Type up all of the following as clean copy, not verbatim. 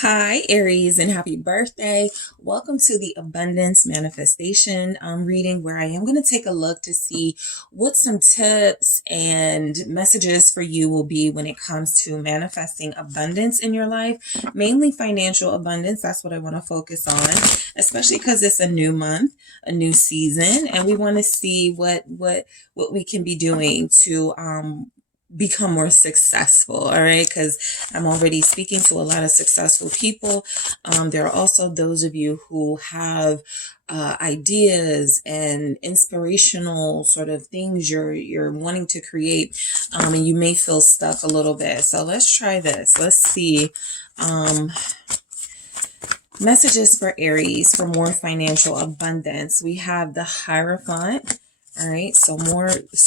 Hi, Aries, and happy birthday. Welcome to the Abundance Manifestation reading, where I am going to take a look to see what some tips and messages for you will be when it comes to manifesting abundance in your life, mainly financial abundance. That's what I want to focus on, especially because it's a new month, a new season, and we want to see what we can be doing to become more successful. All right, because I'm already speaking to a lot of successful people. There are also those of you who have ideas and inspirational sort of things you're wanting to create, and you may feel stuck a little bit. So let's try this. Let's see. Messages for Aries for more financial abundance. We have the Hierophant. All right, so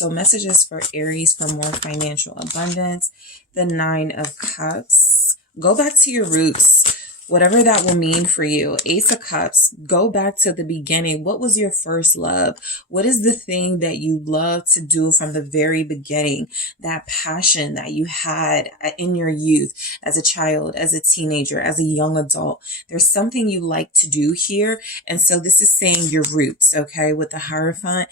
messages for Aries for more financial abundance. The Nine of Cups. Go back to your roots, whatever that will mean for you. Ace of Cups. Go back to the beginning. What was your first love? What is the thing that you love to do from the very beginning? That passion that you had in your youth, as a child, as a teenager, as a young adult. There's something you like to do here. And so this is saying your roots, okay, with the Hierophant.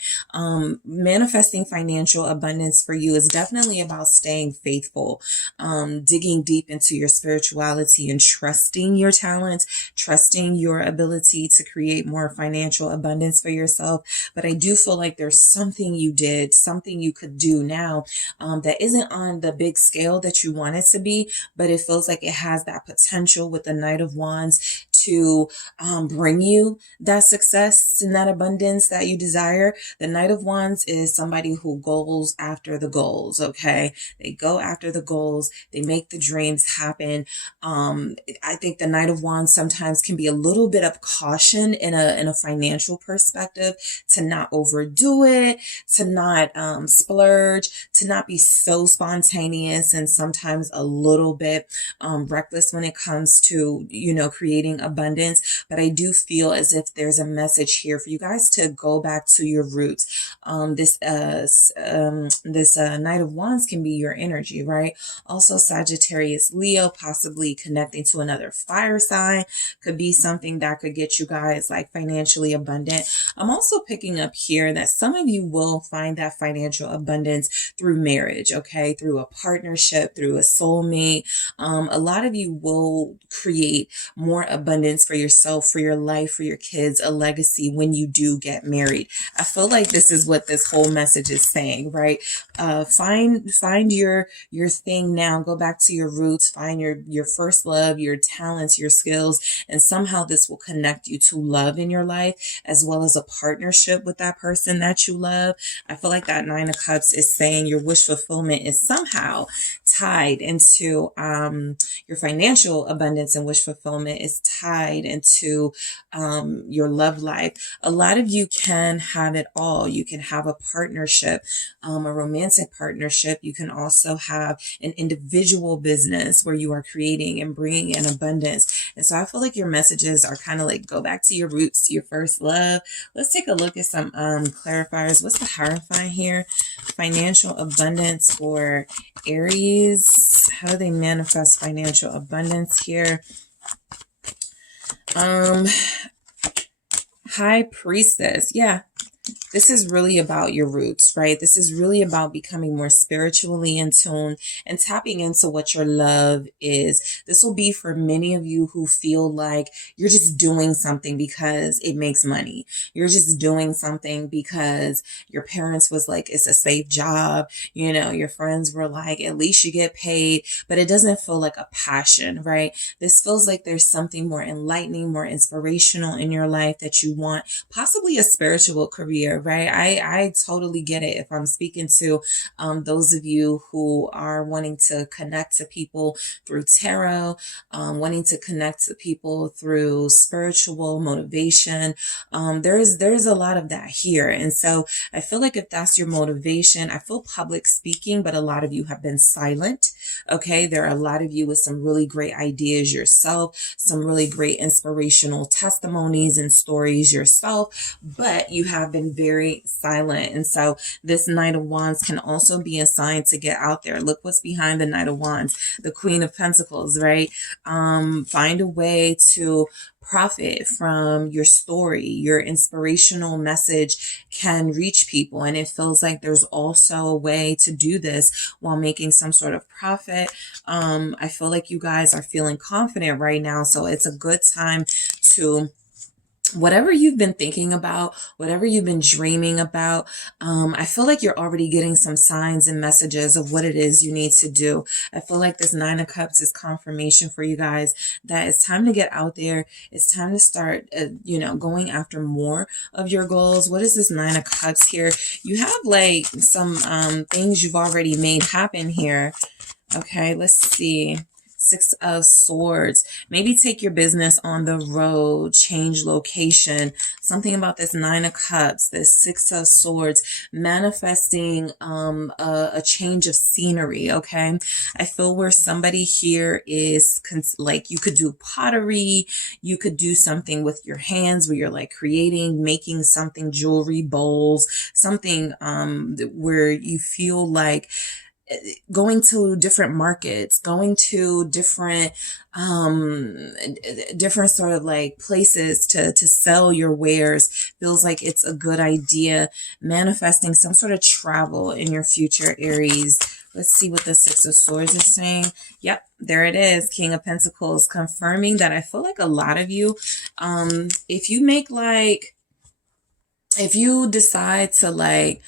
Manifesting financial abundance for you is definitely about staying faithful, digging deep into your spirituality and trusting your talents, trusting your ability to create more financial abundance for yourself. But I do feel like there's something you did, something you could do now that isn't on the big scale that you want it to be, but it feels like it has that potential with the Knight of Wands to bring you that success and that abundance that you desire. The Knight of Wands is somebody who goes after the goals, okay? They go after the goals. They make the dreams happen. I think the Knight of Wands sometimes can be a little bit of caution in a financial perspective, to not overdo it, to not splurge, to not be so spontaneous and sometimes a little bit reckless when it comes to, creating abundance. But I do feel as if there's a message here for you guys to go back to your roots. This Knight of Wands can be your energy, right? Also Sagittarius, Leo, possibly connecting to another fire sign, could be something that could get you guys like financially abundant. I'm also picking up here that some of you will find that financial abundance through marriage, okay? Through a partnership, through a soulmate. A lot of you will create more abundance for yourself, for your life, for your kids, a legacy when you do get married. I feel like this is what this whole message is saying, right? Find your thing now. Go back to your roots. Find your first love, your talents, your skills, and somehow this will connect you to love in your life, as well as a partnership with that person that you love. I feel like that Nine of Cups is saying your wish fulfillment is somehow tied into your financial abundance, and wish fulfillment is tied into your love life. A lot of you can have it all. You can have a partnership, a romantic partnership. You can also have an individual business where you are creating and bringing in abundance. And so I feel like your messages are kind of like, go back to your roots, to your first love. Let's take a look at some clarifiers. What's the Hierophant here? Financial abundance for Aries. How do they manifest financial abundance here? High Priestess. Yeah. This is really about your roots, right? This is really about becoming more spiritually in tune and tapping into what your love is. This will be for many of you who feel like you're just doing something because it makes money. You're just doing something because your parents was like, it's a safe job. Your friends were like, at least you get paid, but it doesn't feel like a passion, right? This feels like there's something more enlightening, more inspirational in your life that you want, possibly a spiritual career, right? I totally get it. If I'm speaking to those of you who are wanting to connect to people through tarot, wanting to connect to people through spiritual motivation, there's a lot of that here. And so I feel like if that's your motivation, I feel public speaking, but a lot of you have been silent. Okay, there are a lot of you with some really great ideas yourself, some really great inspirational testimonies and stories yourself, but you have been very very silent. And so this Knight of Wands can also be a sign to get out there. Look what's behind the Knight of Wands, the Queen of Pentacles, right? Find a way to profit from your story. Your inspirational message can reach people, and it feels like there's also a way to do this while making some sort of profit. I feel like you guys are feeling confident right now, so it's a good time to whatever you've been thinking about, whatever you've been dreaming about, I feel like you're already getting some signs and messages of what it is you need to do. I feel like this Nine of Cups is confirmation for you guys that it's time to get out there. It's time to start, going after more of your goals. What is this Nine of Cups here? You have like some things you've already made happen here. Okay, let's see. Six of Swords. Maybe take your business on the road, change location. Something about this Nine of Cups, this Six of Swords, manifesting a change of scenery, okay? I feel where somebody here is like you could do pottery, you could do something with your hands where you're like creating, making something, jewelry, bowls, something where you feel like going to different markets, going to different sort of like places to sell your wares feels like it's a good idea. Manifesting some sort of travel in your future, Aries. Let's see what the Six of Swords is saying. Yep, there it is. King of Pentacles, confirming that I feel like a lot of you, if you decide to like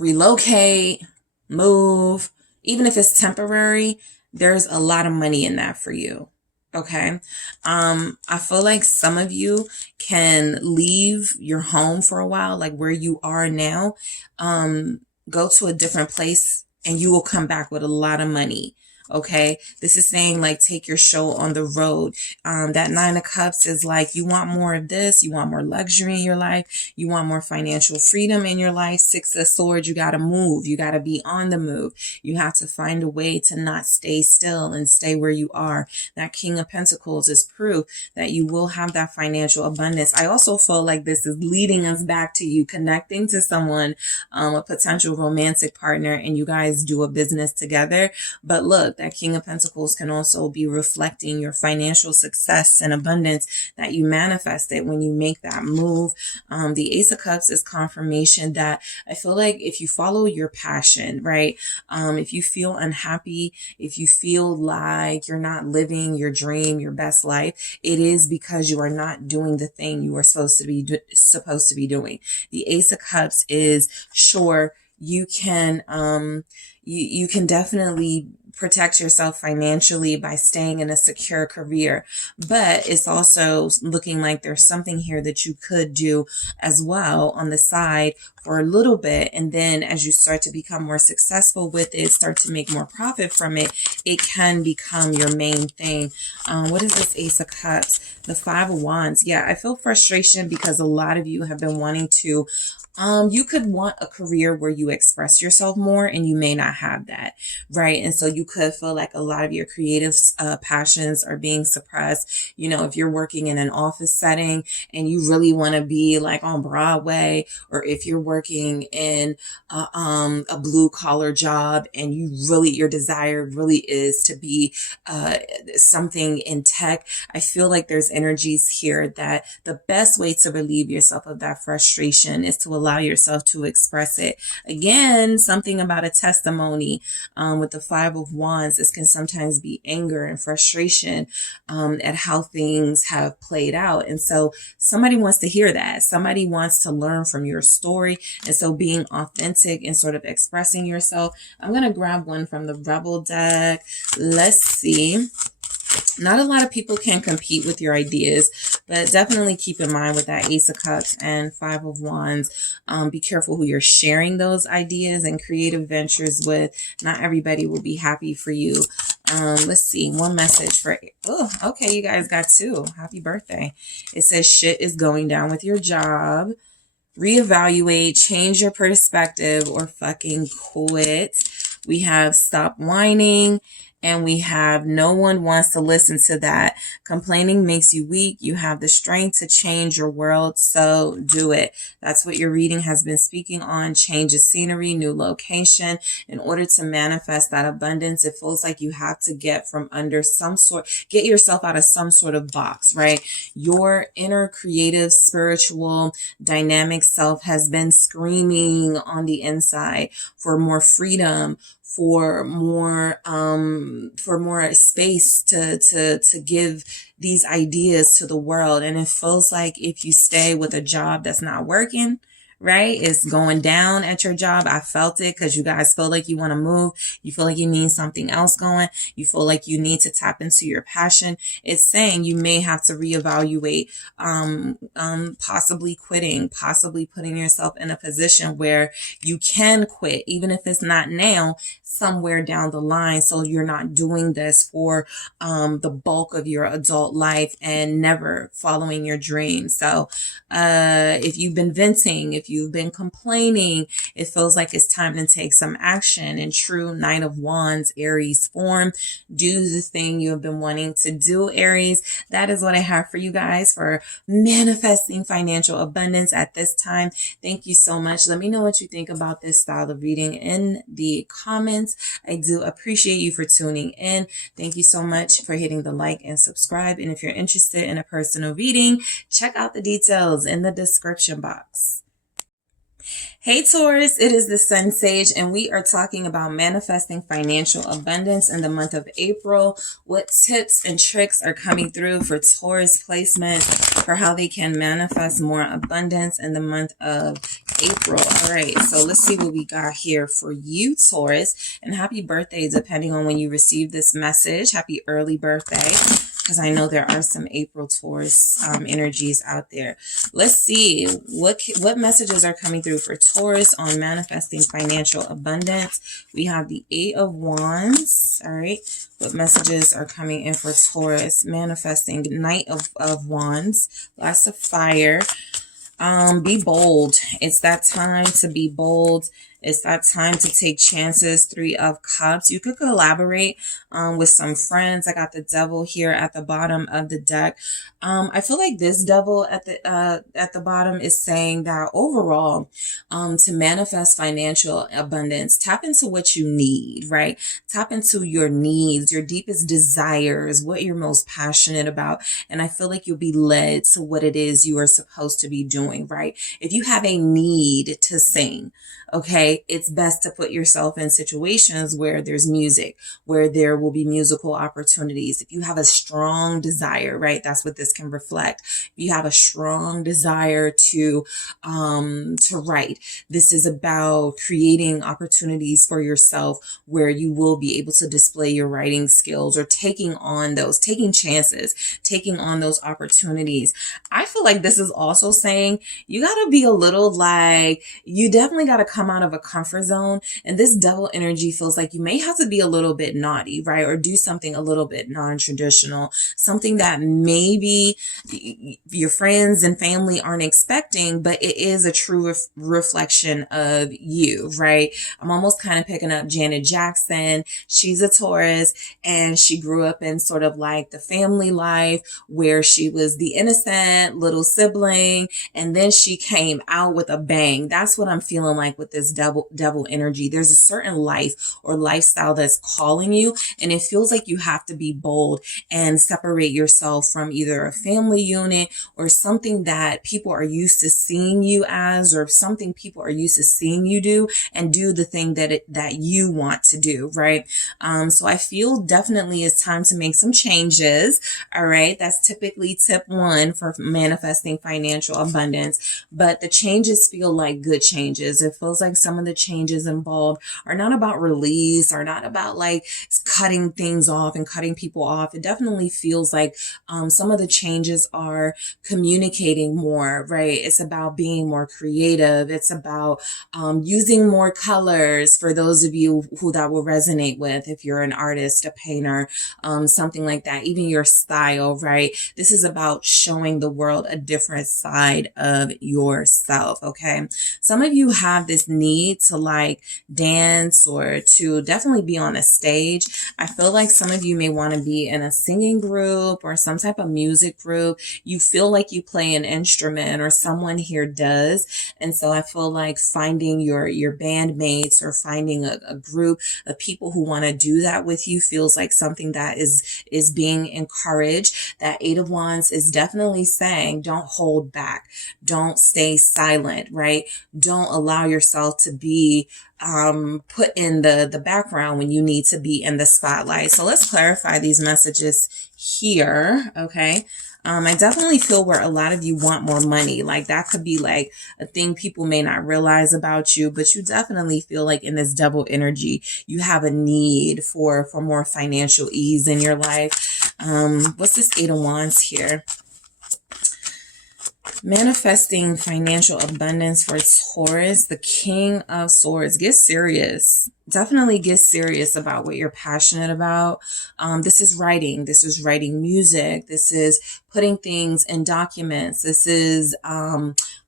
relocate, move, even if it's temporary, there's a lot of money in that for you. Okay. I feel like some of you can leave your home for a while, like where you are now, go to a different place and you will come back with a lot of money. Okay, this is saying like take your show on the road. That Nine of Cups is like you want more of this, you want more luxury in your life, you want more financial freedom in your life. Six of Swords, you got to move, you got to be on the move. You have to find a way to not stay still and stay where you are. That King of Pentacles is proof that you will have that financial abundance. I also feel like this is leading us back to you connecting to someone, a potential romantic partner, and you guys do a business together. But look, that King of Pentacles can also be reflecting your financial success and abundance that you manifested when you make that move. The Ace of Cups is confirmation that I feel like if you follow your passion, right? If you feel unhappy, if you feel like you're not living your dream, your best life, it is because you are not doing the thing you are supposed to be doing. The Ace of Cups is sure you can, you can definitely protect yourself financially by staying in a secure career. But it's also looking like there's something here that you could do as well on the side for a little bit. And then as you start to become more successful with it, start to make more profit from it, it can become your main thing. What is this Ace of Cups? The Five of Wands. Yeah, I feel frustration because a lot of you have been wanting to you could want a career where you express yourself more and you may not have that, right? And so you could feel like a lot of your creative passions are being suppressed. You know, if you're working in an office setting and you really want to be like on Broadway, or if you're working in a blue collar job and your desire really is to be something in tech, I feel like there's energies here that the best way to relieve yourself of that frustration is to allow yourself to express it. Again, something about a testimony with the Five of Wands, this can sometimes be anger and frustration at how things have played out. And so somebody wants to hear that. Somebody wants to learn from your story. And so being authentic and sort of expressing yourself. I'm going to grab one from the Rebel deck. Let's see. Not a lot of people can compete with your ideas, but definitely keep in mind with that Ace of Cups and Five of Wands, be careful who you're sharing those ideas and creative ventures with. Not everybody will be happy for you. Let's see, one message for, oh, okay, you guys got two. Happy birthday. It says shit is going down with your job. Reevaluate, change your perspective, or fucking quit. We have stop whining And we have no one wants to listen to that. Complaining makes you weak. You have the strength to change your world, so do it. That's what your reading has been speaking on. Change of scenery, new location. In order to manifest that abundance, it feels like you have to get from under get yourself out of some sort of box, right? Your inner creative, spiritual, dynamic self has been screaming on the inside for more freedom, for more space to give these ideas to the world. And it feels like if you stay with a job that's not working, right, it's going down at your job. I felt it, because you guys feel like you want to move. You feel like you need something else going. You feel like you need to tap into your passion. It's saying you may have to reevaluate, possibly quitting, possibly putting yourself in a position where you can quit, even if it's not now, somewhere down the line, so you're not doing this for the bulk of your adult life and never following your dreams. So if you've been venting, if you've been complaining, it feels like it's time to take some action in true Knight of Wands Aries form. Do the thing you have been wanting to do, Aries. That is what I have for you guys for manifesting financial abundance at this time. Thank you so much. Let me know what you think about this style of reading in the comments. I do appreciate you for tuning in. Thank you so much for hitting the like and subscribe. And if you're interested in a personal reading, check out the details in the description box. Hey Taurus, it is the Sun Sage, and we are talking about manifesting financial abundance in the month of April. What tips and tricks are coming through for Taurus placement for how they can manifest more abundance in the month of April? All right, so let's see what we got here for you, Taurus. And happy birthday, depending on when you receive this message. Happy early birthday, because I know there are some April Taurus energies out there. Let's see what messages are coming through for Taurus on manifesting financial abundance. We have the 8 of Wands. All right. What messages are coming in for Taurus manifesting Knight of Wands? Lots of fire. Be bold. It's that time to be bold. It's that time to take chances. 3 of Cups. You could collaborate with some friends. I got the Devil here at the bottom of the deck. I feel like this Devil at the bottom is saying that overall, to manifest financial abundance, tap into what you need, right? Tap into your needs, your deepest desires, what you're most passionate about. And I feel like you'll be led to what it is you are supposed to be doing, right? If you have a need to sing, okay, it's best to put yourself in situations where there's music, where there will be musical opportunities. If you have a strong desire, right, that's what this can reflect. If you have a strong desire to write, this is about creating opportunities for yourself where you will be able to display your writing skills, or taking chances, taking on those opportunities. I feel like this is also saying you got to be a little like, you definitely got to come out of a comfort zone. And this Devil energy feels like you may have to be a little bit naughty, right? Or do something a little bit non-traditional, something that maybe your friends and family aren't expecting, but it is a true reflection of you, right? I'm almost kind of picking up Janet Jackson. She's a Taurus, and she grew up in sort of like the family life where she was the innocent little sibling, and then she came out with a bang. That's what I'm feeling like with this devil energy. There's a certain life or lifestyle that's calling you, and it feels like you have to be bold and separate yourself from either a family unit or something that people are used to seeing you as, or something people are used to seeing you do, and do the thing that you want to do, right? So I feel definitely it's time to make some changes. All right. That's typically tip 1 for manifesting financial abundance, but the changes feel like good changes. It feels like some of the changes involved are not about release, or not about like cutting things off and cutting people off. It definitely feels like some of the changes are communicating more, right? It's about being more creative. It's about using more colors for those of you who that will resonate with. If you're an artist, a painter, something like that, even your style, right? This is about showing the world a different side of yourself, okay? Some of you have this need need to like dance or to definitely be on a stage. I feel like some of you may want to be in a singing group or some type of music group. You feel like you play an instrument, or someone here does. And so I feel like finding your bandmates or finding a group of people who want to do that with you feels like something that is being encouraged. That Eight of Wands is definitely saying, don't hold back. Don't stay silent, right? Don't allow yourself to be put in the background when you need to be in the spotlight. So let's clarify these messages here. Okay. I definitely feel where a lot of you want more money. Like that could be like a thing people may not realize about you, but you definitely feel like in this double energy, you have a need for more financial ease in your life. What's this Eight of Wands here? Manifesting financial abundance for Taurus, the King of Swords. Get serious. Definitely get serious about what you're passionate about. This is writing. This is writing music. This is putting things in documents. This is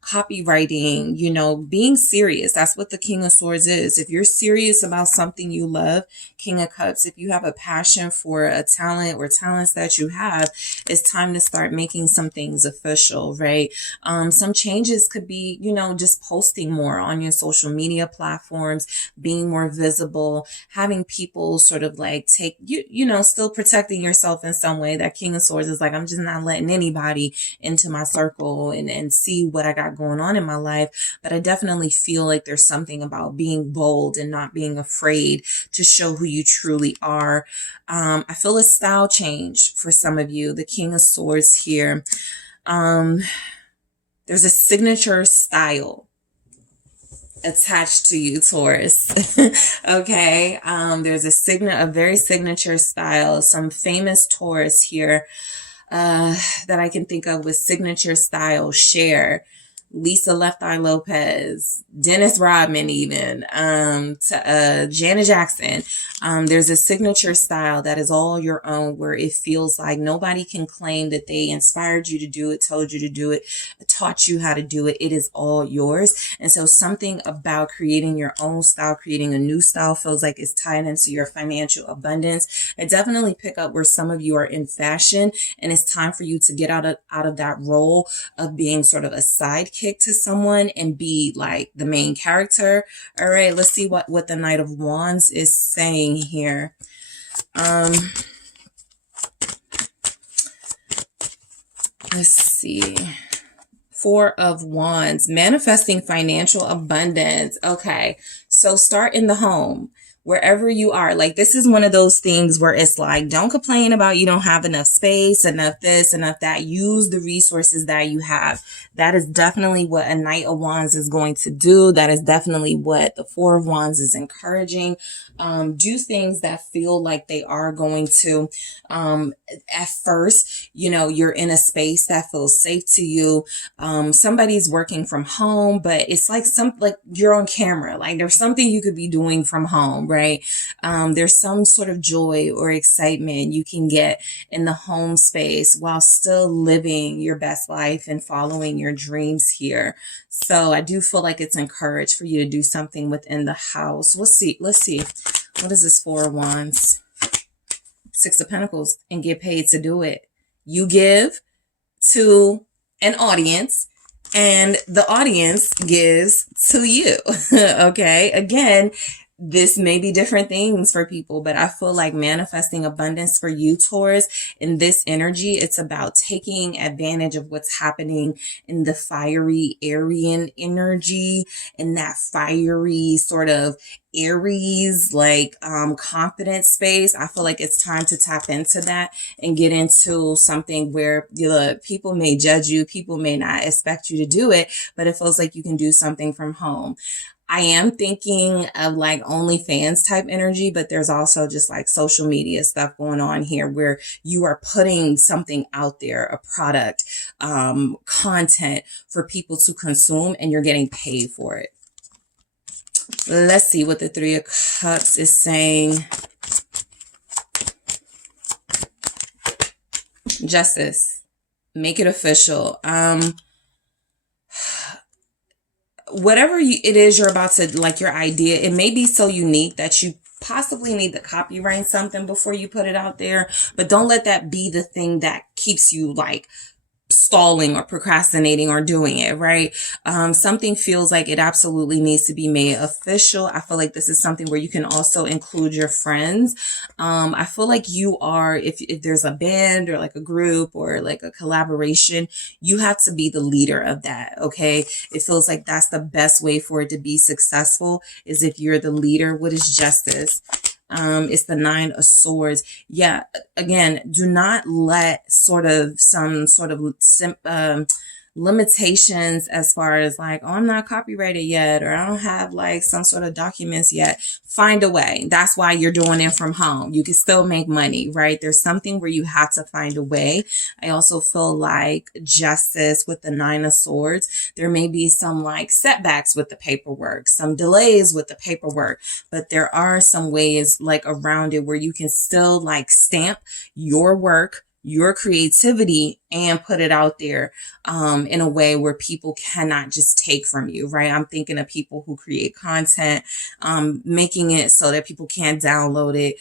copywriting, you know, being serious. That's what the King of Swords is. If you're serious about something you love, King of Cups, if you have a passion for a talent or talents that you have, it's time to start making some things official, right? Some changes could be, you know, just posting more on your social media platforms, being more visible, having people sort of like take you know, still protecting yourself in some way. That King of Swords is like, I'm just not letting anybody into my circle and see what I got going on in my life. But I definitely feel like there's something about being bold and not being afraid to show who you truly are. I feel a style change for some of you. The King of Swords here. There's a signature style attached to you, Taurus. Okay. There's a very signature style. Some famous Taurus here that I can think of with signature style: Cher, Lisa Left Eye Lopez, Dennis Rodman, even Janet Jackson. There's a signature style that is all your own, where it feels like nobody can claim that they inspired you to do it, told you to do it, taught you how to do it. It is all yours. And so something about creating your own style, creating a new style, feels like it's tied into your financial abundance. I definitely pick up where some of you are in fashion, and it's time for you to get out of that role of being sort of a sidekick to someone and be like the main character. All right, let's see what the Knight of Wands is saying here. Let's see. Four of Wands, manifesting financial abundance. Okay, so start in the home. Wherever you are, like this is one of those things where it's like, don't complain about you don't have enough space, enough this, enough that. Use the resources that you have. That is definitely what a Knight of Wands is going to do. That is definitely what the Four of Wands is encouraging. Do things that feel like they are going to, at first, you know, you're in a space that feels safe to you. Somebody's working from home, but it's like you're on camera. Like there's something you could be doing from home, right? There's some sort of joy or excitement you can get in the home space while still living your best life and following your dreams here. So I do feel like it's encouraged for you to do something within the house. Let's see. What is this Four of Wands? Six of Pentacles, and get paid to do it. You give to an audience, and the audience gives to you. Okay. Again, this may be different things for people, but I feel like manifesting abundance for you, Taurus, in this energy, it's about taking advantage of what's happening in the fiery Aryan energy, in that fiery sort of Aries, like confident space. I feel like it's time to tap into that and get into something where people may judge you, people may not expect you to do it, but it feels like you can do something from home. I am thinking of like OnlyFans type energy, but there's also just like social media stuff going on here where you are putting something out there, a product, content for people to consume, and you're getting paid for it. Let's see what the Three of Cups is saying. Justice. Make it official. whatever it is you're about to, like your idea, it may be so unique that you possibly need to copyright something before you put it out there, but don't let that be the thing that keeps you like stalling or procrastinating or doing it, right? Something feels like it absolutely needs to be made official. I feel like this is something where you can also include your friends. I feel like you are, if there's a band or like a group or like a collaboration, you have to be the leader of that, okay? It feels like that's the best way for it to be successful, is if you're the leader. What is justice? It's the 9 of Swords. Yeah, again, do not let some sort of limitations as far as like, oh, I'm not copyrighted yet, or I don't have like some sort of documents yet. Find a way. That's why you're doing it from home. You can still make money, right? There's something where you have to find a way. I also feel like justice with the 9 of Swords. There may be some like setbacks with the paperwork, some delays with the paperwork, but there are some ways like around it where you can still like stamp your work, your creativity, and put it out there in a way where people cannot just take from you, right? I'm thinking of people who create content, making it so that people can't download it,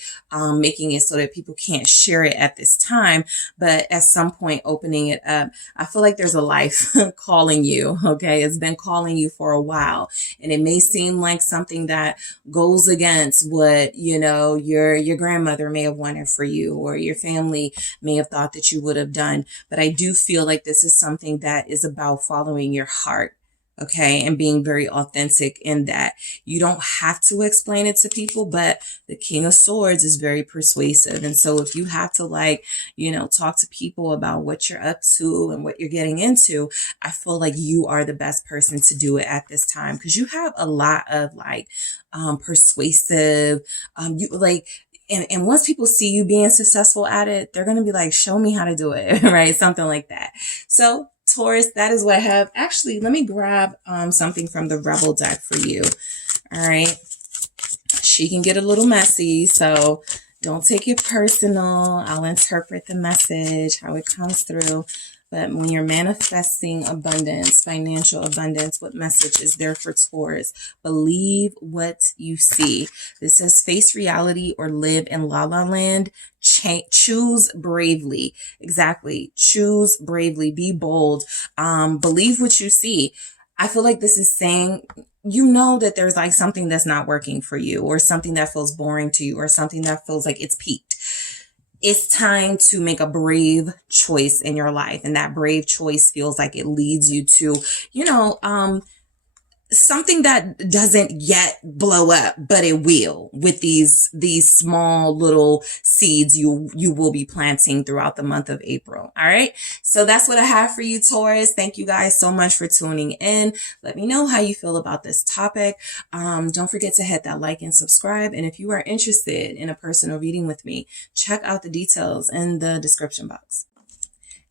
making it so that people can't share it at this time, but at some point opening it up. I feel like there's a life calling you, okay? It's been calling you for a while, and it may seem like something that goes against what, you know, your grandmother may have wanted for you, or your family may have thought that you would have done. But I do feel like this is something that is about following your heart, okay, and being very authentic in that. You don't have to explain it to people, but the King of Swords is very persuasive. And so if you have to like, you know, talk to people about what you're up to and what you're getting into, I feel like you are the best person to do it at this time, because you have a lot of like persuasive, you like, and once people see you being successful at it, they're going to be like, show me how to do it, right? Something like that. So Taurus, that is what I have. Actually, let me grab something from the Rebel deck for you. All right. She can get a little messy, so don't take it personal. I'll interpret the message, how it comes through. But when you're manifesting abundance, financial abundance, what message is there for Taurus? Believe what you see. This says face reality or live in la la land. Choose bravely. Exactly. Choose bravely. Be bold. Believe what you see. I feel like this is saying, you know that there's like something that's not working for you, or something that feels boring to you, or something that feels like it's peaked. It's time to make a brave choice in your life. And that brave choice feels like it leads you to, you know, something that doesn't yet blow up, but it will, with these small little seeds you will be planting throughout the month of April. All right. So that's what I have for you, Taurus. Thank you guys so much for tuning in. Let me know how you feel about this topic. Don't forget to hit that like and subscribe. And if you are interested in a personal reading with me, check out the details in the description box.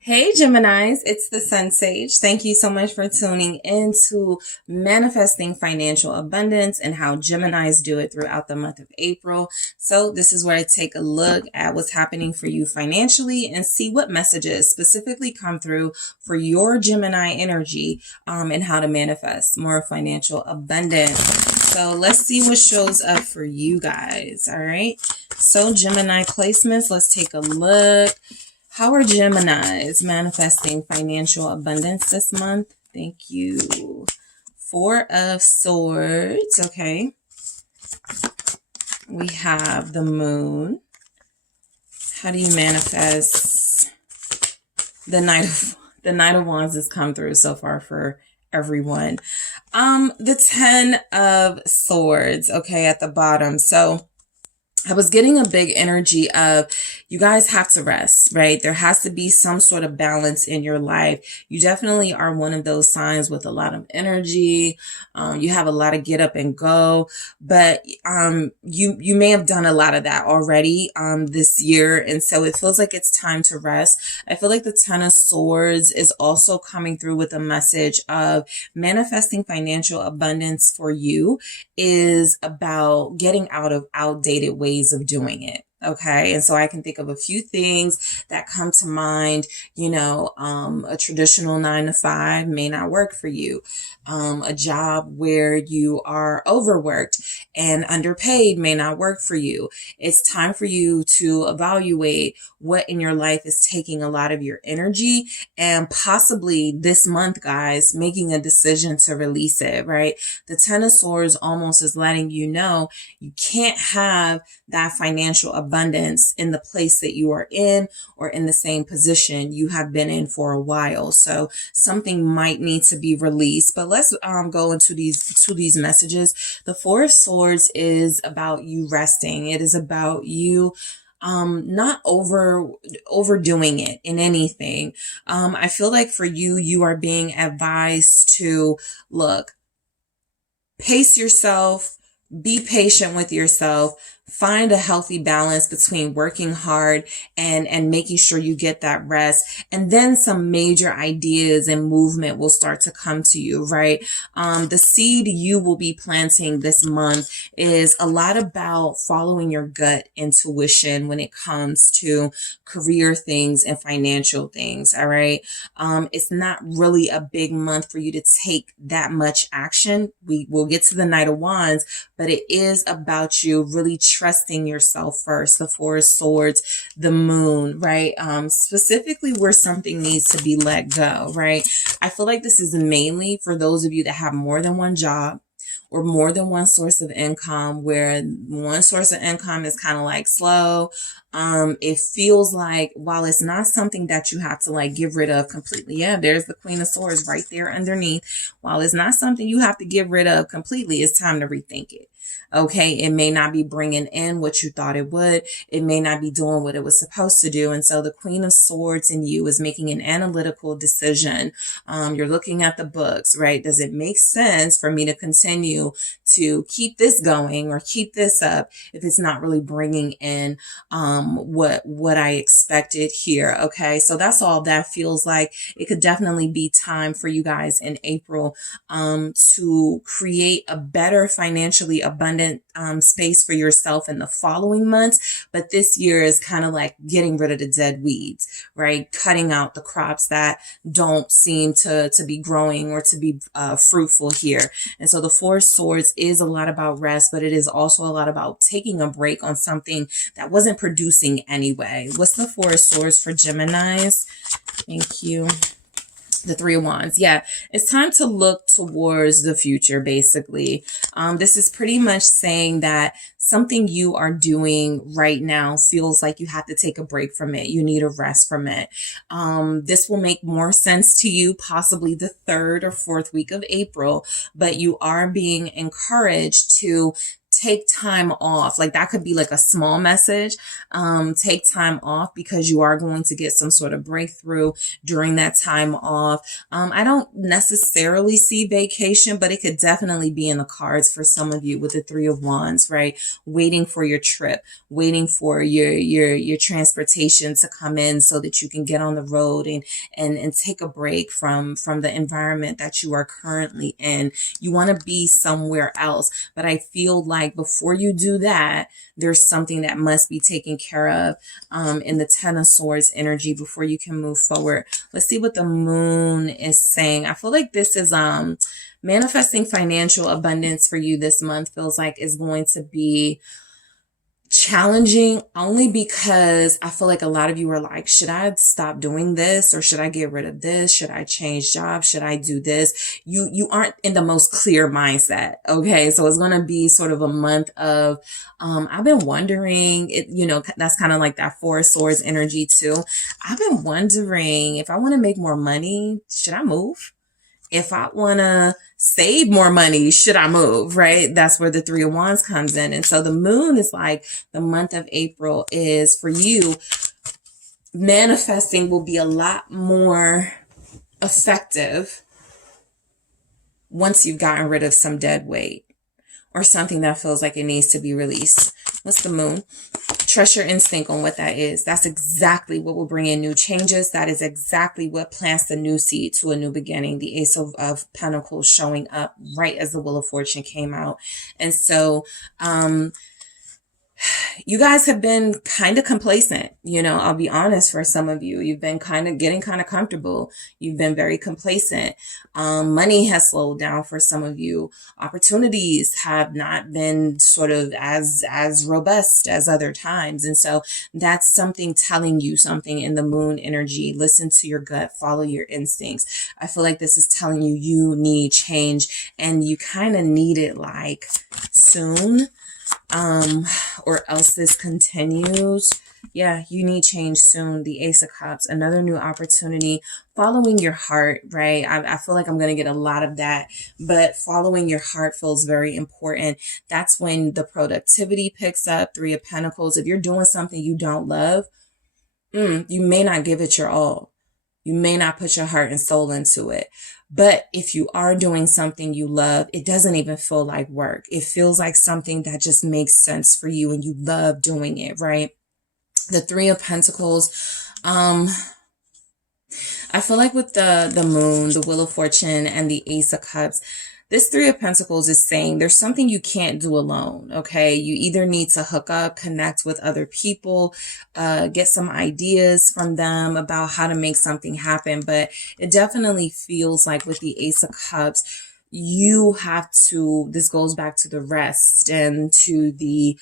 Hey Geminis, it's the SunSage. Thank you so much for tuning in to manifesting financial abundance and how Geminis do it throughout the month of April. So this is where I take a look at what's happening for you financially and see what messages specifically come through for your Gemini energy and how to manifest more financial abundance. So let's see what shows up for you guys. All right. So Gemini placements, let's take a look. How are Geminis manifesting financial abundance this month? Thank you. 4 of Swords. Okay. We have the Moon. How do you manifest? The Knight of Wands has come through so far for everyone. The 10 of Swords. Okay, at the bottom. So I was getting a big energy of you guys have to rest, right? There has to be some sort of balance in your life. You definitely are one of those signs with a lot of energy. You have a lot of get up and go, but you may have done a lot of that already this year. And so it feels like it's time to rest. I feel like the 10 of Swords is also coming through with a message of manifesting financial abundance for you is about getting out of outdated ways of doing it. Okay. And so I can think of a few things that come to mind. A traditional 9 to 5 may not work for you. A job where you are overworked and underpaid may not work for you. It's time for you to evaluate what in your life is taking a lot of your energy, and possibly this month, guys, making a decision to release it, right? The Ten of Swords almost is letting you know you can't have that financial abundance in the place that you are in, or in the same position you have been in for a while. So something might need to be released. But let's go into these messages. The Four of Swords is about you resting. It is about you not overdoing it in anything. I feel like for you are being advised to pace yourself, be patient with yourself, find a healthy balance between working hard and making sure you get that rest. And then some major ideas and movement will start to come to you, right? The seed you will be planting this month is a lot about following your gut intuition when it comes to career things and financial things. All right. It's not really a big month for you to take that much action. We will get to the Knight of Wands, but it is about you really trusting yourself first. The Four of Swords, the Moon, right? Specifically where something needs to be let go, right? I feel like this is mainly for those of you that have more than one job or more than one source of income, where one source of income is kind of like slow. It feels like, while it's not something that you have to like get rid of completely. Yeah, there's the Queen of Swords right there underneath. While it's not something you have to get rid of completely, it's time to rethink it. Okay. It may not be bringing in what you thought it would. It may not be doing what it was supposed to do. And so the Queen of Swords in you is making an analytical decision. You're looking at the books, right? Does it make sense for me to continue to keep this going or keep this up if it's not really bringing in what I expected here? Okay. So that's all that feels like. It could definitely be time for you guys in April to create a better financially abundant space for yourself in the following months. But this year is kind of like getting rid of the dead weeds, right? Cutting out the crops that don't seem to be growing or to be fruitful here. And so the Four of Swords is a lot about rest, but it is also a lot about taking a break on something that wasn't producing anyway. What's the Four of Swords for Geminis? Thank you. The Three of Wands. Yeah, it's time to look towards the future, basically. This is pretty much saying that something you are doing right now feels like you have to take a break from it. You need a rest from it. This will make more sense to you possibly the 3rd or 4th week of April, but you are being encouraged to take time off. Like that could be like a small message. Take time off because you are going to get some sort of breakthrough during that time off. I don't necessarily see vacation, but it could definitely be in the cards for some of you with the Three of Wands, right? Waiting for your trip, waiting for your transportation to come in so that you can get on the road and take a break from the environment that you are currently in. You want to be somewhere else, but I feel like before you do that, there's something that must be taken care of in the Ten of Swords energy before you can move forward. Let's see what the Moon is saying. I feel like this is manifesting financial abundance for you this month. Feels like is going to be challenging only because I feel like a lot of you are like, should I stop doing this or should I get rid of this? Should I change jobs? Should I do this? You aren't in the most clear mindset. Okay. So it's going to be sort of a month of, I've been wondering that's kind of like that Four of Swords energy too. I've been wondering if I want to make more money, should I move? If I want to save more money, should I move, right? That's where the Three of Wands comes in. And so the Moon is like the month of April is for you. Manifesting will be a lot more effective once you've gotten rid of some dead weight or something that feels like it needs to be released. What's the Moon? Trust your instinct on what that is. That's exactly what will bring in new changes. That is exactly what plants the new seed to a new beginning. The Ace of Pentacles showing up right as the Wheel of Fortune came out. And so, you guys have been kind of complacent. You know, I'll be honest, for some of you, you've been getting kind of comfortable. You've been very complacent. Money has slowed down for some of you. Opportunities have not been sort of as robust as other times. And so that's something telling you something in the moon energy. Listen to your gut, follow your instincts. I feel like this is telling you you need change, and you kind of need it like soon. Or else this continues. Yeah, you need change soon. The Ace of Cups, another new opportunity, following your heart, right? I feel like I'm going to get a lot of that, but following your heart feels very important. That's when the productivity picks up. Three of Pentacles. If you're doing something you don't love, you may not give it your all. You may not put your heart and soul into it. But if you are doing something you love, it doesn't even feel like work. It feels like something that just makes sense for you and you love doing it, right? The Three of Pentacles, I feel like with the moon, the Wheel of Fortune, and the Ace of Cups, this Three of Pentacles is saying there's something you can't do alone, okay? You either need to hook up, connect with other people, get some ideas from them about how to make something happen. But it definitely feels like with the Ace of Cups, you have to, this goes back to the rest and to the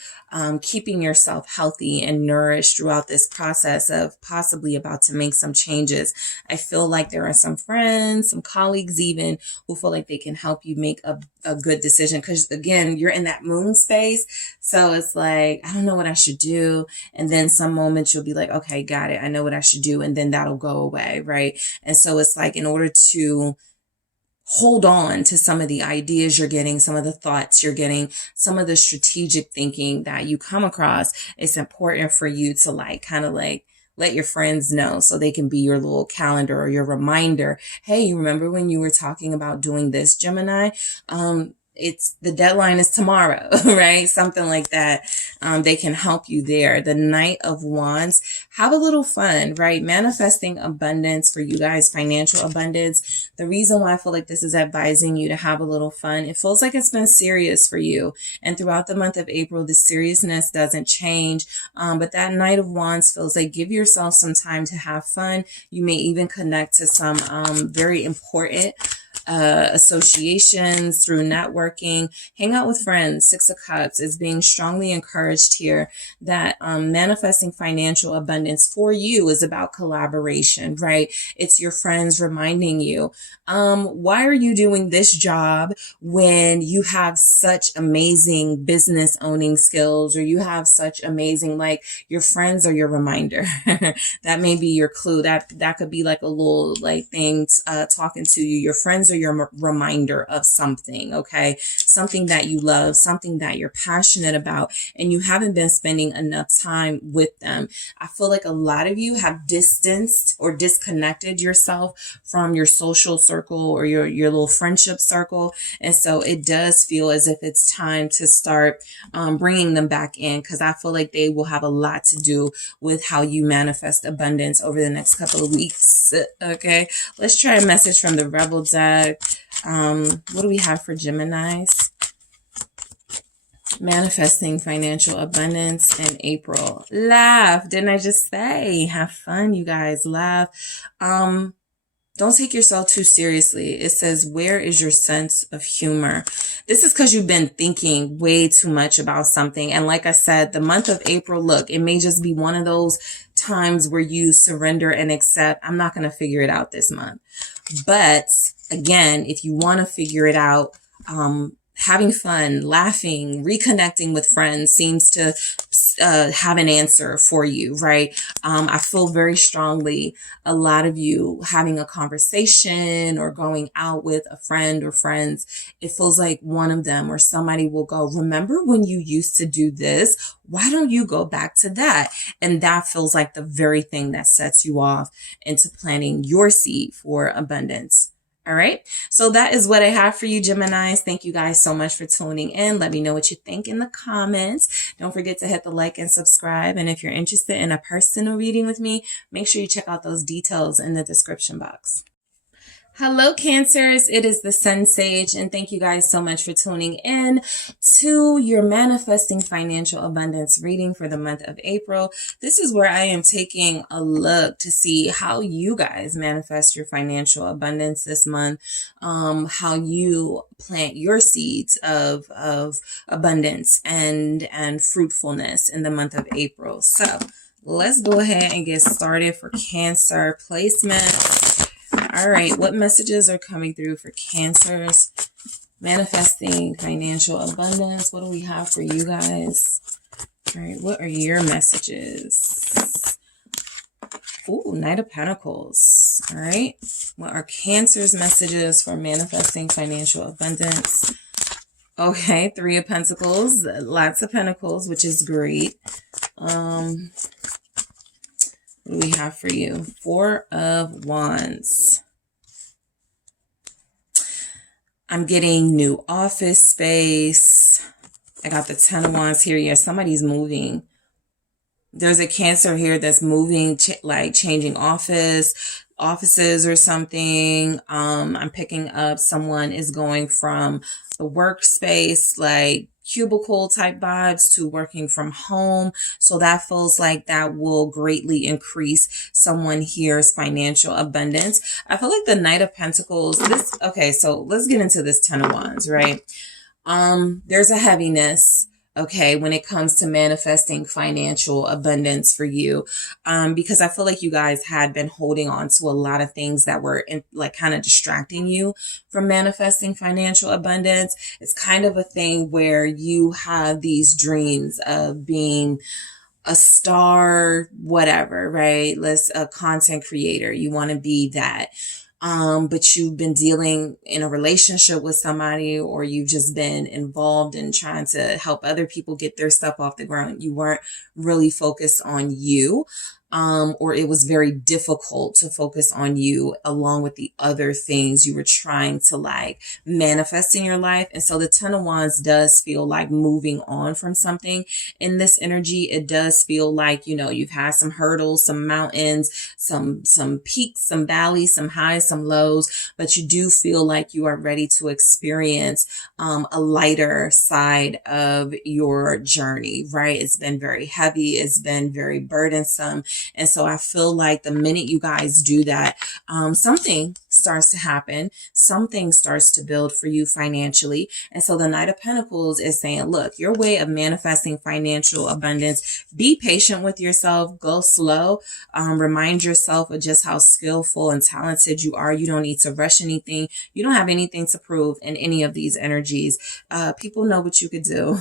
keeping yourself healthy and nourished throughout this process of possibly about to make some changes. I feel like there are some friends, some colleagues even, who feel like they can help you make a good decision. Because again, you're in that moon space. So it's like, I don't know what I should do. And then some moments you'll be like, okay, got it. I know what I should do. And then that'll go away, right? And so it's like, in order to hold on to some of the ideas you're getting, some of the thoughts you're getting, some of the strategic thinking that you come across, it's important for you to let your friends know so they can be your little calendar or your reminder. Hey, you remember when you were talking about doing this, Gemini? It's the deadline is tomorrow, right? Something like that. They can help you there. The Knight of Wands, have a little fun, right? Manifesting abundance for you guys, financial abundance. The reason why I feel like this is advising you to have a little fun, it feels like it's been serious for you. And throughout the month of April, the seriousness doesn't change. But that Knight of Wands feels like give yourself some time to have fun. You may even connect to some very important associations through networking. Hang out with friends. Six of Cups is being strongly encouraged here that manifesting financial abundance for you is about collaboration, right? It's your friends reminding you, why are you doing this job when you have such amazing business owning skills, or you have such amazing, like, your friends are your reminder. That may be your clue. That could be like a little like thing talking to you. Your friends are your reminder of something, okay? Something that you love, something that you're passionate about, and you haven't been spending enough time with them. I feel like a lot of you have distanced or disconnected yourself from your social circle or your little friendship circle. And so it does feel as if it's time to start bringing them back in, because I feel like they will have a lot to do with how you manifest abundance over the next couple of weeks. Okay, let's try a message from the Rebel deck. What do we have for Geminis? Manifesting financial abundance in April. Laugh. Didn't I just say? Have fun, you guys. Laugh. Don't take yourself too seriously. It says, where is your sense of humor? This is because you've been thinking way too much about something. And like I said, the month of April, look, it may just be one of those times where you surrender and accept, I'm not going to figure it out this month. But again, if you want to figure it out, having fun, laughing, reconnecting with friends seems to have an answer for you, right? I feel very strongly a lot of you having a conversation or going out with a friend or friends. It feels like one of them or somebody will go, remember when you used to do this? Why don't you go back to that? And that feels like the very thing that sets you off into planting your seed for abundance. All right. So that is what I have for you, Geminis. Thank you guys so much for tuning in. Let me know what you think in the comments. Don't forget to hit the like and subscribe. And if you're interested in a personal reading with me, make sure you check out those details in the description box. Hello, Cancers. It is the SunSage, and thank you guys so much for tuning in to your Manifesting Financial Abundance reading for the month of April. This is where I am taking a look to see how you guys manifest your financial abundance this month, how you plant your seeds of abundance and fruitfulness in the month of April. So let's go ahead and get started for Cancer placement. All right, what messages are coming through for Cancers? Manifesting financial abundance. What do we have for you guys? All right, what are your messages? Ooh, Knight of Pentacles. All right, what are Cancer's messages for manifesting financial abundance? Okay, Three of Pentacles, lots of Pentacles, which is great. What do we have for you? Four of Wands. I'm getting new office space. I got the Ten of Wands here. Yeah, somebody's moving. There's a Cancer here that's moving, like changing offices or something. I'm picking up someone is going from the workspace, like cubicle type vibes, to working from home. So that feels like that will greatly increase someone here's financial abundance. I feel like the Knight of Pentacles, okay, so let's get into this Ten of Wands, right? There's a heaviness, okay, when it comes to manifesting financial abundance for you, because I feel like you guys had been holding on to a lot of things that were like kind of distracting you from manifesting financial abundance. It's kind of a thing where you have these dreams of being a star, whatever, right? A content creator. You want to be that. But you've been dealing in a relationship with somebody, or you've just been involved in trying to help other people get their stuff off the ground. You weren't really focused on you. Or it was very difficult to focus on you along with the other things you were trying to like manifest in your life. And so the Ten of Wands does feel like moving on from something in this energy. It does feel like, you've had some hurdles, some mountains, some peaks, some valleys, some highs, some lows, but you do feel like you are ready to experience a lighter side of your journey, right? It's been very heavy. It's been very burdensome. And so I feel like the minute you guys do that, something starts to happen. Something starts to build for you financially. And so the Knight of Pentacles is saying, look, your way of manifesting financial abundance, be patient with yourself, go slow, remind yourself of just how skillful and talented you are. You don't need to rush anything. You don't have anything to prove in any of these energies. People know what you could do.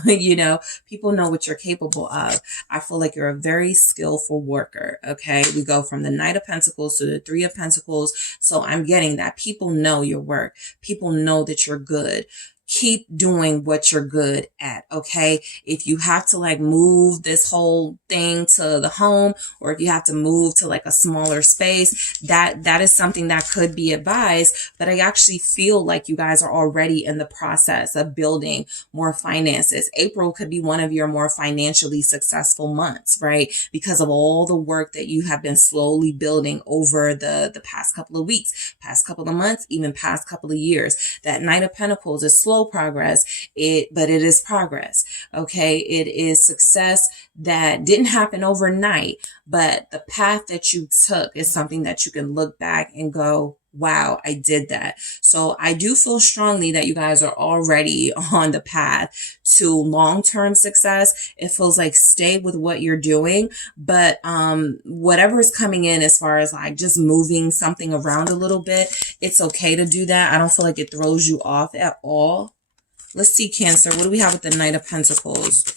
People know what you're capable of. I feel like you're a very skillful worker. Okay. We go from the Knight of Pentacles to the Three of Pentacles. So I'm getting that people know your work. People know that you're good. Keep doing what you're good at, okay? If you have to like move this whole thing to the home, or if you have to move to like a smaller space, that is something that could be advised. But I actually feel like you guys are already in the process of building more finances. April could be one of your more financially successful months, right? Because of all the work that you have been slowly building over the past couple of weeks, past couple of months, even past couple of years. That Knight of Pentacles is slow progress, but it is progress. Okay. It is success that didn't happen overnight, but the path that you took is something that you can look back and go, wow, I did that. So I do feel strongly that you guys are already on the path to long-term success. It feels like stay with what you're doing, but whatever is coming in as far as like just moving something around a little bit, it's okay to do that. I don't feel like it throws you off at all. Let's see, Cancer. What do we have with the Knight of Pentacles?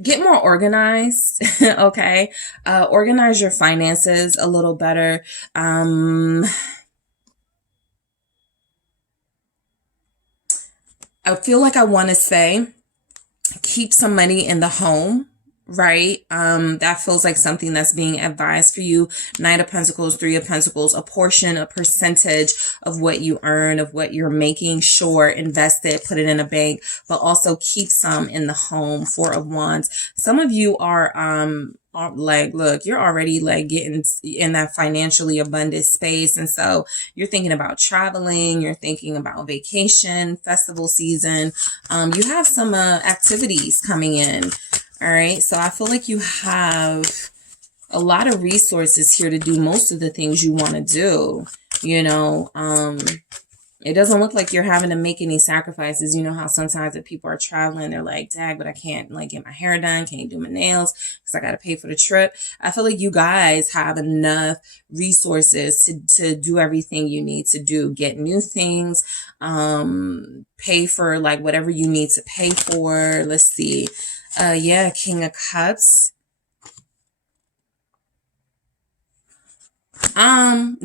Get more organized. Okay. Organize your finances a little better. I feel like I want to say keep some money in the home, right? That feels like something that's being advised for you. Knight of Pentacles, Three of Pentacles, a portion, a percentage of what you earn, of what you're making, sure, invest it, put it in a bank, but also keep some in the home. Four of Wands. Some of you are like, look, you're already like getting in that financially abundant space. And so you're thinking about traveling, you're thinking about vacation, festival season. You have some activities coming in. All right. So I feel like you have a lot of resources here to do most of the things you want to do. You know, it doesn't look like you're having to make any sacrifices. You know how sometimes if people are traveling, they're like, dag, but I can't like get my hair done. Can't do my nails because I got to pay for the trip. I feel like you guys have enough resources to do everything you need to do. Get new things, pay for like whatever you need to pay for. Let's see. Yeah, King of Cups.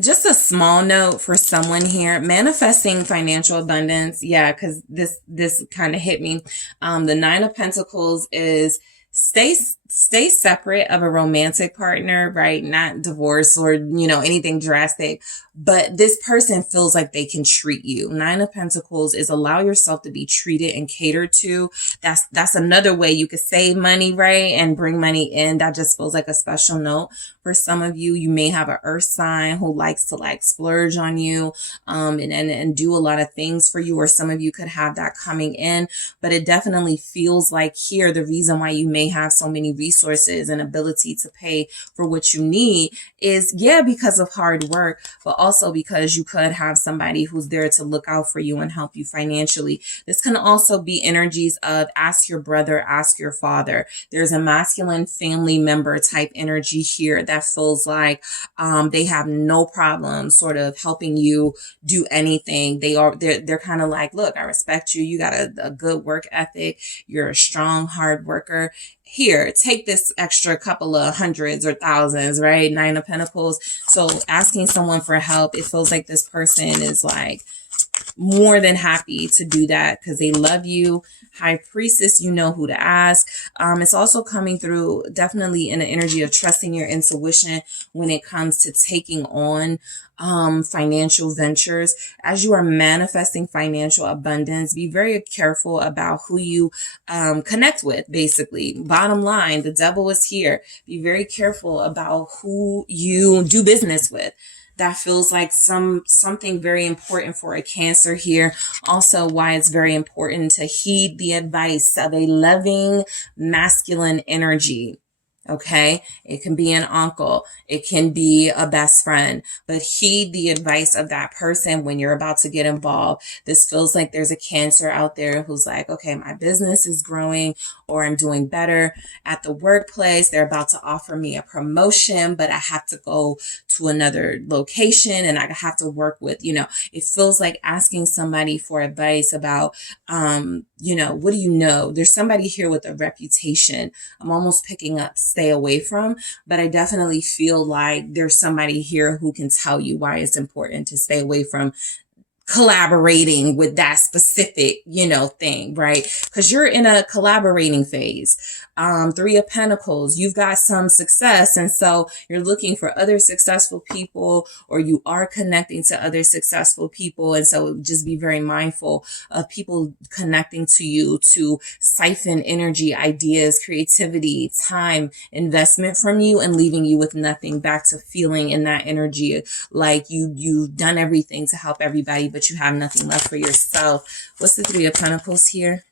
Just a small note for someone here, manifesting financial abundance. Yeah, because this kind of hit me. The Nine of Pentacles is stay separate of a romantic partner, right? Not divorce or, you know, anything drastic, but this person feels like they can treat you. Nine of Pentacles is allow yourself to be treated and catered to. That's another way you could save money, right? And bring money in. That just feels like a special note for some of you. You may have an earth sign who likes to like splurge on you, and do a lot of things for you, or some of you could have that coming in, but it definitely feels like here, the reason why you may have so many resources and ability to pay for what you need is, yeah, because of hard work, but also because you could have somebody who's there to look out for you and help you financially. This can also be energies of ask your brother, ask your father. There's a masculine family member type energy here that feels like they have no problem sort of helping you do anything. They're kind of like, look, I respect you. You got a good work ethic. You're a strong, hard worker. Here, take this extra couple of hundreds or thousands, right? Nine of Pentacles. So asking someone for help, it feels like this person is like more than happy to do that because they love you. High Priestess, you know who to ask. It's also coming through definitely in the energy of trusting your intuition when it comes to taking on financial ventures. As you are manifesting financial abundance, be very careful about who you connect with, basically. Bottom line, the devil is here. Be very careful about who you do business with. That feels like something very important for a Cancer here. Also, why it's very important to heed the advice of a loving masculine energy. Okay. It can be an uncle. It can be a best friend, but heed the advice of that person when you're about to get involved. This feels like there's a Cancer out there who's like, okay, my business is growing or I'm doing better at the workplace. They're about to offer me a promotion, but I have to go to another location and I have to work with, it feels like asking somebody for advice about, what do you know? There's somebody here with a reputation. I'm almost picking up stay away from, but I definitely feel like there's somebody here who can tell you why it's important to stay away from collaborating with that specific, thing, right? Because you're in a collaborating phase. Three of Pentacles, you've got some success. And so you're looking for other successful people, or you are connecting to other successful people. And so just be very mindful of people connecting to you to siphon energy, ideas, creativity, time, investment from you and leaving you with nothing, back to feeling in that energy like you've done everything to help everybody, but you have nothing left for yourself. What's the Three of Pentacles here?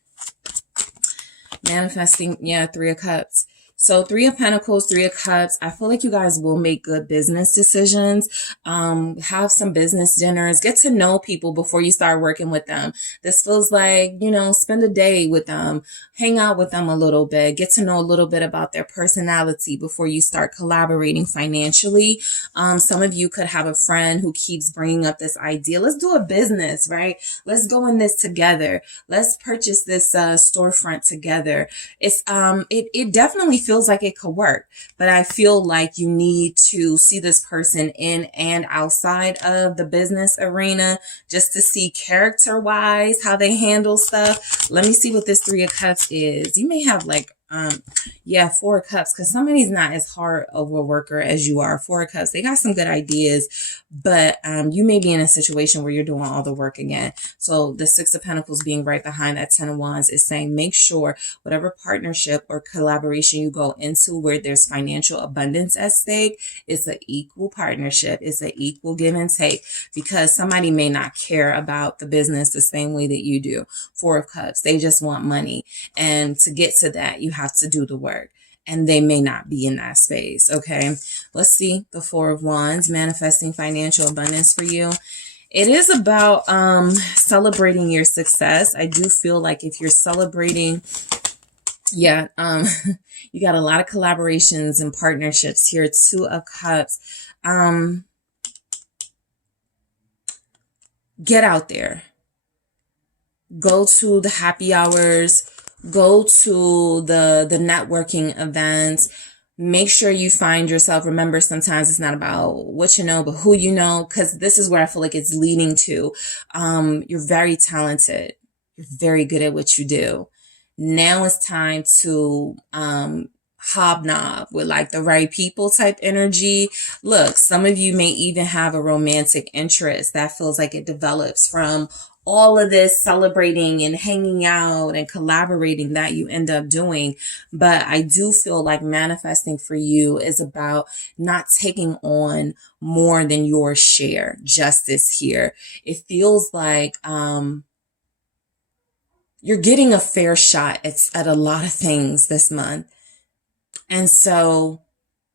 Manifesting, yeah, Three of Cups. So Three of Pentacles, Three of Cups. I feel like you guys will make good business decisions. Have some business dinners. Get to know people before you start working with them. This feels like, spend a day with them. Hang out with them a little bit. Get to know a little bit about their personality before you start collaborating financially. Some of you could have a friend who keeps bringing up this idea. Let's do a business, right? Let's go in this together. Let's purchase this storefront together. It definitely feels like it could work, but I feel like you need to see this person in and outside of the business arena just to see character wise how they handle stuff. Let me see what this Three of Cups is. You may have like Yeah, Four of Cups, because somebody's not as hard of a worker as you are. Four of Cups, they got some good ideas, but you may be in a situation where you're doing all the work again. So the Six of Pentacles being right behind that Ten of Wands is saying, make sure whatever partnership or collaboration you go into where there's financial abundance at stake, it's an equal partnership. It's an equal give and take, because somebody may not care about the business the same way that you do. Four of Cups, they just want money. And to get to that, you have to do the work. And they may not be in that space. Okay. Let's see the Four of Wands, manifesting financial abundance for you. It is about celebrating your success. I do feel like if you're celebrating, yeah, you got a lot of collaborations and partnerships here. Two of Cups. Get out there. Go to the happy hours. Go to the networking events. Make sure you find yourself. Remember, sometimes it's not about what you know, but who you know, because this is where I feel like it's leading to. You're very talented. You're very good at what you do. Now it's time to hobnob with like the right people type energy. Look, some of you may even have a romantic interest that feels like it develops from all of this celebrating and hanging out and collaborating that you end up doing. But I do feel like manifesting for you is about not taking on more than your share. Justice here. It feels like you're getting a fair shot at a lot of things this month. And so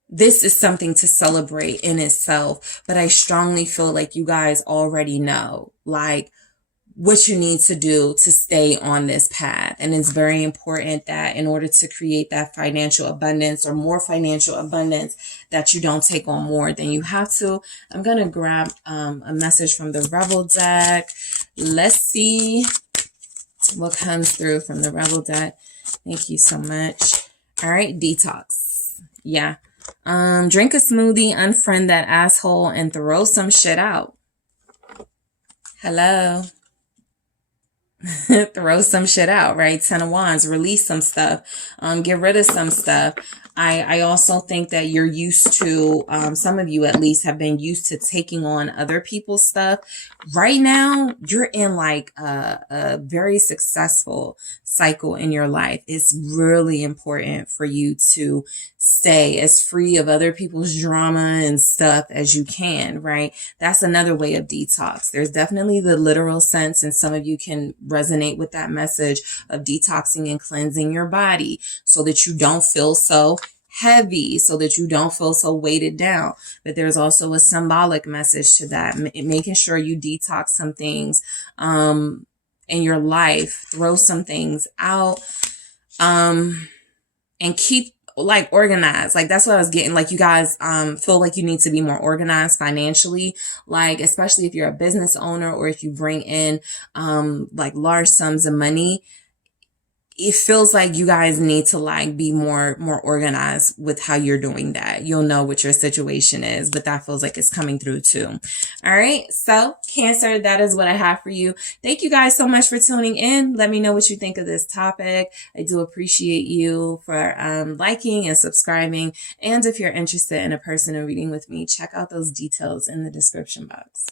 this is something to celebrate in itself. But I strongly feel like you guys already know, like, what you need to do to stay on this path. And it's very important that in order to create that financial abundance or more financial abundance, that you don't take on more than you have to. I'm going to grab a message from the Rebel deck. Let's see what comes through from the Rebel deck. Thank you so much. All right, detox. Yeah. Drink a smoothie, unfriend that asshole, and throw some shit out. Hello. Throw some shit out, right? Ten of Wands, release some stuff, get rid of some stuff. I also think that you're used to, some of you at least have been used to taking on other people's stuff. Right now, you're in like a very successful cycle in your life. It's really important for you to stay as free of other people's drama and stuff as you can, right? That's another way of detox. There's definitely the literal sense, and some of you can resonate with that message of detoxing and cleansing your body so that you don't feel so heavy, so that you don't feel so weighted down. But there's also a symbolic message to that, making sure you detox some things in your life, throw some things out, and keep like organized. Like that's what I was getting. Like you guys feel like you need to be more organized financially, like especially if you're a business owner or if you bring in like large sums of money. It feels like you guys need to like be more organized with how you're doing that. You'll know what your situation is, but that feels like it's coming through too. All right. So Cancer, that is what I have for you. Thank you guys so much for tuning in. Let me know what you think of this topic. I do appreciate you for liking and subscribing. And if you're interested in a personal reading with me, check out those details in the description box.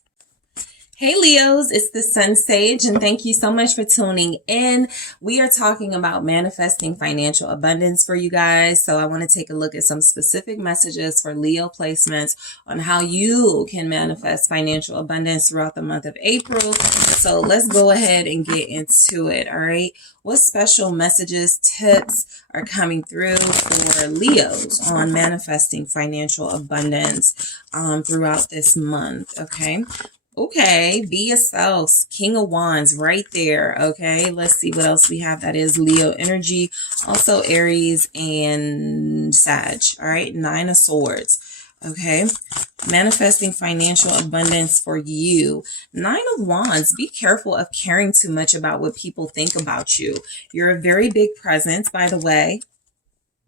Hey Leos, it's the SunSage, and thank you so much for tuning in. We are talking about manifesting financial abundance for you guys. So I want to take a look at some specific messages for Leo placements on how you can manifest financial abundance throughout the month of April. So let's go ahead and get into it. All right. What special messages, tips are coming through for Leos on manifesting financial abundance throughout this month? Okay. Okay, be yourselves. King of Wands right there. Okay, let's see what else we have. That is Leo energy. Also Aries and Sag. All right, Nine of Swords. Okay, manifesting financial abundance for you. Nine of Wands. Be careful of caring too much about what people think about you. You're a very big presence, by the way.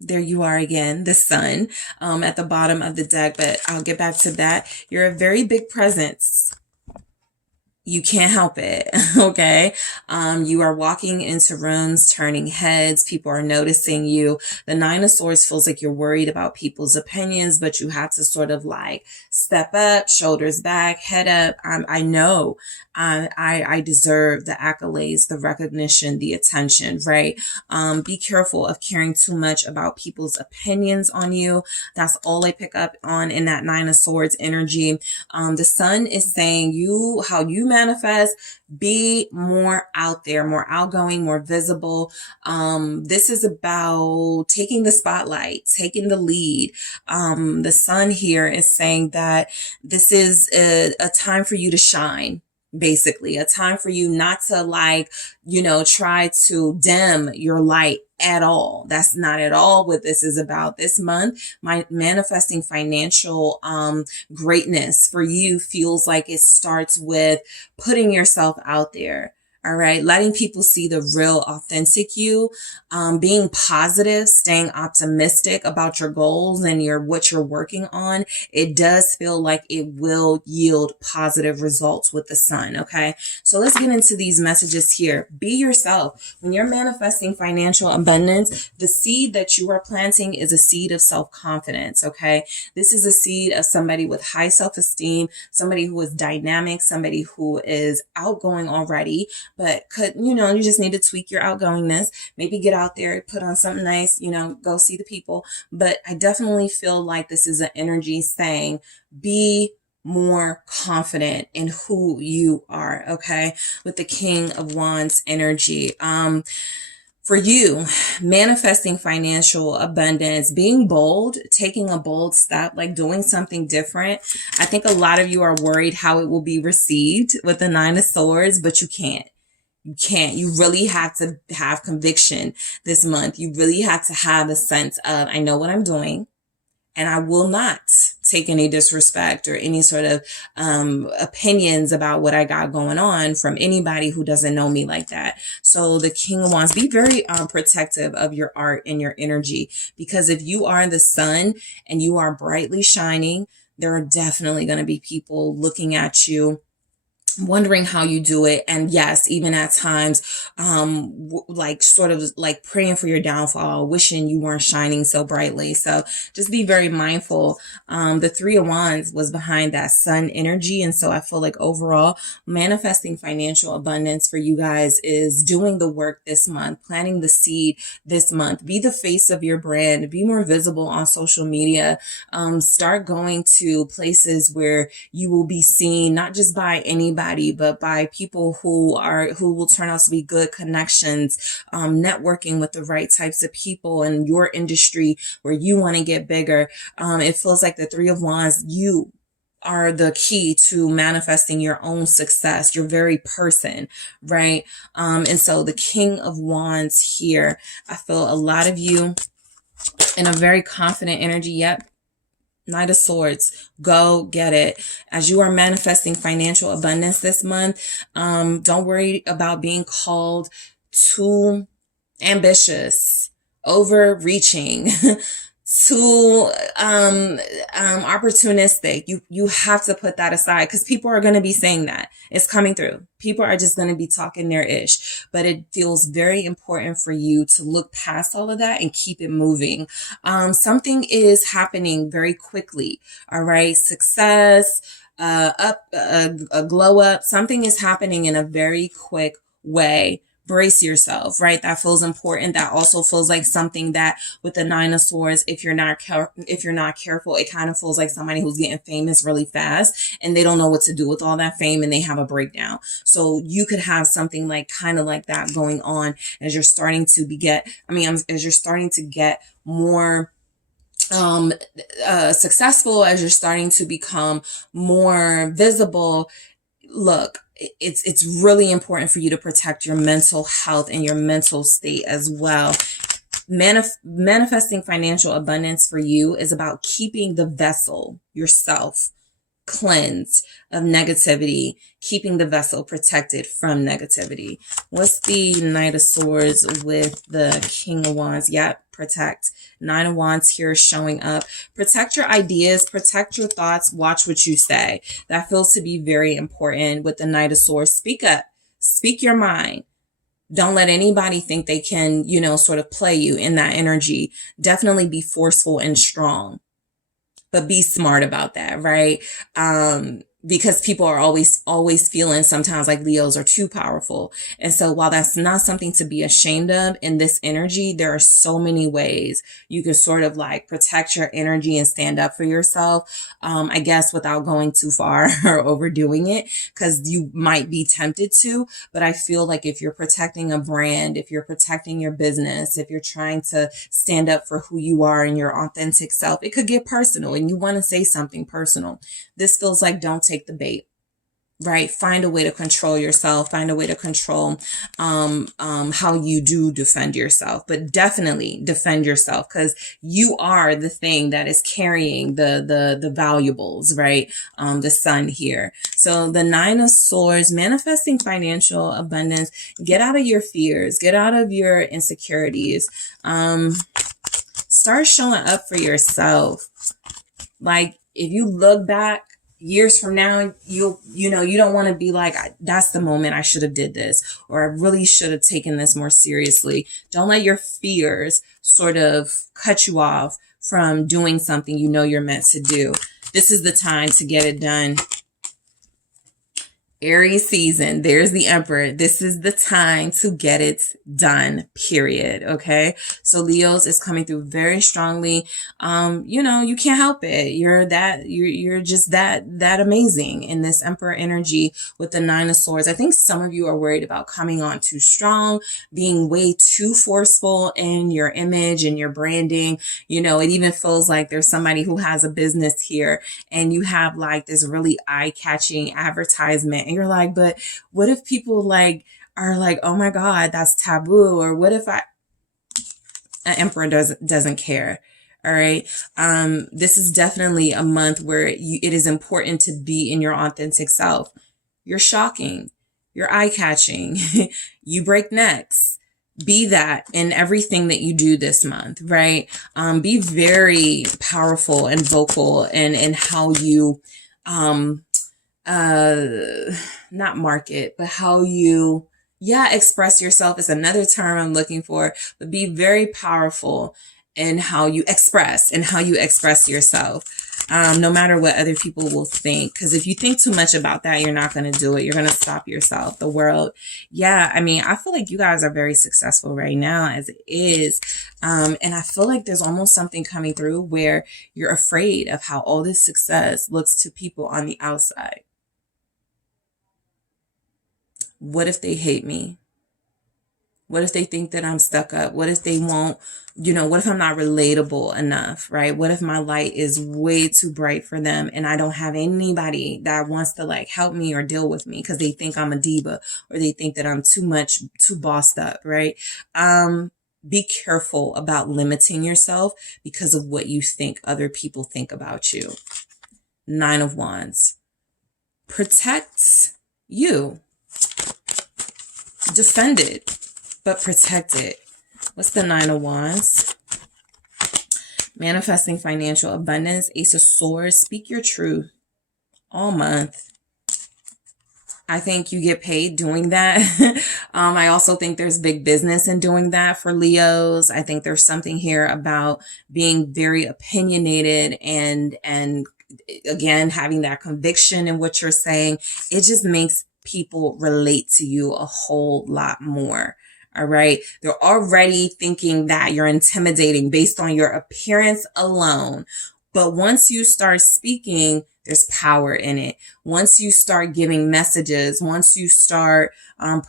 There you are again, the sun at the bottom of the deck, but I'll get back to that. You're a very big presence. You can't help it. Okay. You are walking into rooms, turning heads. People are noticing you. The Nine of Swords feels like you're worried about people's opinions, but you have to sort of like step up, shoulders back, head up. I know I deserve the accolades, the recognition, the attention, right? Be careful of caring too much about people's opinions on you. That's all I pick up on in that Nine of Swords energy. The sun is saying how you manifest, be more out there, more outgoing, more visible. This is about taking the spotlight, taking the lead. The sun here is saying that this is a time for you to shine. Basically, a time for you not to try to dim your light at all. That's not at all what this is about. This month, my manifesting financial greatness for you feels like it starts with putting yourself out there. All right. Letting people see the real authentic you, being positive, staying optimistic about your goals and what you're working on. It does feel like it will yield positive results with the sun. Okay. So let's get into these messages here. Be yourself. When you're manifesting financial abundance, the seed that you are planting is a seed of self-confidence. Okay. This is a seed of somebody with high self-esteem, somebody who is dynamic, somebody who is outgoing already, but you just need to tweak your outgoingness, maybe get out there, put on something nice, go see the people. But I definitely feel like this is an energy saying, be more confident in who you are. Okay. With the King of Wands energy. For you, manifesting financial abundance, being bold, taking a bold step, like doing something different. I think a lot of you are worried how it will be received with the Nine of Swords, but you can't. You can't. You really have to have conviction this month. You really have to have a sense of, I know what I'm doing, and I will not take any disrespect or any sort of opinions about what I got going on from anybody who doesn't know me like that. So the King of Wands, be very protective of your art and your energy, because if you are the sun and you are brightly shining, there are definitely going to be people looking at you, wondering how you do it. And yes, even at times, sort of like praying for your downfall, wishing you weren't shining so brightly. So just be very mindful. The Three of Wands was behind that sun energy. And so I feel like overall manifesting financial abundance for you guys is doing the work this month, planting the seed this month, be the face of your brand, be more visible on social media, start going to places where you will be seen, not just by anybody, but by people who will turn out to be good connections, networking with the right types of people in your industry where you want to get bigger. It feels like the Three of Wands, you are the key to manifesting your own success, your very person, right? And so the King of Wands here, I feel a lot of you in a very confident energy. Yep. Knight of Swords, go get it. As you are manifesting financial abundance this month, don't worry about being called too ambitious, overreaching, too opportunistic. You have to put that aside, because people are going to be saying that. It's coming through. People are just going to be talking their ish, but it feels very important for you to look past all of that and keep it moving. Something is happening very quickly. All right. Success, a glow up. Something is happening in a very quick way. Brace yourself, right? That feels important. That also feels like something that with the Nine of Swords, if you're not careful, it kind of feels like somebody who's getting famous really fast and they don't know what to do with all that fame and they have a breakdown. So you could have something like kind of like that going on as you're starting to as you're starting to get more successful, as you're starting to become more visible. Look, it's really important for you to protect your mental health and your mental state as well. Manifesting financial abundance for you is about keeping the vessel, yourself, cleansed of negativity, keeping the vessel protected from negativity. What's the Knight of Swords with the King of Wands? Yep, protect. Nine of Wands here showing up. Protect your ideas, protect your thoughts, watch what you say. That feels to be very important with the Knight of Swords. Speak up, speak your mind. Don't let anybody think they can, you know, sort of play you in that energy. Definitely be forceful and strong, but be smart about that, right? Because people are always feeling sometimes like Leos are too powerful. And so while that's not something to be ashamed of in this energy, there are so many ways you can sort of like protect your energy and stand up for yourself. I guess without going too far or overdoing it, because you might be tempted to, but I feel like if you're protecting a brand, if you're protecting your business, if you're trying to stand up for who you are and your authentic self, it could get personal and you want to say something personal. This feels like don't take the bait, right? Find a way to control yourself, find a way to control how you do defend yourself, but definitely defend yourself because you are the thing that is carrying the valuables, right? The sun here. So the Nine of Swords, manifesting financial abundance. Get out of your fears, get out of your insecurities. Start showing up for yourself. Like if you look back years from now, you don't want to be like, that's the moment I should have did this, or I really should have taken this more seriously. Don't let your fears sort of cut you off from doing something you know you're meant to do. This is the time to get it done. Aries season, there's the Emperor. This is the time to get it done, period. Okay. So Leos is coming through very strongly. You can't help it. You're just that amazing in this Emperor energy with the Nine of Swords. I think some of you are worried about coming on too strong, being way too forceful in your image and your branding. You know, it even feels like there's somebody who has a business here and you have like this really eye-catching advertisement. And you're like, but what if people are like, oh my God, that's taboo? Or what if an Emperor doesn't care? All right. This is definitely a month where it is important to be in your authentic self. You're shocking. You're eye-catching. You break necks. Be that in everything that you do this month, right? Be very powerful and vocal in how you, not market, but how you, express yourself is another term I'm looking for, but be very powerful in how you express yourself. No matter what other people will think. Because if you think too much about that, you're not going to do it. You're going to stop yourself. The world. Yeah. I mean, I feel like you guys are very successful right now as it is. And I feel like there's almost something coming through where you're afraid of how all this success looks to people on the outside. What if they hate me? What if they think that I'm stuck up? What if they won't, what if I'm not relatable enough, right? What if my light is way too bright for them and I don't have anybody that wants to like help me or deal with me because they think I'm a diva or they think that I'm too bossed up, right? Be careful about limiting yourself because of what you think other people think about you. Nine of Wands. Protect you. Defend it, but protect it. What's the Nine of Wands? Manifesting financial abundance. Ace of Swords. Speak your truth all month. I think you get paid doing that. I also think there's big business in doing that for Leos. I think there's something here about being very opinionated and again, having that conviction in what you're saying. It just makes people relate to you a whole lot more. All right. They're already thinking that you're intimidating based on your appearance alone. But once you start speaking, there's power in it. Once you start giving messages, once you start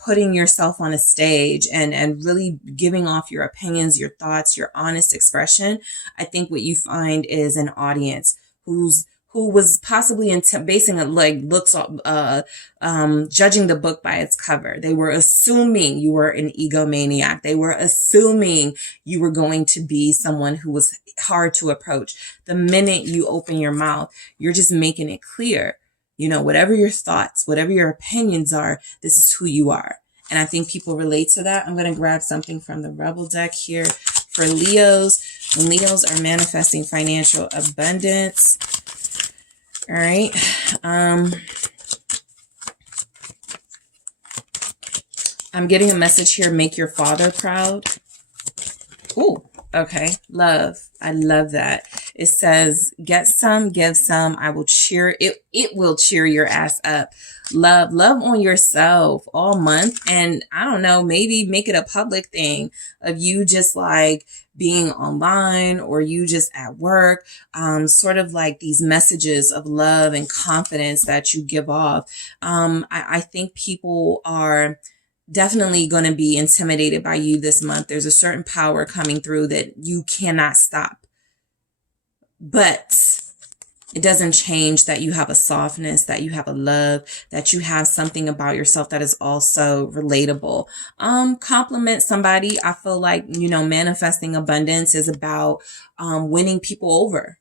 putting yourself on a stage and really giving off your opinions, your thoughts, your honest expression, I think what you find is an audience who's who was possibly basing it like looks, judging the book by its cover. They were assuming you were an egomaniac. They were assuming you were going to be someone who was hard to approach. The minute you open your mouth, you're just making it clear, you know, whatever your thoughts, whatever your opinions are, this is who you are. And I think people relate to that. I'm going to grab something from the Rebel deck here for Leos. When Leos are manifesting financial abundance. All right. I'm getting a message here. Make your father proud. Ooh, okay. Love. I love that. It says, get some, give some. I will cheer. It will cheer your ass up. Love on yourself all month. And I don't know, maybe make it a public thing of you just like being online or you just at work, sort of like these messages of love and confidence that you give off. I think people are definitely going to be intimidated by you this month. There's a certain power coming through that you cannot stop. But it doesn't change that you have a softness, that you have a love, that you have something about yourself that is also relatable. Compliment somebody. I feel like, you know, manifesting abundance is about winning people over.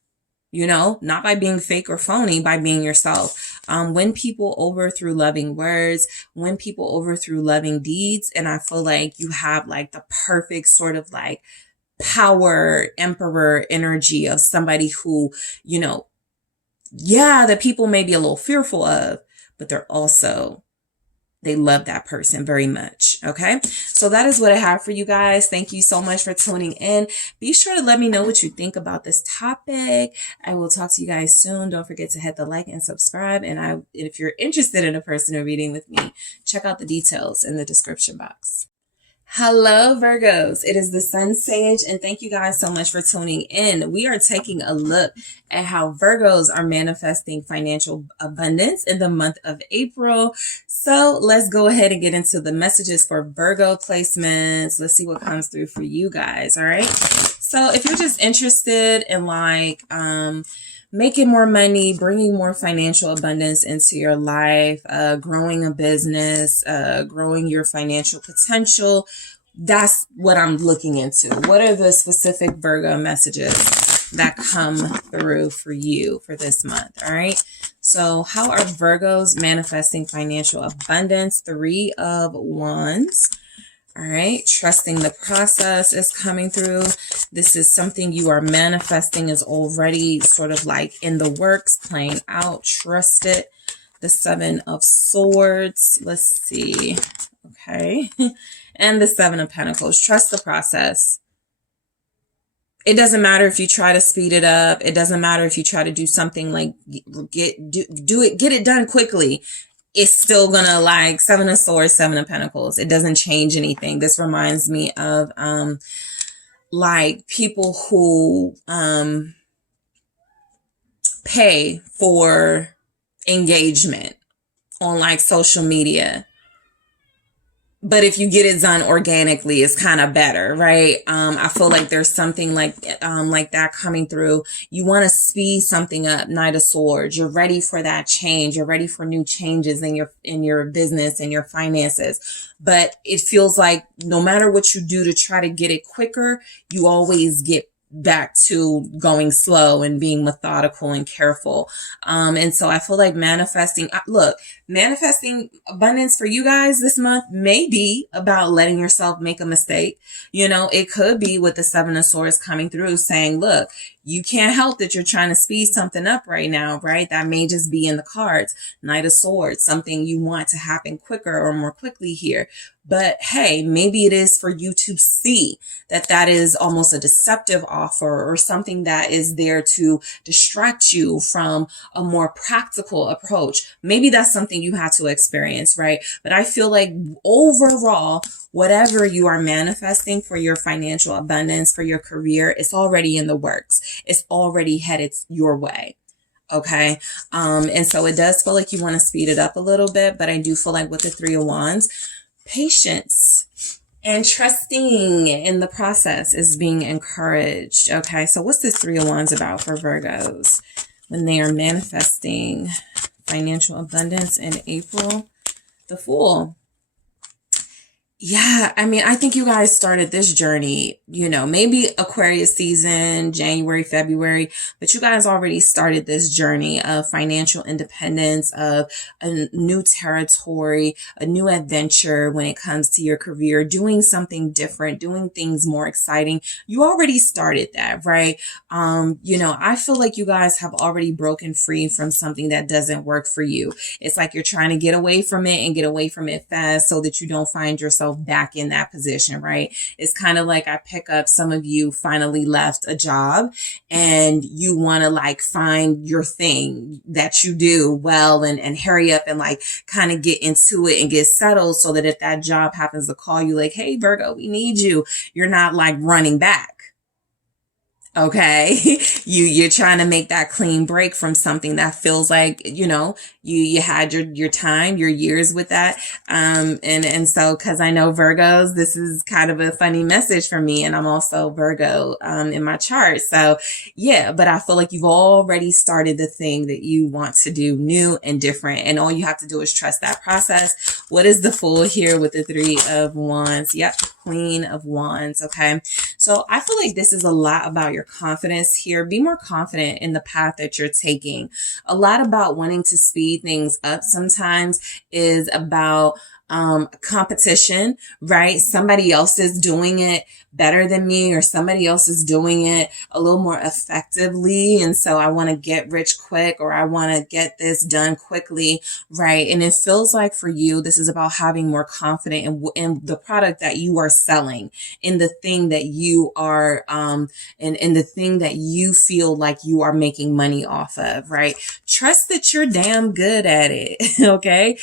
You know, not by being fake or phony, by being yourself. Win people over through loving words, win people over through loving deeds. And I feel like you have like the perfect sort of like power emperor energy of somebody who, you know, yeah, that people may be a little fearful of, but they love that person very much. Okay. So that is what I have for you guys. Thank you so much for tuning in. Be sure to let me know what you think about this topic. I will talk to you guys soon. Don't forget to hit the like and subscribe. And if you're interested in a personal reading with me, check out the details in the description box. Hello, Virgos. It is the SunSage, and thank you guys so much for tuning in. We are taking a look at how Virgos are manifesting financial abundance in the month of April. So let's go ahead and get into the messages for Virgo placements. Let's see what comes through for you guys. All right. So if you're just interested in like, making more money, bringing more financial abundance into your life, growing a business, growing your financial potential. That's what I'm looking into. What are the specific Virgo messages that come through for you for this month? All right. So how are Virgos manifesting financial abundance? 3 of Wands. All right. Trusting the process is coming through. This is something you are manifesting is already sort of like in the works, playing out. Trust it. The 7 of Swords. Let's see. Okay. And the 7 of Pentacles. Trust the process. It doesn't matter if you try to speed it up. It doesn't matter if you try to do something like get it done quickly. It's still gonna like 7 of Swords, 7 of Pentacles. It doesn't change anything. This reminds me of like people who pay for engagement on like social media. But if you get it done organically, it's kind of better, right? I feel like there's something like that coming through. You want to speed something up, Knight of Swords. You're ready for that change. You're ready for new changes in your business and your finances. But it feels like no matter what you do to try to get it quicker, you always get back to going slow and being methodical and careful. And so I feel like manifesting abundance for you guys this month may be about letting yourself make a mistake. You know, it could be with the 7 of Swords coming through saying, look, you can't help that you're trying to speed something up right now, right? That may just be in the cards. Knight of Swords, something you want to happen quicker or more quickly here. But hey, maybe it is for you to see that is almost a deceptive offer or something that is there to distract you from a more practical approach. Maybe that's something you have to experience, right? But I feel like overall, whatever you are manifesting for your financial abundance, for your career, it's already in the works. It's already headed your way. Okay. And so it does feel like you want to speed it up a little bit, but I do feel like with the 3 of Wands, patience and trusting in the process is being encouraged. Okay. So what's this 3 of Wands about for Virgos? when they are manifesting financial abundance in April. The Fool. Yeah, I mean, I think you guys started this journey, you know, maybe Aquarius season, January, February, but you guys already started this journey of financial independence, of a new territory, a new adventure when it comes to your career, doing something different, doing things more exciting. You already started that, right? You know, I feel like you guys have already broken free from something that doesn't work for you. It's like you're trying to get away from it and get away from it fast so that you don't find yourself back in that position, right? It's kind of like I pick up some of you finally left a job and you want to like find your thing that you do well and hurry up and like kind of get into it and get settled so that if that job happens to call you like, hey, Virgo, we need you, you're not like running back. Okay. You're trying to make that clean break from something that feels like, you know, you had your time, your years with that. And so, cause I know Virgos, this is kind of a funny message for me. And I'm also Virgo, in my chart. So yeah, but I feel like you've already started the thing that you want to do new and different. And all you have to do is trust that process. What is the Fool here with the Three of Wands? Yep. Queen of Wands. Okay. So I feel like this is a lot about your confidence here. Be more confident in the path that you're taking. A lot about wanting to speed things up sometimes is about competition, right? Somebody else is doing it better than me, or somebody else is doing it a little more effectively. And so I want to get rich quick, or I want to get this done quickly, right? And it feels like for you, this is about having more confidence in the product that you are selling, in the thing that you are, in the thing that you feel like you are making money off of, right? Trust that you're damn good at it. Okay.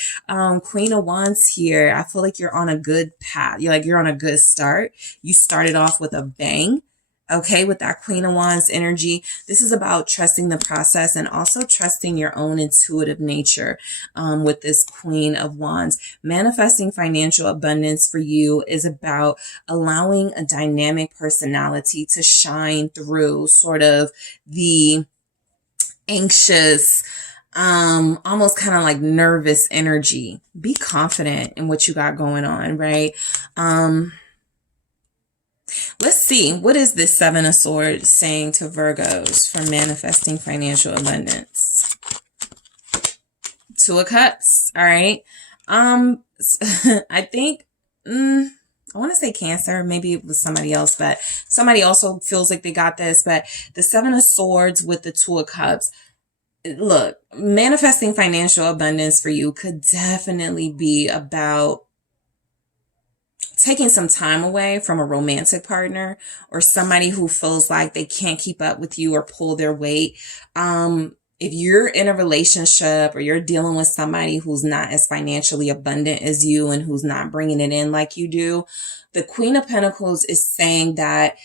Queen of Wands here. I feel like you're on a good path. You're on a good start. You started off with a bang. Okay, with that Queen of Wands energy, this is about trusting the process and also trusting your own intuitive nature. With this Queen of Wands, manifesting financial abundance for you is about allowing a dynamic personality to shine through sort of the anxious, almost kind of like nervous energy. Be confident in what you got going on, right? Let's see. What is this Seven of Swords saying to Virgos for manifesting financial abundance? Two of Cups. All right. I think, I want to say Cancer. Maybe it was somebody else, but somebody also feels like they got this. But the Seven of Swords with the Two of Cups. Look, manifesting financial abundance for you could definitely be about taking some time away from a romantic partner or somebody who feels like they can't keep up with you or pull their weight. If you're in a relationship or you're dealing with somebody who's not as financially abundant as you and who's not bringing it in like you do, the Queen of Pentacles is saying that,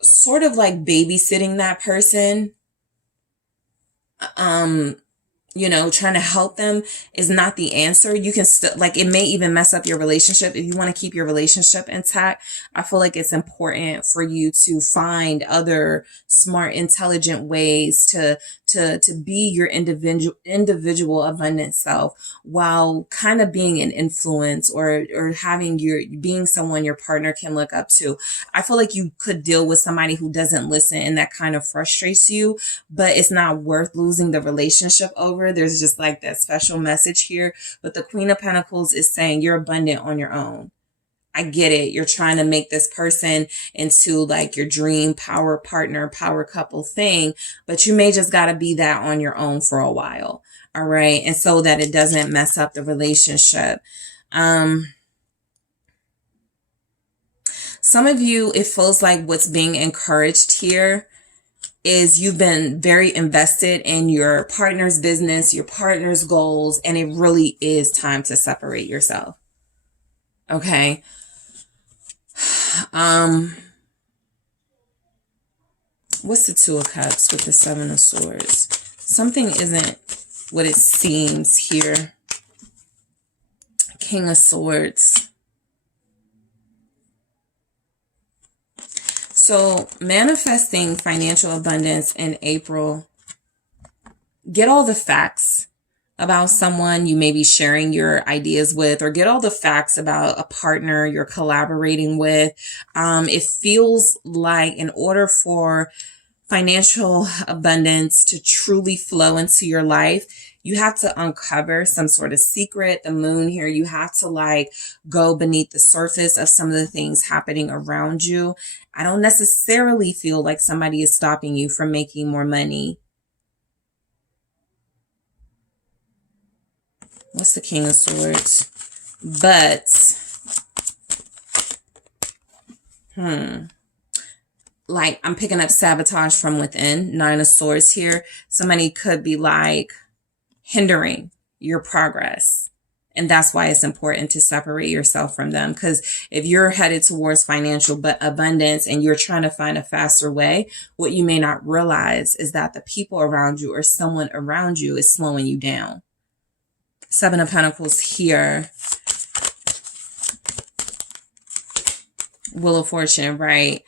sort of like babysitting that person, you know, trying to help them is not the answer. You can still, like, it may even mess up your relationship. If you want to keep your relationship intact, I feel like it's important for you to find other smart, intelligent ways to be your individual abundant self while kind of being an influence or having being someone your partner can look up to. I feel like you could deal with somebody who doesn't listen and that kind of frustrates you, but it's not worth losing the relationship over. There's just like that special message here. But the Queen of Pentacles is saying you're abundant on your own. I get it. You're trying to make this person into like your dream power partner, power couple thing, but you may just got to be that on your own for a while. All right. And so that it doesn't mess up the relationship. Some of you, it feels like what's being encouraged here is you've been very invested in your partner's business, your partner's goals, and it really is time to separate yourself. Okay. What's the Two of Cups with the Seven of Swords? Something isn't what it seems here. King of Swords. So manifesting financial abundance in April get all the facts about someone you may be sharing your ideas with, or get all the facts about a partner you're collaborating with. It feels like in order for financial abundance to truly flow into your life, you have to uncover some sort of secret. The moon here, you have to like go beneath the surface of some of the things happening around you. I don't necessarily feel like somebody is stopping you from making more money. What's the King of Swords? But, like I'm picking up sabotage from within. Nine of Swords here. Somebody could be like hindering your progress. And that's why it's important to separate yourself from them. Because if you're headed towards financial abundance and you're trying to find a faster way, what you may not realize is that the people around you or someone around you is slowing you down. Seven of Pentacles here. Wheel of Fortune, right?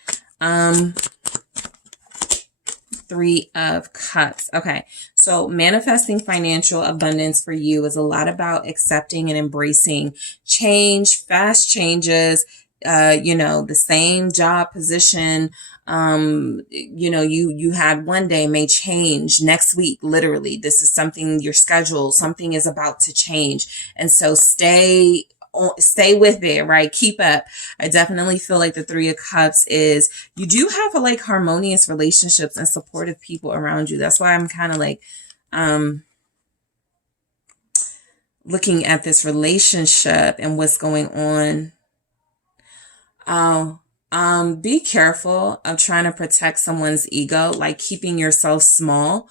Three of Cups. Okay. So manifesting financial abundance for you is a lot about accepting and embracing change, fast changes, the same job position, you had one day may change next week. Literally, this is something, your schedule, something is about to change. And so stay with it, right? Keep up. I definitely feel like the Three of Cups is, you do have a like harmonious relationships and supportive people around you. That's why I'm kind of like, looking at this relationship and what's going on. Be careful of trying to protect someone's ego, like keeping yourself small,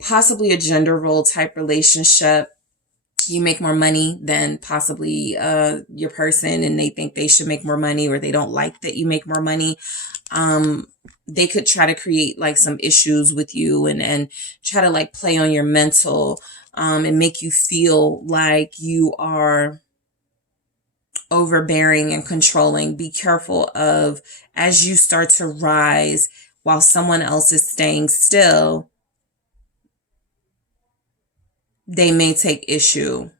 possibly a gender role type relationship. You make more money than possibly your person, and they think they should make more money, or they don't like that you make more money. They could try to create like some issues with you and try to like play on your mental and make you feel like you are overbearing and controlling. Be careful of, as you start to rise while someone else is staying still, they may take issue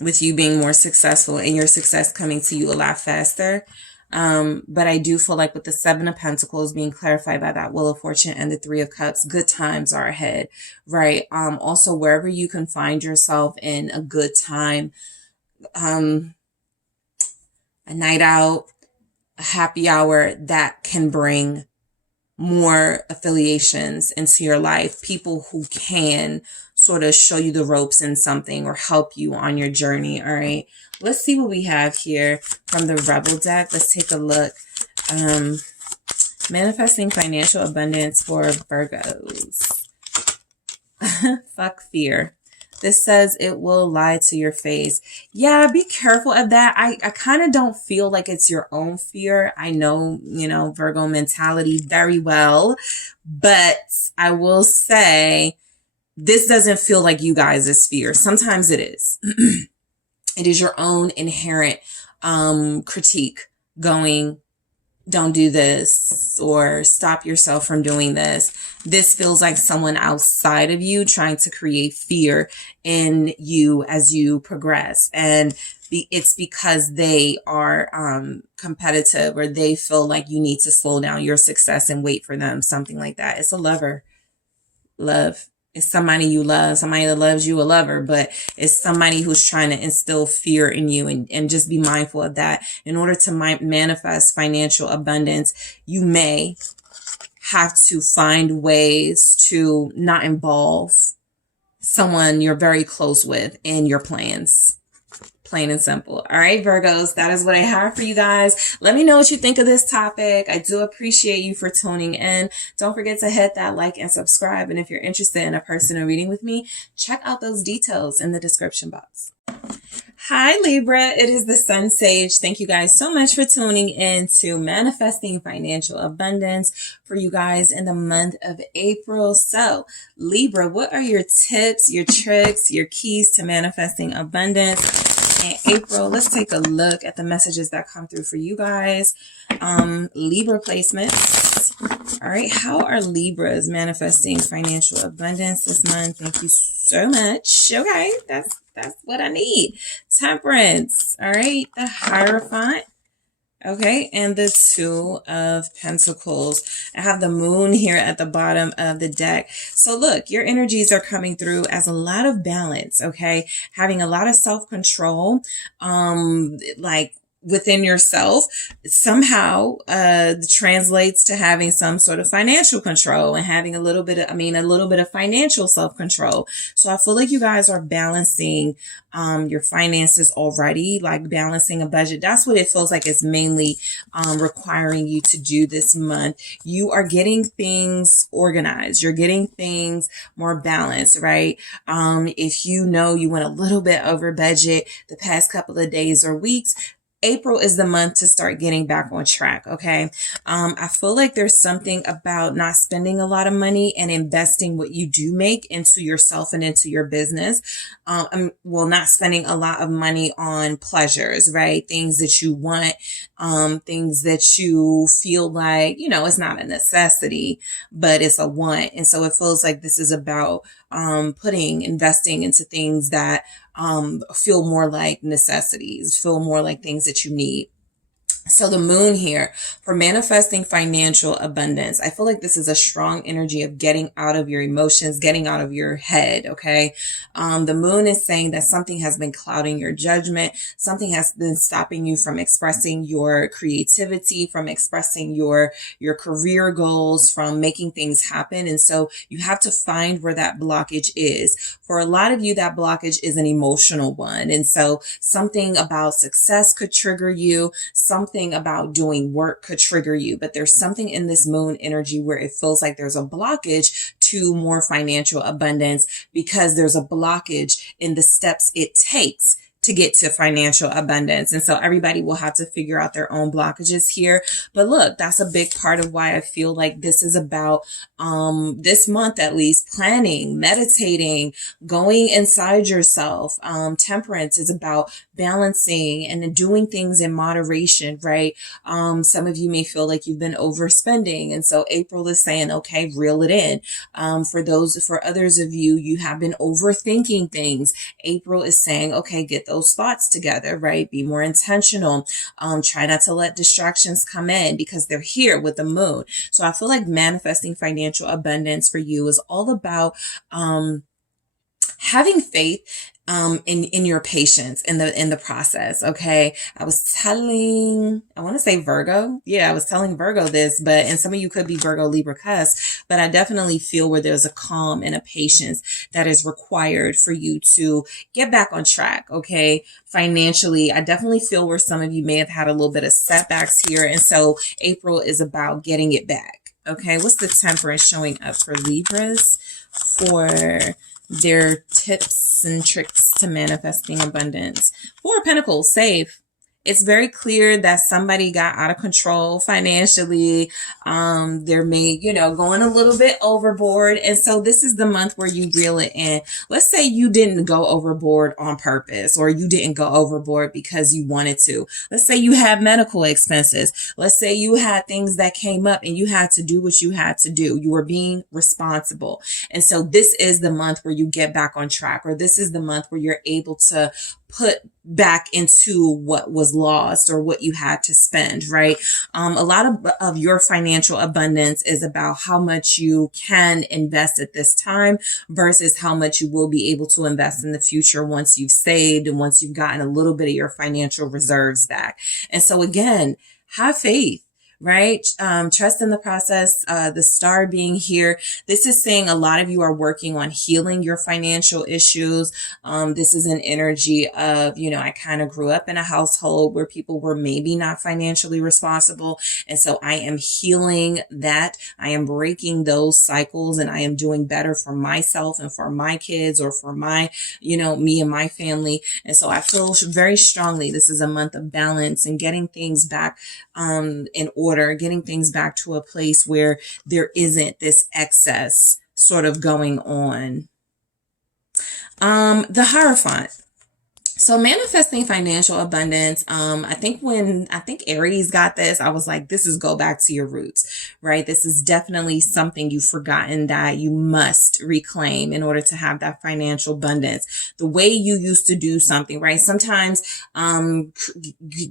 with you being more successful and your success coming to you a lot faster. But I do feel like with the Seven of Pentacles being clarified by that Wheel of Fortune and the Three of Cups, good times are ahead, right? Also, wherever you can find yourself in a good time, a night out, a happy hour, that can bring more affiliations into your life. People who can sort of show you the ropes in something or help you on your journey. All right. Let's see what we have here from the Rebel deck. Let's take a look. Manifesting financial abundance for Virgos. Fuck fear. This says it will lie to your face. Yeah, be careful of that. I kind of don't feel like it's your own fear. I know, Virgo mentality very well, but I will say this doesn't feel like you guys' fear. Sometimes it is. It is your own inherent critique going, don't do this, or stop yourself from doing this. This feels like someone outside of you trying to create fear in you as you progress. And it's because they are competitive, or they feel like you need to slow down your success and wait for them, something like that. It's a lover. Love. It's somebody you love, somebody that loves you, a lover, but it's somebody who's trying to instill fear in you, and just be mindful of that. In order to manifest financial abundance, you may have to find ways to not involve someone you're very close with in your plans. Plain and simple. All right, Virgos, that is what I have for you guys. Let me know what you think of this topic. I do appreciate you for tuning in. Don't forget to hit that like and subscribe. And if you're interested in a personal reading with me, check out those details in the description box. Hi, Libra. It is the SunSage. Thank you guys so much for tuning in to Manifesting Financial Abundance for you guys in the month of April. So, Libra, what are your tips, your tricks, your keys to manifesting abundance in April? Let's take a look at the messages that come through for you guys. Libra placements. All right, how are Libras manifesting financial abundance this month? Thank you so much. Okay, that's what I need. Temperance. All right, the Hierophant. Okay, and the Two of Pentacles. I have the Moon here at the bottom of the deck. So look, your energies are coming through as a lot of balance, okay? Having a lot of self-control, like within yourself somehow translates to having some sort of financial control and having a little bit of financial self-control. So I feel like you guys are balancing your finances already, like balancing a budget. That's what it feels like is mainly requiring you to do this month. You are getting things organized. You're getting things more balanced, right? If you know you went a little bit over budget the past couple of days or weeks, April is the month to start getting back on track, okay? I feel like there's something about not spending a lot of money and investing what you do make into yourself and into your business. Not spending a lot of money on pleasures, right? Things that you want, things that you feel like, it's not a necessity, but it's a want. And so it feels like this is about investing into things that feel more like necessities, feel more like things that you need. So the Moon here for manifesting financial abundance. I feel like this is a strong energy of getting out of your emotions, getting out of your head. Okay. The Moon is saying that something has been clouding your judgment. Something has been stopping you from expressing your creativity, from expressing your career goals, from making things happen. And so you have to find where that blockage is. For a lot of you, that blockage is an emotional one. And so something about success could trigger you. Something about doing work could trigger you, but there's something in this Moon energy where it feels like there's a blockage to more financial abundance because there's a blockage in the steps it takes to get to financial abundance. And so everybody will have to figure out their own blockages here. But look, that's a big part of why I feel like this is about this month, at least, planning, meditating, going inside yourself. Temperance is about balancing and doing things in moderation, right? Some of you may feel like you've been overspending. And so April is saying, okay, reel it in. For others of you, you have been overthinking things. April is saying, okay, get those thoughts together, right? Be more intentional. Try not to let distractions come in because they're here with the Moon. So I feel like manifesting financial abundance for you is all about having faith in your patience in the process. Okay. I was telling Virgo this, and some of you could be Virgo, Libra, cusp, but I definitely feel where there's a calm and a patience that is required for you to get back on track. Okay. Financially, I definitely feel where some of you may have had a little bit of setbacks here. And so April is about getting it back. Okay. What's the Temperance showing up for Libras for their tips and tricks to manifesting abundance? Four of Pentacles, save. It's very clear that somebody got out of control financially. They're going a little bit overboard. And so this is the month where you reel it in. Let's say you didn't go overboard on purpose, or you didn't go overboard because you wanted to. Let's say you had medical expenses. Let's say you had things that came up and you had to do what you had to do. You were being responsible. And so this is the month where you get back on track, or this is the month where you're able to put back into what was lost or what you had to spend, right? A lot of your financial abundance is about how much you can invest at this time versus how much you will be able to invest in the future once you've saved and once you've gotten a little bit of your financial reserves back. And so again, have faith. Right? Trust in the process, the star being here. This is saying a lot of you are working on healing your financial issues. This is an energy of, I kind of grew up in a household where people were maybe not financially responsible. And so I am healing that. I am breaking those cycles, and I am doing better for myself and for my kids, or for my, me and my family. And so I feel very strongly this is a month of balance and getting things back in order, getting things back to a place where there isn't this excess sort of going on. The Hierophant. So manifesting financial abundance, I think Aries got this, I was like, this is go back to your roots, right? This is definitely something you've forgotten that you must reclaim in order to have that financial abundance. The way you used to do something, right? Sometimes,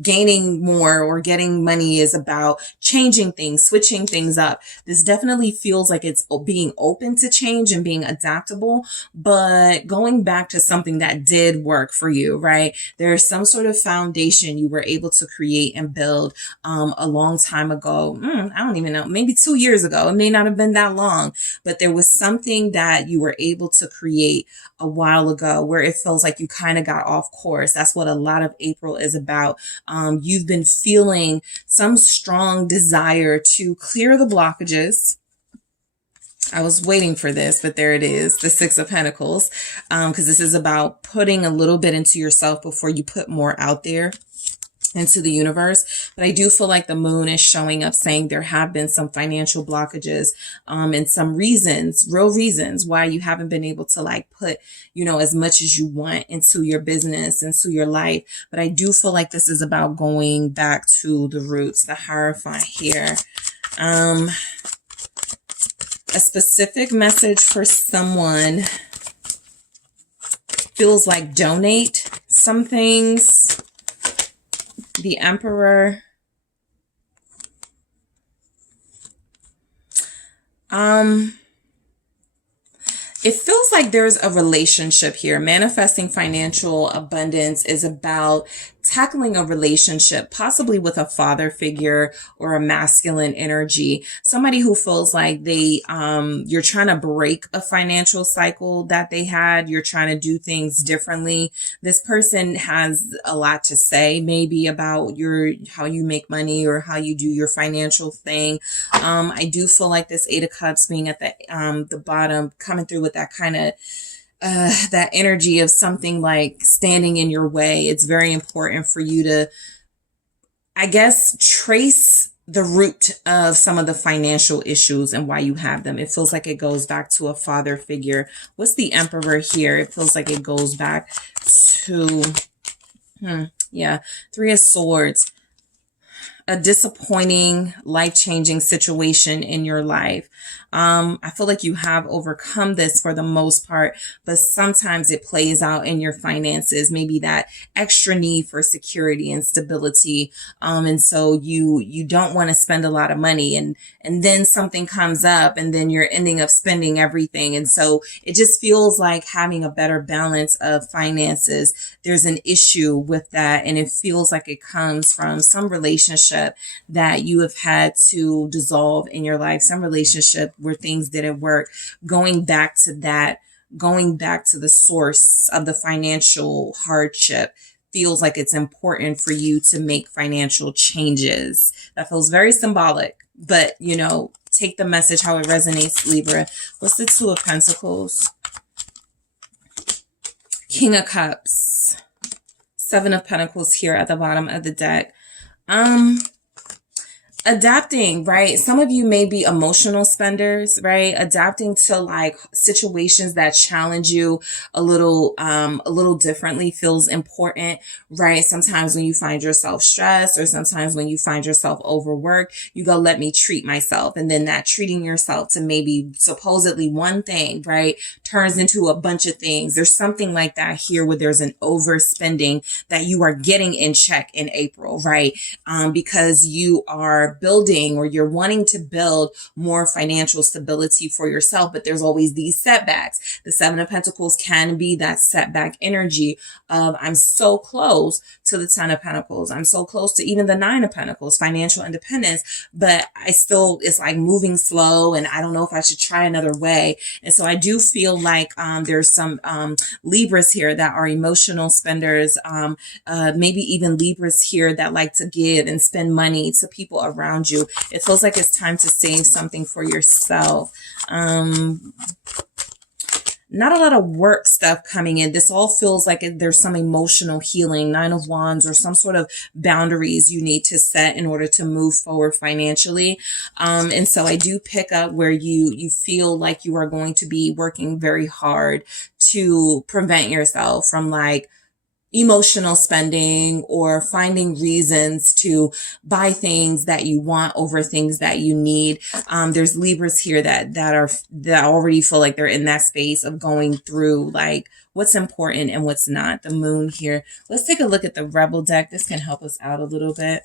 gaining more or getting money is about changing things, switching things up. This definitely feels like it's being open to change and being adaptable, but going back to something that did work for you, right? There's some sort of foundation you were able to create and build a long time ago. I don't even know, maybe 2 years ago. It may not have been that long, but there was something that you were able to create a while ago where it feels like you kind of got off course. That's what a lot of April is about. You've been feeling some strong desire to clear the blockages. I was waiting for this, but there it is, the Six of Pentacles, because this is about putting a little bit into yourself before you put more out there into the universe. But I do feel like the moon is showing up saying there have been some financial blockages, and some reasons, real reasons why you haven't been able to like put, as much as you want into your business, into your life. But I do feel like this is about going back to the roots, the Hierophant here. A specific message for someone feels like donate some things. The Emperor. It feels like there's a relationship here. Manifesting financial abundance is about tackling a relationship, possibly with a father figure or a masculine energy, somebody who feels like you're trying to break a financial cycle that they had. You're trying to do things differently. This person has a lot to say, maybe about how you make money or how you do your financial thing. I do feel like this Eight of Cups being at the bottom, coming through with that kind of that energy of something like standing in your way. It's very important for you to, I guess, trace the root of some of the financial issues and why you have them. It feels like it goes back to a father figure. What's the Emperor here? It feels like it goes back to, Three of Swords. A disappointing, life-changing situation in your life. I feel like you have overcome this for the most part, but sometimes it plays out in your finances, maybe that extra need for security and stability. And so you don't want to spend a lot of money, and then something comes up and then you're ending up spending everything. And so it just feels like having a better balance of finances. There's an issue with that, and it feels like it comes from some relationship that you have had to dissolve in your life, some relationship where things didn't work. Going back to the source of the financial hardship feels like it's important for you to make financial changes. That feels very symbolic, but take the message how it resonates, Libra. What's the Two of Pentacles? King of Cups. Seven of Pentacles here at the bottom of the deck. Adapting, right? Some of you may be emotional spenders, right? Adapting to like situations that challenge you a little differently feels important, right? Sometimes when you find yourself stressed, or sometimes when you find yourself overworked, you go, let me treat myself. And then that treating yourself to maybe supposedly one thing, right, turns into a bunch of things. There's something like that here where there's an overspending that you are getting in check in April, right? Because you are building, or you're wanting to build more financial stability for yourself, but there's always these setbacks. The Seven of Pentacles can be that setback energy of, I'm so close to the Ten of Pentacles. I'm so close to even the Nine of Pentacles, financial independence, but it's like moving slow, and I don't know if I should try another way. And so I do feel like there's some Libras here that are emotional spenders, maybe even Libras here that like to give and spend money to people around you. It feels like it's time to save something for yourself. Not a lot of work stuff coming in. This all feels like there's some emotional healing, Nine of Wands, or some sort of boundaries you need to set in order to move forward financially. And so I do pick up where you feel like you are going to be working very hard to prevent yourself from like emotional spending or finding reasons to buy things that you want over things that you need. There's Libras here that already feel like they're in that space of going through like what's important and what's not. The moon here. Let's take a look at the Rebel deck. This can help us out a little bit.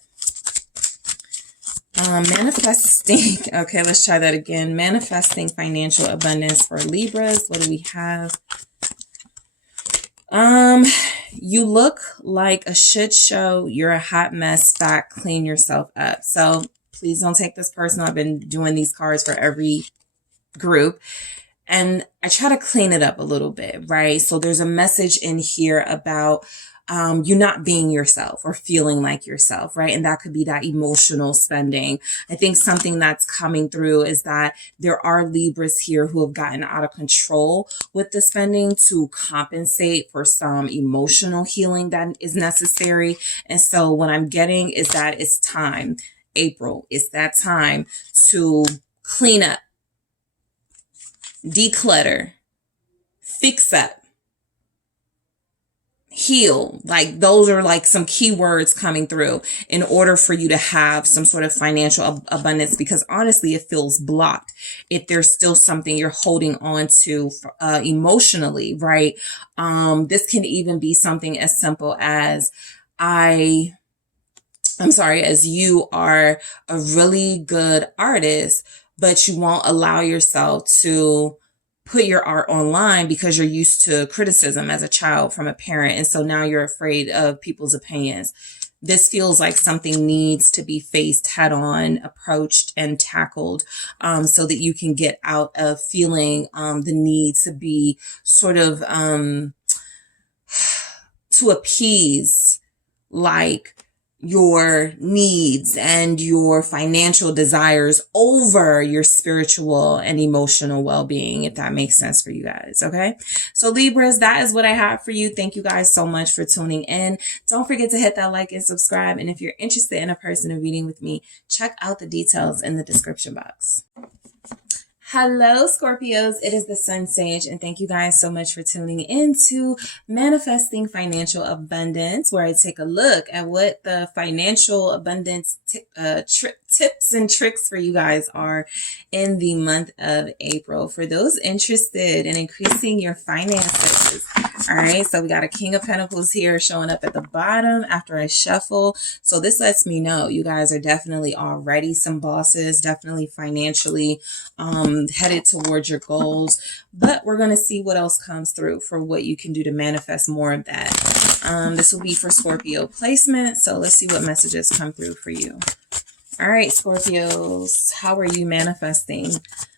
Manifesting. Okay, let's try that again. Manifesting financial abundance for Libras. What do we have? You look like a shit show. You're a hot mess. Stop. Clean yourself up. So please don't take this personal. I've been doing these cards for every group, and I try to clean it up a little bit, right? So there's a message in here about you not being yourself or feeling like yourself, right? And that could be that emotional spending. I think something that's coming through is that there are Libras here who have gotten out of control with the spending to compensate for some emotional healing that is necessary. And so what I'm getting is that it's time, April, it's that time to clean up, declutter, fix up, heal. Like those are like some key words coming through in order for you to have some sort of financial abundance, because honestly it feels blocked if there's still something you're holding on to emotionally, right? This can even be something as simple as as you are a really good artist, but you won't allow yourself to put your art online because you're used to criticism as a child from a parent. And so now you're afraid of people's opinions. This feels like something needs to be faced head on, approached and tackled, so that you can get out of feeling the need to be sort of to appease like your needs and your financial desires over your spiritual and emotional well-being, if that makes sense for you guys. Okay. So Libras, that is what I have for you. Thank you guys so much for tuning in. Don't forget to hit that like and subscribe. And if you're interested in a personal reading with me, check out the details in the description box. Hello, Scorpios. It is the SunSage, and thank you guys so much for tuning in to Manifesting Financial Abundance, where I take a look at what the financial abundance tips and tricks for you guys are in the month of April for those interested in increasing your finances. All right, so we got a King of Pentacles here showing up at the bottom after I shuffle. So this lets me know you guys are definitely already some bosses, definitely financially headed towards your goals. But we're going to see what else comes through for what you can do to manifest more of that. This will be for Scorpio placement. So let's see what messages come through for you. All right, Scorpios, how are you manifesting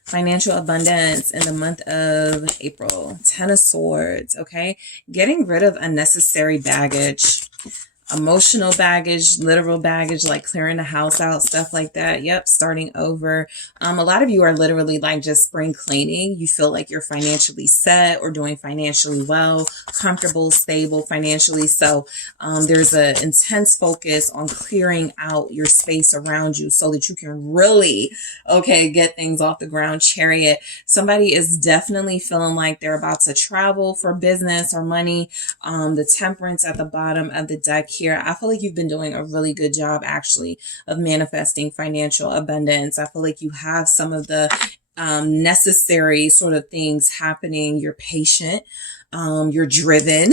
financial abundance in the month of April? 10 of Swords, okay? Getting rid of unnecessary baggage, emotional baggage, literal baggage, like clearing the house out, stuff like that. Yep, starting over. A lot of you are literally like just spring cleaning. You feel like you're financially set or doing financially well, comfortable, stable financially. So there's an intense focus on clearing out your space around you so that you can really, okay, get things off the ground. Chariot. Somebody is definitely feeling like they're about to travel for business or money. The Temperance at the bottom of the deck here. I feel like you've been doing a really good job actually of manifesting financial abundance. I feel like you have some of the necessary sort of things happening. You're patient. You're driven,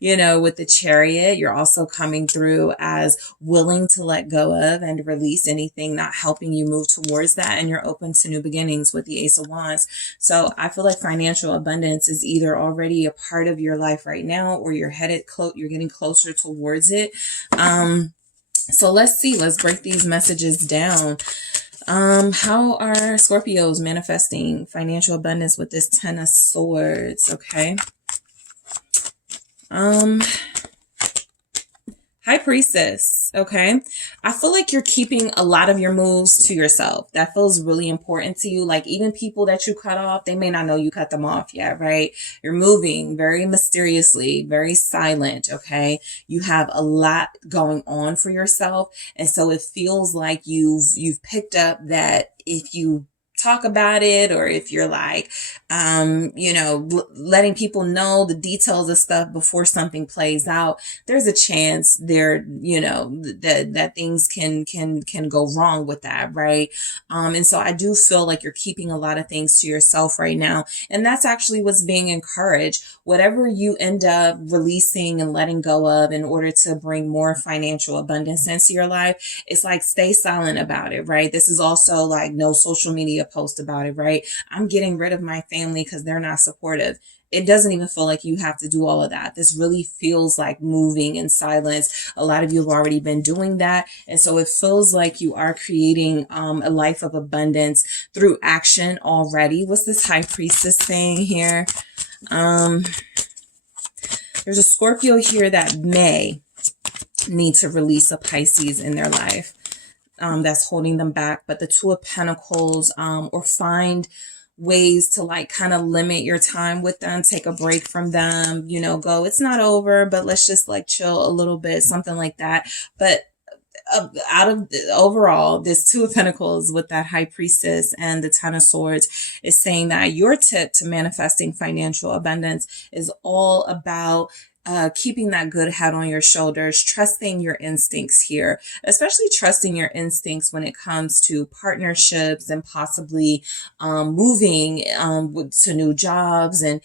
you know, with the Chariot. You're also coming through as willing to let go of and release anything not helping you move towards that. And you're open to new beginnings with the Ace of Wands. So I feel like financial abundance is either already a part of your life right now, or you're you're getting closer towards it. So let's see, let's break these messages down. How are Scorpios manifesting financial abundance with this 10 of Swords? Okay. High Priestess. Okay. I feel like you're keeping a lot of your moves to yourself. That feels really important to you. Like even people that you cut off, they may not know you cut them off yet, right? You're moving very mysteriously, very silent. Okay. You have a lot going on for yourself. And so it feels like you've picked up that if you talk about it, or if you're like, you know, letting people know the details of stuff before something plays out, there's a chance there, you know, that things can go wrong with that, right? And so I do feel like you're keeping a lot of things to yourself right now, and that's actually what's being encouraged. Whatever you end up releasing and letting go of in order to bring more financial abundance into your life, it's like, stay silent about it, right? This is also like no social media post about it, right? I'm getting rid of my family because they're not supportive. It doesn't even feel like you have to do all of that. This really feels like moving in silence. A lot of you have already been doing that. And so it feels like you are creating a life of abundance through action already. What's this High Priestess saying here? There's a Scorpio here that may need to release a Pisces in their life. That's holding them back. But the Two of Pentacles, or find ways to like kind of limit your time with them, take a break from them, you know, go, it's not over, but let's just like chill a little bit, something like that. But out of overall, this Two of Pentacles with that High Priestess and the Ten of Swords is saying that your tip to manifesting financial abundance is all about keeping that good head on your shoulders, trusting your instincts here, especially trusting your instincts when it comes to partnerships and possibly moving to new jobs and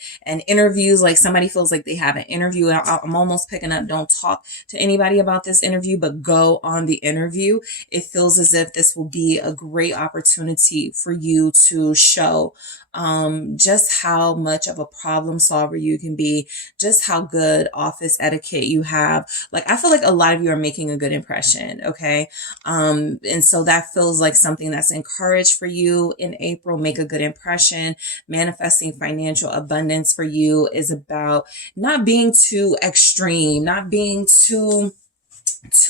interviews. Like somebody feels like they have an interview. I'm almost picking up, don't talk to anybody about this interview, but go on the interview. It feels as if this will be a great opportunity for you to show just how much of a problem solver you can be, just how good office etiquette you have. Like, I feel like a lot of you are making a good impression. Okay. And so that feels like something that's encouraged for you in April. Make a good impression. Manifesting financial abundance for you is about not being too extreme, not being too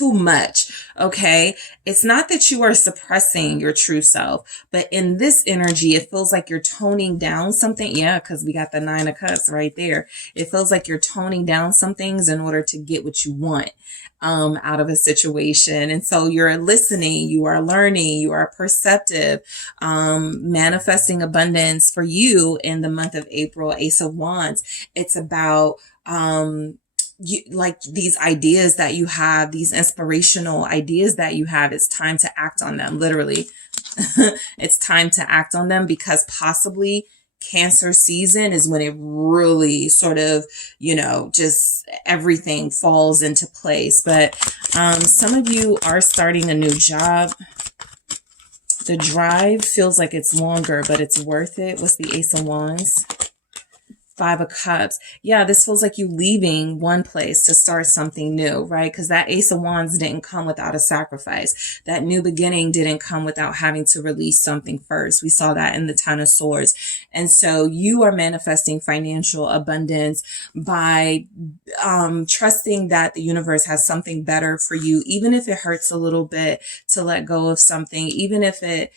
much. Okay. It's not that you are suppressing your true self, but in this energy, it feels like you're toning down something. Yeah. Cause we got the Nine of Cups right there. It feels like you're toning down some things in order to get what you want, out of a situation. And so you're listening, you are learning, you are perceptive, manifesting abundance for you in the month of April. Ace of Wands. It's about, like these ideas that you have, these inspirational ideas that you have, it's time to act on them. Literally, it's time to act on them, because possibly Cancer season is when it really sort of, you know, just everything falls into place. But some of you are starting a new job. The drive feels like it's longer, but it's worth it. What's the Ace of Wands? Five of Cups. Yeah, this feels like you leaving one place to start something new, right? Because that Ace of Wands didn't come without a sacrifice. That new beginning didn't come without having to release something first. We saw that in the Ten of Swords. And so you are manifesting financial abundance by trusting that the universe has something better for you, even if it hurts a little bit to let go of something, even if it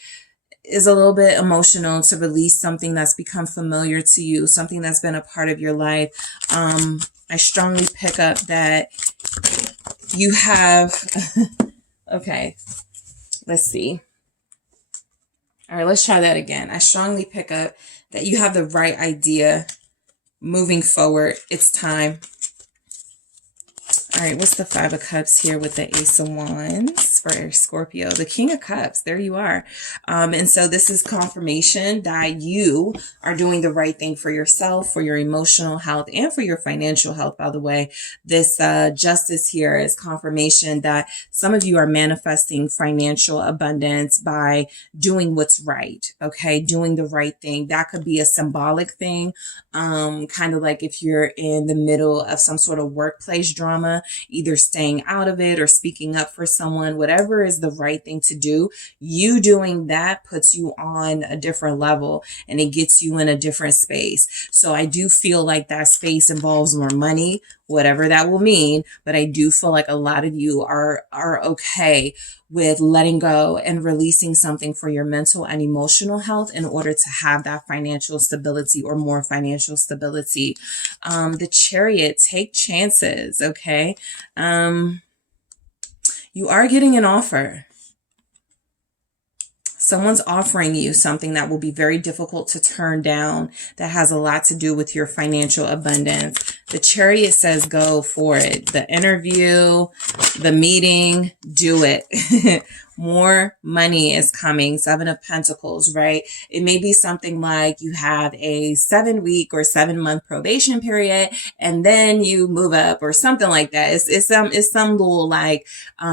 is a little bit emotional to release something that's become familiar to you, something that's been a part of your life. I strongly pick up that you have, okay, let's see. All right, let's try that again. I strongly pick up that you have the right idea moving forward. It's time. All right, what's the Five of Cups here with the Ace of Wands for Scorpio? The King of Cups, there you are. And so this is confirmation that you are doing the right thing for yourself, for your emotional health, and for your financial health, by the way. This Justice here is confirmation that some of you are manifesting financial abundance by doing what's right, okay? Doing the right thing. That could be a symbolic thing, kind of like if you're in the middle of some sort of workplace drama, either staying out of it or speaking up for someone, whatever is the right thing to do. You doing that puts you on a different level and it gets you in a different space. So I do feel like that space involves more money, whatever that will mean. But I do feel like a lot of you are okay with letting go and releasing something for your mental and emotional health in order to have that financial stability or more financial stability. The Chariot, take chances, okay? You are getting an offer. Someone's offering you something that will be very difficult to turn down, that has a lot to do with your financial abundance. The Chariot says go for it. The interview, the meeting, do it. More money is coming. 7 of Pentacles, right? It may be something like you have a 7-week or 7-month probation period, and then you move up or something like that. It's some little like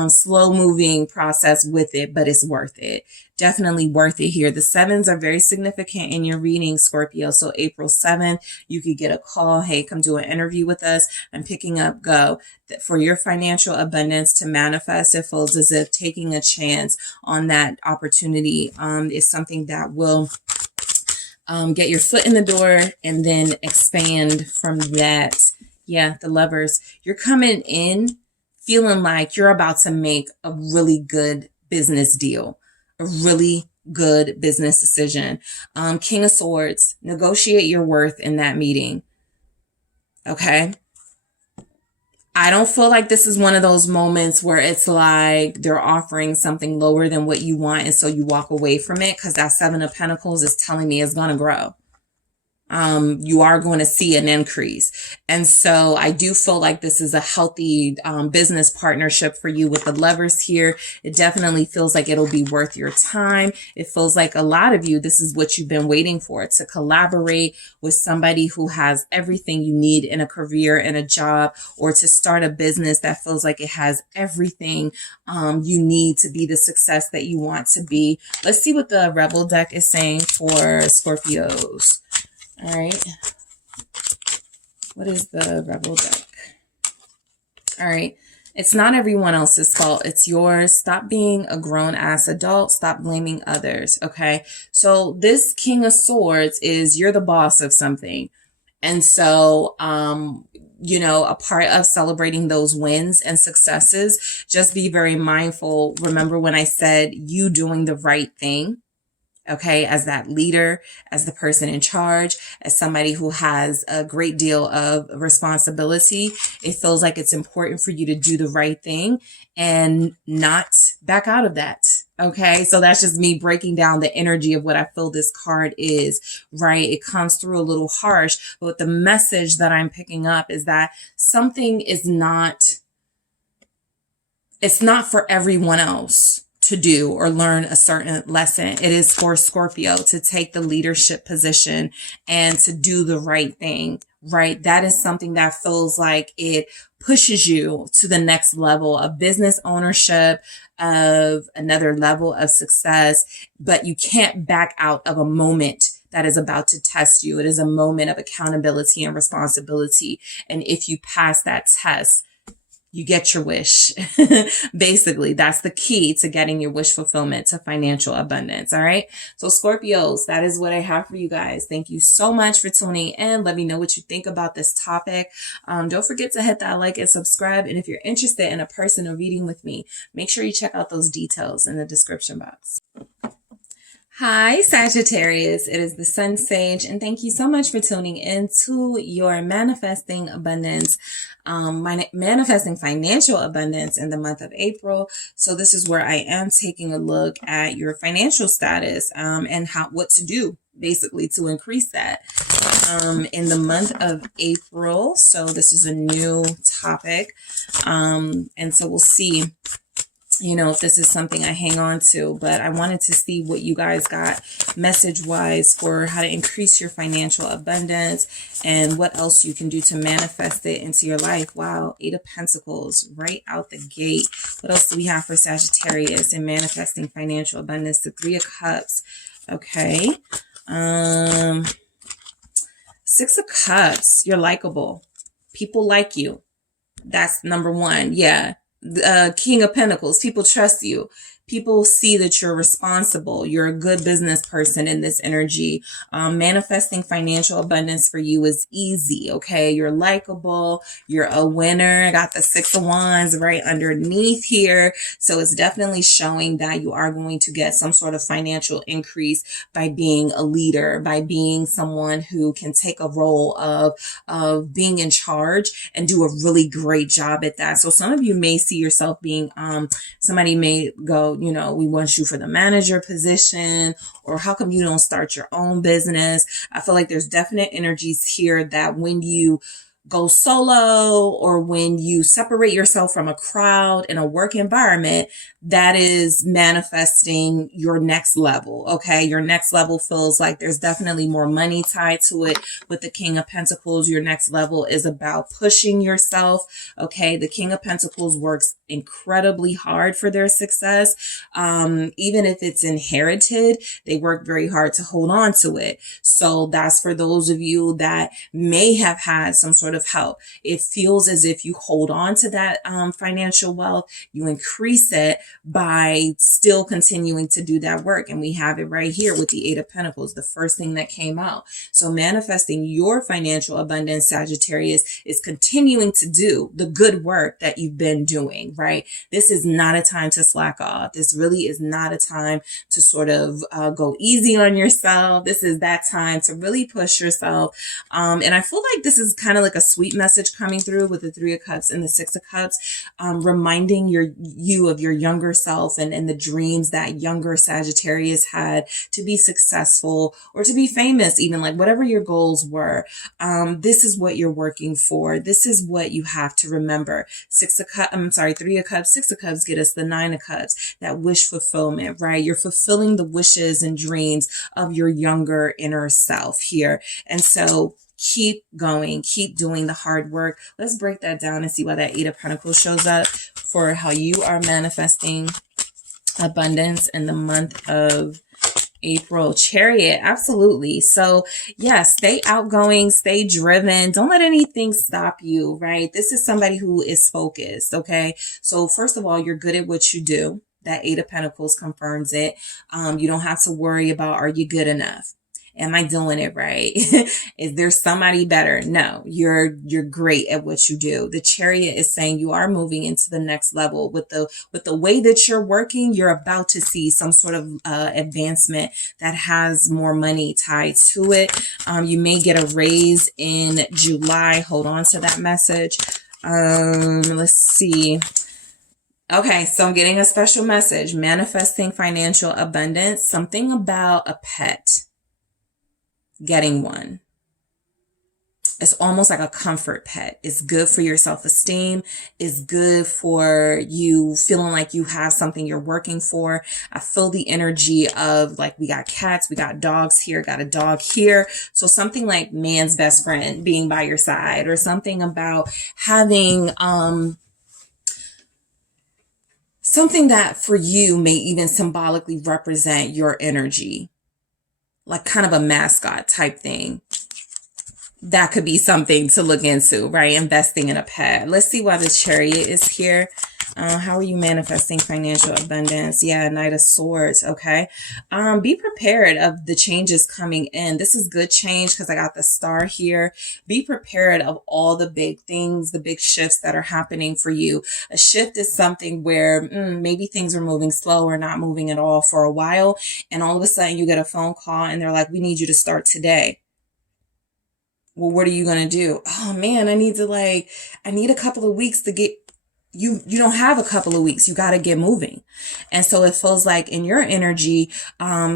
slow moving process with it, but it's worth it. Definitely worth it here. The 7s are very significant in your reading, Scorpio. So April 7th, you could get a call. Hey, come do an interview with us. I'm picking up, go. For your financial abundance to manifest, it feels as if taking a chance on that opportunity is something that will get your foot in the door and then expand from that. Yeah, the Lovers. You're coming in feeling like you're about to make a really good business deal. A really good business decision. King of Swords, negotiate your worth in that meeting. Okay. I don't feel like this is one of those moments where it's like they're offering something lower than what you want, and so you walk away from it, because that 7 of Pentacles is telling me it's going to grow. You are going to see an increase. And so I do feel like this is a healthy business partnership for you with the Lovers here. It definitely feels like it'll be worth your time. It feels like a lot of you, this is what you've been waiting for, to collaborate with somebody who has everything you need in a career and a job, or to start a business that feels like it has everything you need to be the success that you want to be. Let's see what the Rebel deck is saying for Scorpios. All right. What is the Rebel deck? All right. It's not everyone else's fault. It's yours. Stop being a grown-ass adult. Stop blaming others. Okay. So this King of Swords is you're the boss of something. And so, you know, a part of celebrating those wins and successes, just be very mindful. Remember when I said you doing the right thing? Okay, as that leader, as the person in charge, as somebody who has a great deal of responsibility, it feels like it's important for you to do the right thing and not back out of that. Okay, so that's just me breaking down the energy of what I feel this card is, right? It comes through a little harsh, but the message that I'm picking up is that something is not, it's not for everyone else to do or learn a certain lesson. It is for Scorpio to take the leadership position and to do the right thing, right? That is something that feels like it pushes you to the next level of business ownership, of another level of success, but you can't back out of a moment that is about to test you. It is a moment of accountability and responsibility. And if you pass that test, you get your wish. Basically, that's the key to getting your wish fulfillment, to financial abundance. All right. So Scorpios, that is what I have for you guys. Thank you so much for tuning in. Let me know what you think about this topic. Don't forget to hit that like and subscribe. And if you're interested in a personal reading with me, make sure you check out those details in the description box. Hi, Sagittarius. It is the SunSage, and thank you so much for tuning in to your manifesting abundance, manifesting financial abundance in the month of April. So this is where I am taking a look at your financial status, and what to do basically to increase that in the month of April. So this is a new topic, and so we'll see, you know, if this is something I hang on to, but I wanted to see what you guys got message wise for how to increase your financial abundance and what else you can do to manifest it into your life. Wow. 8 of Pentacles right out the gate. What else do we have for Sagittarius in manifesting financial abundance? The 3 of Cups. Okay. 6 of Cups. You're likable. People like you. That's number 1. Yeah. King of Pentacles, people trust you. People see that you're responsible. You're a good business person in this energy. Manifesting financial abundance for you is easy. Okay. You're likable. You're a winner. I got the 6 of Wands right underneath here. So it's definitely showing that you are going to get some sort of financial increase by being a leader, by being someone who can take a role of being in charge and do a really great job at that. So some of you may see yourself being, somebody may go, about, you know, we want you for the manager position, or how come you don't start your own business? I feel like there's definite energies here that when you go solo or when you separate yourself from a crowd in a work environment, that is manifesting your next level. Okay. Your next level feels like there's definitely more money tied to it. With the King of Pentacles, your next level is about pushing yourself. Okay. The King of Pentacles works incredibly hard for their success. Even if it's inherited, they work very hard to hold on to it. So that's for those of you that may have had some sort of help. It feels as if you hold on to that financial wealth, you increase it by still continuing to do that work. And we have it right here with the Eight of Pentacles, the first thing that came out. So manifesting your financial abundance, Sagittarius, is continuing to do the good work that you've been doing, right? This is not a time to slack off. This really is not a time to sort of go easy on yourself. This is that time to really push yourself. And I feel like this is kind of like a sweet message coming through with the Three of Cups and the Six of Cups, reminding you of your younger self and the dreams that younger Sagittarius had to be successful or to be famous, even like whatever your goals were. This is what you're working for. This is what you have to remember. Three of Cups, Six of Cups get us the Nine of Cups, that wish fulfillment, right? You're fulfilling the wishes and dreams of your younger inner self here. And so keep going, keep doing the hard work. Let's break that down and see why that Eight of Pentacles shows up for how you are manifesting abundance in the month of April. Chariot, absolutely. So yeah, stay outgoing, stay driven. Don't let anything stop you, right? This is somebody who is focused, okay? So first of all, you're good at what you do. That Eight of Pentacles confirms it. You don't have to worry about, are you good enough? Am I doing it right? Is there somebody better? No, you're great at what you do. The Chariot is saying you are moving into the next level with the way that you're working. You're about to see some sort of advancement that has more money tied to it. You may get a raise in July. Hold on to that message. Let's see. Okay, so I'm getting a special message. Manifesting financial abundance. Something about a pet. Getting one. It's almost like a comfort pet. It's good for your self-esteem. It's good for you feeling like you have something you're working for. I feel the energy of like, we got cats, we got dogs here, got a dog here. So something like man's best friend being by your side, or something about having, something that for you may even symbolically represent your energy. Like kind of a mascot type thing. That could be something to look into, right? Investing in a pet. Let's see why the Chariot is here. How are you manifesting financial abundance? Yeah, Knight of Swords. Okay. Be prepared of the changes coming in. This is good change because I got the Star here. Be prepared of all the big things, the big shifts that are happening for you. A shift is something where maybe things are moving slow or not moving at all for a while. And all of a sudden you get a phone call and they're like, we need you to start today. Well, what are you going to do? Oh man, I need a couple of weeks to get, you don't have a couple of weeks. You got to get moving. And so it feels like in your energy,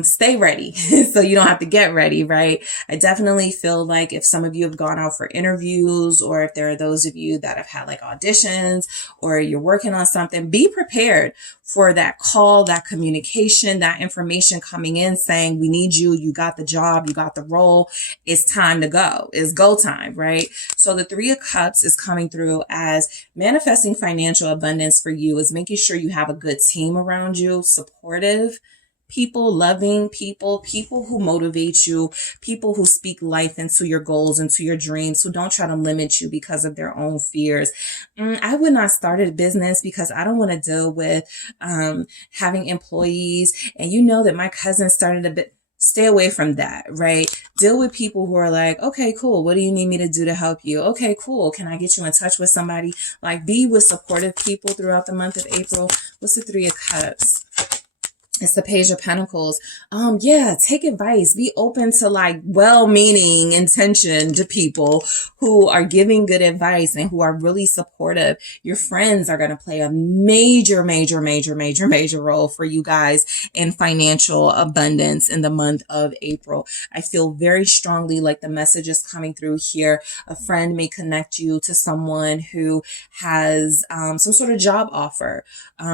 stay ready so you don't have to get ready, right? I definitely feel like if some of you have gone out for interviews, or if there are those of you that have had like auditions, or you're working on something, be prepared for that call, that communication, that information coming in saying, we need you, you got the job, you got the role, it's time to go. It's go time, right? So the Three of Cups is coming through as manifesting financial abundance for you is making sure you have a good team around you, supportive people, loving people, people who motivate you, people who speak life into your goals, into your dreams, who don't try to limit you because of their own fears. I would not start a business because I don't want to deal with having employees. And you know that my cousin started a bit. Stay away from that, right? Deal with people who are like, okay, cool. What do you need me to do to help you? Okay, cool. Can I get you in touch with somebody? Like, be with supportive people throughout the month of April. What's the Three of Cups? It's the Page of Pentacles. Yeah, take advice. Be open to like well-meaning intention to people who are giving good advice and who are really supportive. Your friends are going to play a major, major, major, major, major role for you guys in financial abundance in the month of April. I feel very strongly like the message is coming through here. A friend may connect you to someone who has some sort of job offer.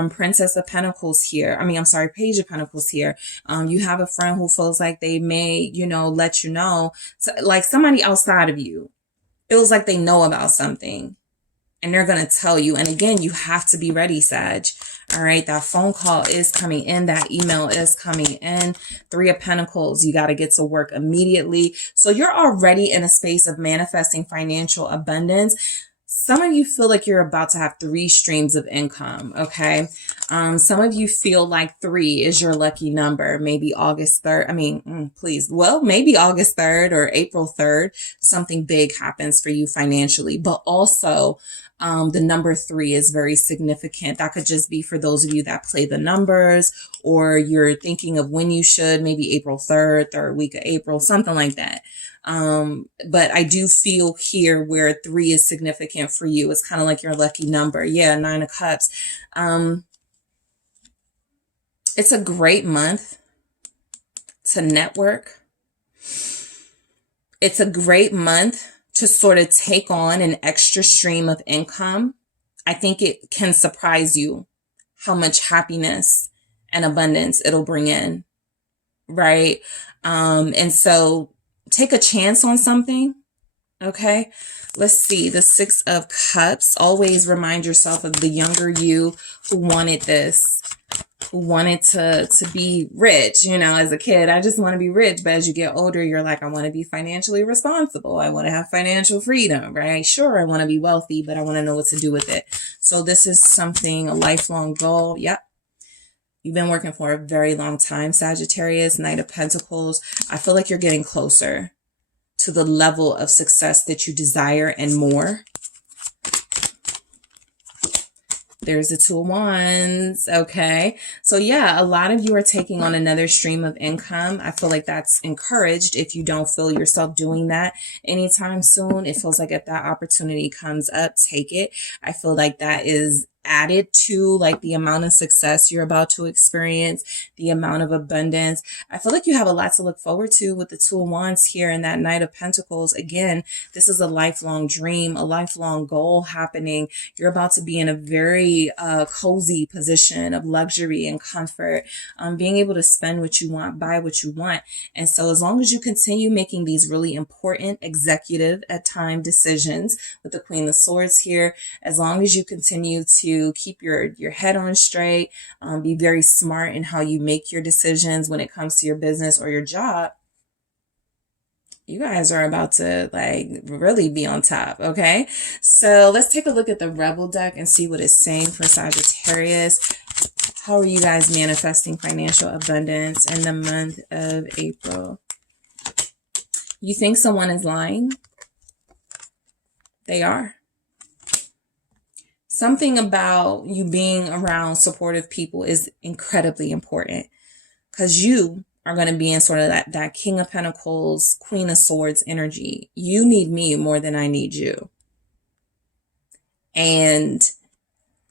Princess of Pentacles here. I'm sorry, Page of Pentacles here. You have a friend who feels like they may, let you know, so, like somebody outside of you feels like they know about something and they're going to tell you. And again, you have to be ready, Sag. All right. That phone call is coming in. That email is coming in. 3 of Pentacles. You got to get to work immediately. So you're already in a space of manifesting financial abundance. Some of you feel like you're about to have 3 streams of income, okay? Some of you feel like 3 is your lucky number. Maybe August 3rd. Maybe August 3rd or April 3rd, something big happens for you financially. But also, the number 3 is very significant. That could just be for those of you that play the numbers, or you're thinking of when you should, maybe April 3rd, third week of April, something like that. But I do feel here where 3 is significant for you. It's kind of like your lucky number. Yeah, 9 of Cups. It's a great month to network. It's a great month to sort of take on an extra stream of income. I think it can surprise you how much happiness and abundance it'll bring in, right? And so take a chance on something, okay? Let's see, the 6 of Cups. Always remind yourself of the younger you who wanted this, who wanted to be rich, as a kid. I just want to be rich. But as you get older, you're like, I want to be financially responsible. I want to have financial freedom, right? Sure, I want to be wealthy, but I want to know what to do with it. So this is something, a lifelong goal. Yep. You've been working for a very long time, Sagittarius, Knight of Pentacles. I feel like you're getting closer to the level of success that you desire and more. There's the 2 of Wands. Okay. So yeah, a lot of you are taking on another stream of income. I feel like that's encouraged. If you don't feel yourself doing that anytime soon, it feels like if that opportunity comes up, take it. I feel like that is added to like the amount of success you're about to experience, the amount of abundance. I feel like you have a lot to look forward to with the 2 of Wands here and that Knight of Pentacles. Again, this is a lifelong dream, a lifelong goal happening. You're about to be in a very cozy position of luxury and comfort, being able to spend what you want, buy what you want. And so as long as you continue making these really important executive at time decisions with the Queen of Swords here, as long as you continue to keep your head on straight, be very smart in how you make your decisions when it comes to your business or your job, you guys are about to like really be on top. Okay. So let's take a look at the Rebel deck and see what it's saying for Sagittarius. How are you guys manifesting financial abundance in the month of April? You think someone is lying? They are. Something about you being around supportive people is incredibly important, because you are going to be in sort of that King of Pentacles, Queen of Swords energy. You need me more than I need you. And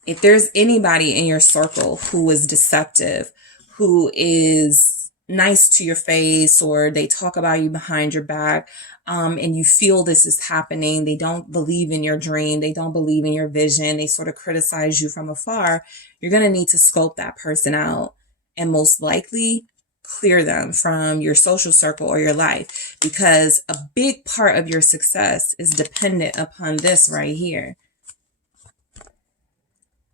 if there's anybody in your circle who is deceptive, who is nice to your face, or they talk about you behind your back, and you feel this is happening, they don't believe in your dream, they don't believe in your vision, they sort of criticize you from afar, you're going to need to scope that person out and most likely clear them from your social circle or your life, because a big part of your success is dependent upon this right here.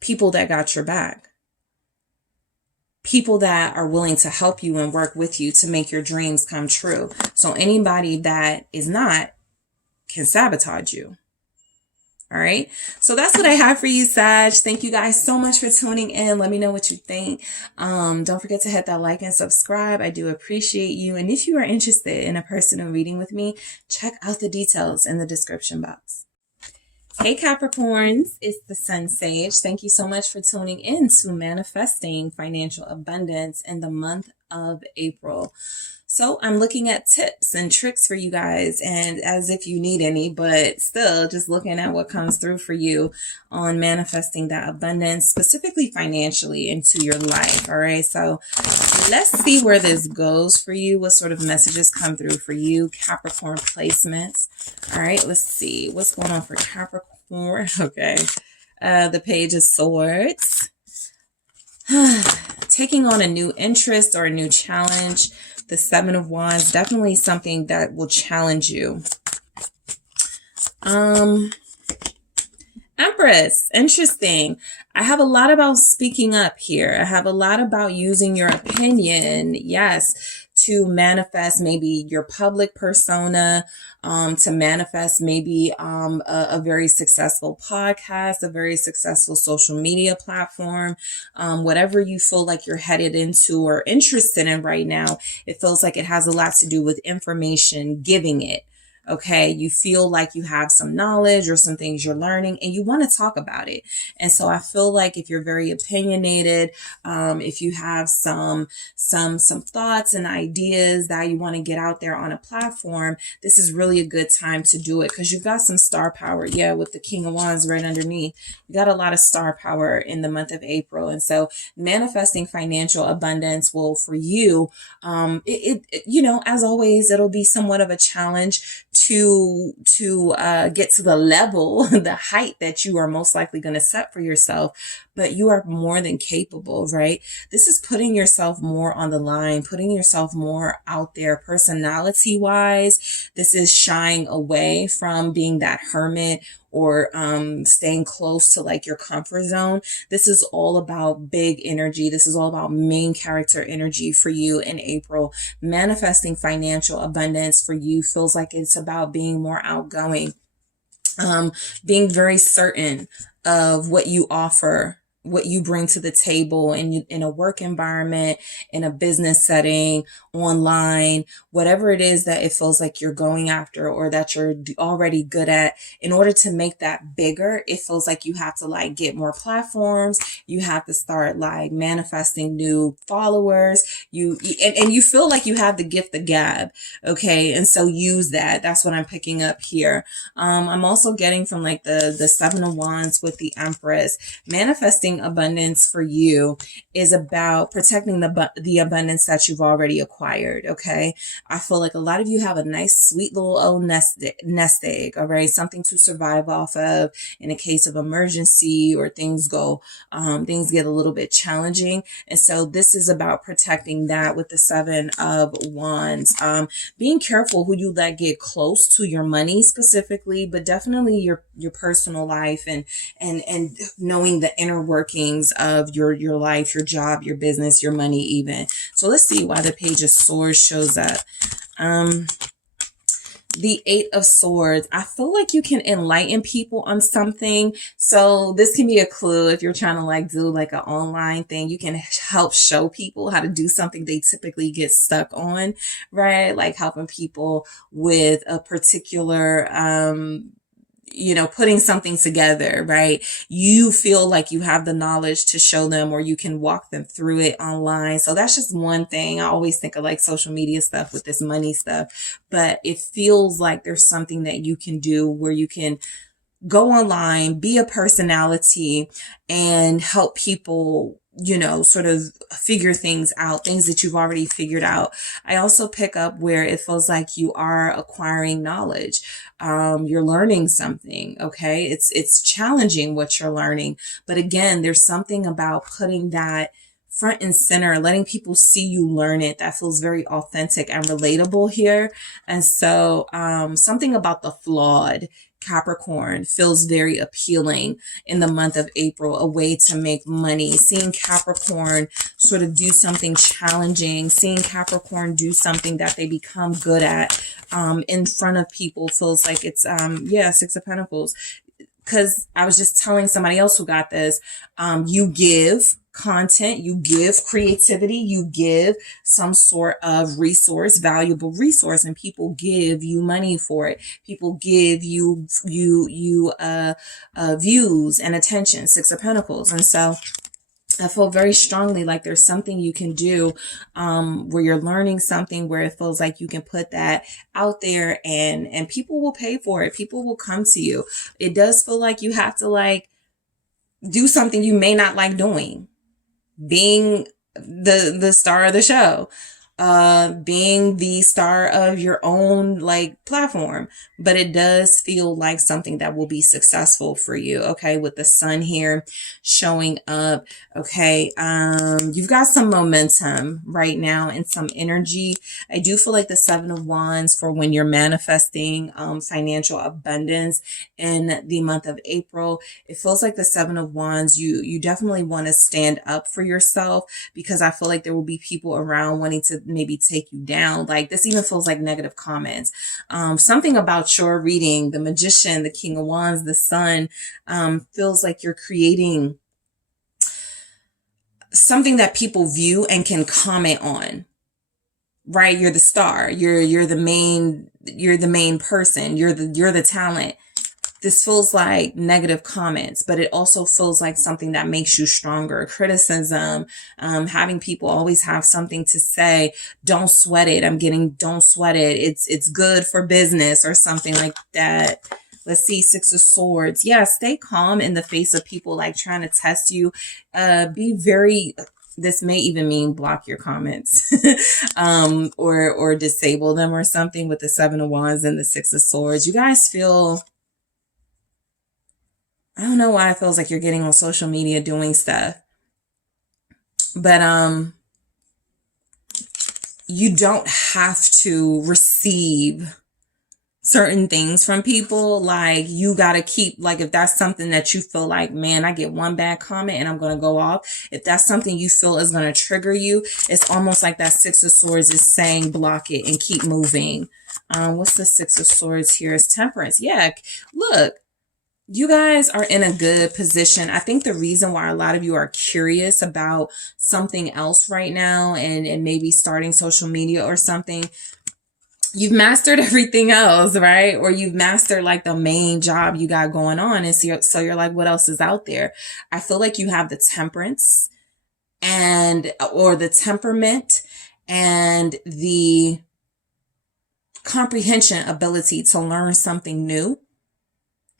People that got your back. People that are willing to help you and work with you to make your dreams come true. So anybody that is not can sabotage you. All right. So that's what I have for you, Sag. Thank you guys so much for tuning in. Let me know what you think. Don't forget to hit that like and subscribe. I do appreciate you. And if you are interested in a personal reading with me, check out the details in the description box. Hey Capricorns, it's the Sun Sage. Thank you so much for tuning in to Manifesting Financial Abundance in the month of April. So I'm looking at tips and tricks for you guys, and as if you need any, but still just looking at what comes through for you on manifesting that abundance, specifically financially, into your life. All right, so let's see where this goes for you. What sort of messages come through for you, Capricorn placements. All right, let's see what's going on for Capricorn. Okay, the Page of Swords. Taking on a new interest or a new challenge. The Seven of Wands, definitely something that will challenge you. Empress, interesting. I have a lot about speaking up here. I have a lot about using your opinion, yes, to manifest maybe your public persona, to manifest maybe a very successful podcast, a very successful social media platform, whatever you feel like you're headed into or interested in right now. It feels like it has a lot to do with information, giving it. Okay, you feel like you have some knowledge or some things you're learning and you want to talk about it. And so I feel like if you're very opinionated, if you have some thoughts and ideas that you want to get out there on a platform, this is really a good time to do it because you've got some star power. Yeah, with the King of Wands right underneath, you got a lot of star power in the month of April. And so manifesting financial abundance will, for you, you know, as always, it'll be somewhat of a challenge to get to the level, the height that you are most likely going to set for yourself, but you are more than capable, right? This is putting yourself more on the line, putting yourself more out there personality wise. This is shying away from being that hermit or staying close to like your comfort zone. This is all about big energy. This is all about main character energy for you in April. Manifesting financial abundance for you feels like it's about being more outgoing, being very certain of what you offer, what you bring to the table in a work environment, in a business setting, online, whatever it is that it feels like you're going after or that you're already good at. In order to make that bigger, it feels like you have to like get more platforms. You have to start like manifesting new followers. And you feel like you have the gift of gab. Okay. And so use that. That's what I'm picking up here. I'm also getting from like the Seven of Wands with the Empress. Manifesting abundance for you is about protecting the abundance that you've already acquired. Okay. I feel like a lot of you have a nice, sweet little old nest egg. All right. Something to survive off of in a case of emergency or things get a little bit challenging. And so this is about protecting that with the Seven of Wands. Being careful who you let get close to your money specifically, but definitely your personal life and knowing the inner workings of your life, your job, your business, your money even. So let's see why the Page of Swords shows up. The Eight of Swords. I feel like you can enlighten people on something. So this can be a clue if you're trying to like do like an online thing. You can help show people how to do something they typically get stuck on, right? Like helping people with a particular, putting something together, right? You feel like you have the knowledge to show them or you can walk them through it online. So that's just one thing. I always think of like social media stuff with this money stuff, but it feels like there's something that you can do where you can go online, be a personality and help people, sort of figure things out, things that you've already figured out. I also pick up where it feels like you are acquiring knowledge. You're learning something. Okay. It's challenging what you're learning. But again, there's something about putting that front and center, letting people see you learn it that feels very authentic and relatable here. And so, something about the flawed Capricorn feels very appealing in the month of April, a way to make money. Seeing Capricorn sort of do something challenging, seeing Capricorn do something that they become good at in front of people feels like it's, Six of Pentacles. because I was just telling somebody else who got this, you give content, you give creativity, you give some sort of resource, valuable resource, and people give you money for it. People give you views and attention. Six of Pentacles. And so I feel very strongly like there's something you can do where you're learning something, where it feels like you can put that out there and people will pay for it. People will come to you. It does feel like you have to like do something you may not like doing. Being the star of the show, being the star of your own like platform, but it does feel like something that will be successful for you. Okay. With the sun here showing up. Okay. You've got some momentum right now and some energy. I do feel like the Seven of Wands for when you're manifesting, financial abundance in the month of April. It feels like the Seven of Wands, you definitely want to stand up for yourself, because I feel like there will be people around wanting to maybe take you down. Like this even feels like negative comments. Something about your reading, the Magician, the King of Wands, the Sun, feels like you're creating something that people view and can comment on. Right? You're the star. You're the main person. You're the talent. This feels like negative comments, but it also feels like something that makes you stronger. Criticism, having people always have something to say. Don't sweat it. Don't sweat it. It's good for business or something like that. Let's see, Six of Swords. Yeah, stay calm in the face of people like trying to test you. This may even mean block your comments, or disable them or something with the Seven of Wands and the Six of Swords. You guys feel, I don't know why it feels like you're getting on social media doing stuff, but you don't have to receive certain things from people. Like you got to keep, like if that's something that you feel like, man, I get one bad comment and I'm going to go off. If that's something you feel is going to trigger you, it's almost like that Six of Swords is saying block it and keep moving. What's the Six of Swords here? Is Temperance. Yeah, look. You guys are in a good position. I think the reason why a lot of you are curious about something else right now and maybe starting social media or something, you've mastered everything else, right? Or you've mastered like the main job you got going on. And so you're like, what else is out there? I feel like you have the temperance or the temperament and the comprehension ability to learn something new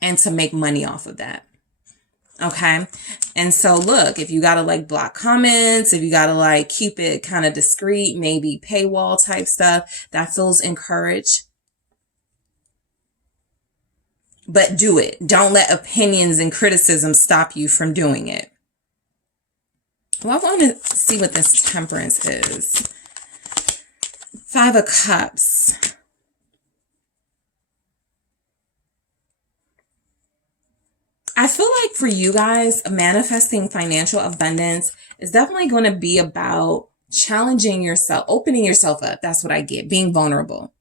and to make money off of that. Okay. And so look, if you got to like block comments, if you got to like keep it kind of discreet, maybe paywall type stuff, that feels encouraged. But do it. Don't let opinions and criticism stop you from doing it. Well, I want to see what this Temperance is. Five of Cups. I feel like for you guys, manifesting financial abundance is definitely going to be about challenging yourself, opening yourself up. That's what I get, being vulnerable.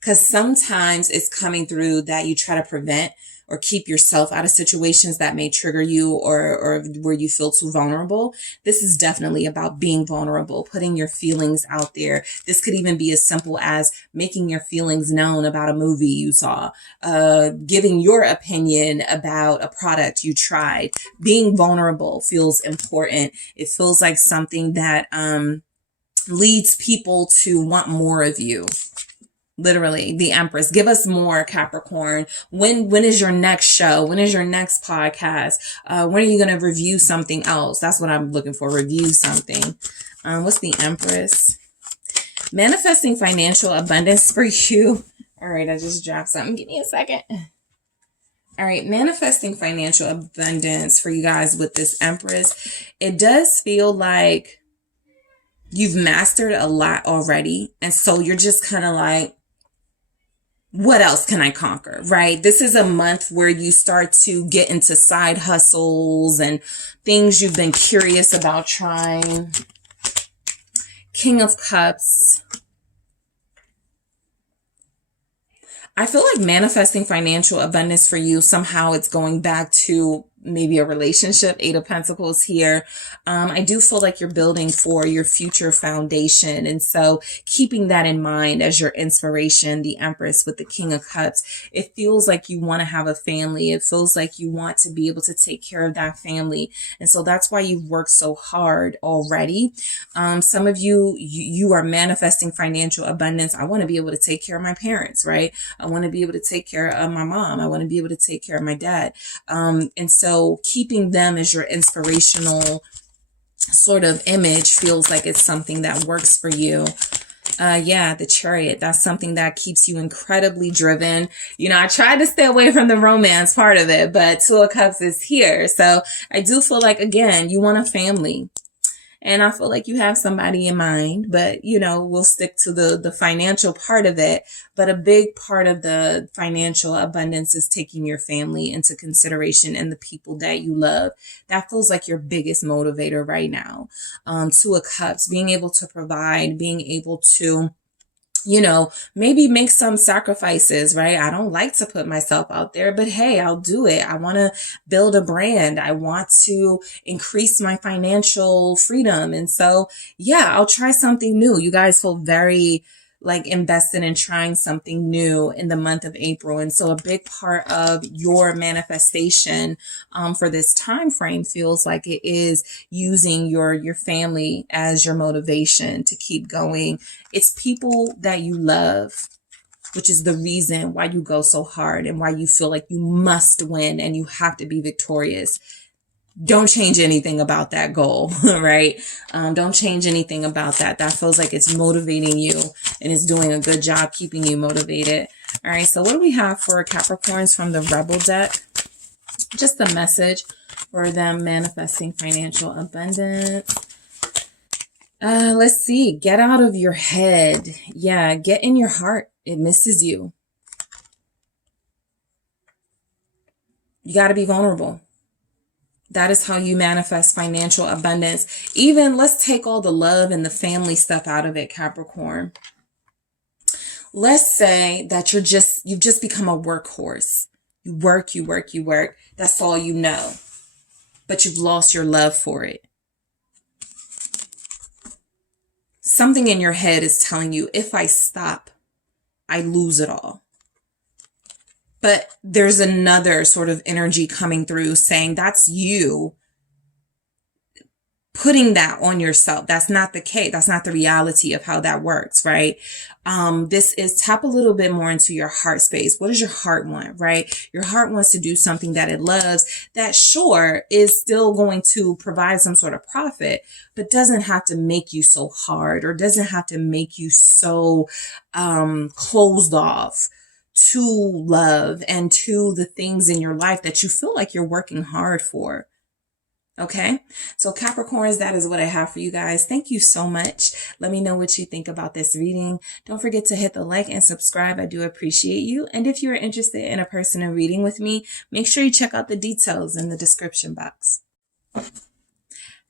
Because sometimes it's coming through that you try to prevent or keep yourself out of situations that may trigger you or where you feel too vulnerable. This is definitely about being vulnerable, putting your feelings out there. This could even be as simple as making your feelings known about a movie you saw, giving your opinion about a product you tried. Being vulnerable feels important. It feels like something that leads people to want more of you. Literally, the Empress. Give us more, Capricorn. When is your next show? When is your next podcast? When are you going to review something else? That's what I'm looking for. Review something. What's the Empress? Manifesting financial abundance for you. All right, I just dropped something. Give me a second. All right, manifesting financial abundance for you guys with this Empress. It does feel like you've mastered a lot already. And so you're just kind of like, what else can I conquer, right? This is a month where you start to get into side hustles and things you've been curious about trying. King of Cups. I feel like manifesting financial abundance for you, somehow it's going back to maybe a relationship. 8 of Pentacles here. I do feel like you're building for your future foundation. And so keeping that in mind as your inspiration, the Empress with the King of Cups, it feels like you want to have a family. It feels like you want to be able to take care of that family. And so that's why you've worked so hard already. Some of you are manifesting financial abundance. I want to be able to take care of my parents, right? I want to be able to take care of my mom. I want to be able to take care of my dad. And so keeping them as your inspirational sort of image feels like it's something that works for you. Yeah, the Chariot, that's something that keeps you incredibly driven. You know, I tried to stay away from the romance part of it, but 2 of Cups is here. So I do feel like, again, you want a family. And I feel like you have somebody in mind, but, you know, we'll stick to the financial part of it. But a big part of the financial abundance is taking your family into consideration and the people that you love. That feels like your biggest motivator right now. 2 of Cups, being able to provide, being able to, you know, maybe make some sacrifices, right? I don't like to put myself out there, but hey, I'll do it. I want to build a brand. I want to increase my financial freedom. And so, yeah, I'll try something new. You guys feel very like invested in trying something new in the month of April. And so a big part of your manifestation for this time frame feels like it is using your family as your motivation to keep going. It's people that you love, which is the reason why you go so hard and why you feel like you must win and you have to be victorious. Don't change anything about that goal, right? Don't change anything about that. That feels like it's motivating you and it's doing a good job keeping you motivated. All right, so what do we have for Capricorns from the Rebel deck? Just a message for them manifesting financial abundance. Let's see. Get out of your head. Yeah, get in your heart. It misses you. You got to be vulnerable. That is how you manifest financial abundance. Even let's take all the love and the family stuff out of it, Capricorn. Let's say that you've just become a workhorse. You work, you work, you work. That's all you know. But you've lost your love for it. Something in your head is telling you, if I stop, I lose it all. But there's another sort of energy coming through saying that's you putting that on yourself. That's not the case. That's not the reality of how that works, right? This is tap a little bit more into your heart space. What does your heart want, right? Your heart wants to do something that it loves that sure is still going to provide some sort of profit, but doesn't have to make you so hard or doesn't have to make you so closed off to love and to the things in your life that you feel like you're working hard for. Okay, so Capricorns, that is what I have for you guys. Thank you so much. Let me know what you think about this reading. Don't forget to hit the like and subscribe. I do appreciate you. And if you're interested in a personal reading with me, make sure you check out the details in the description box.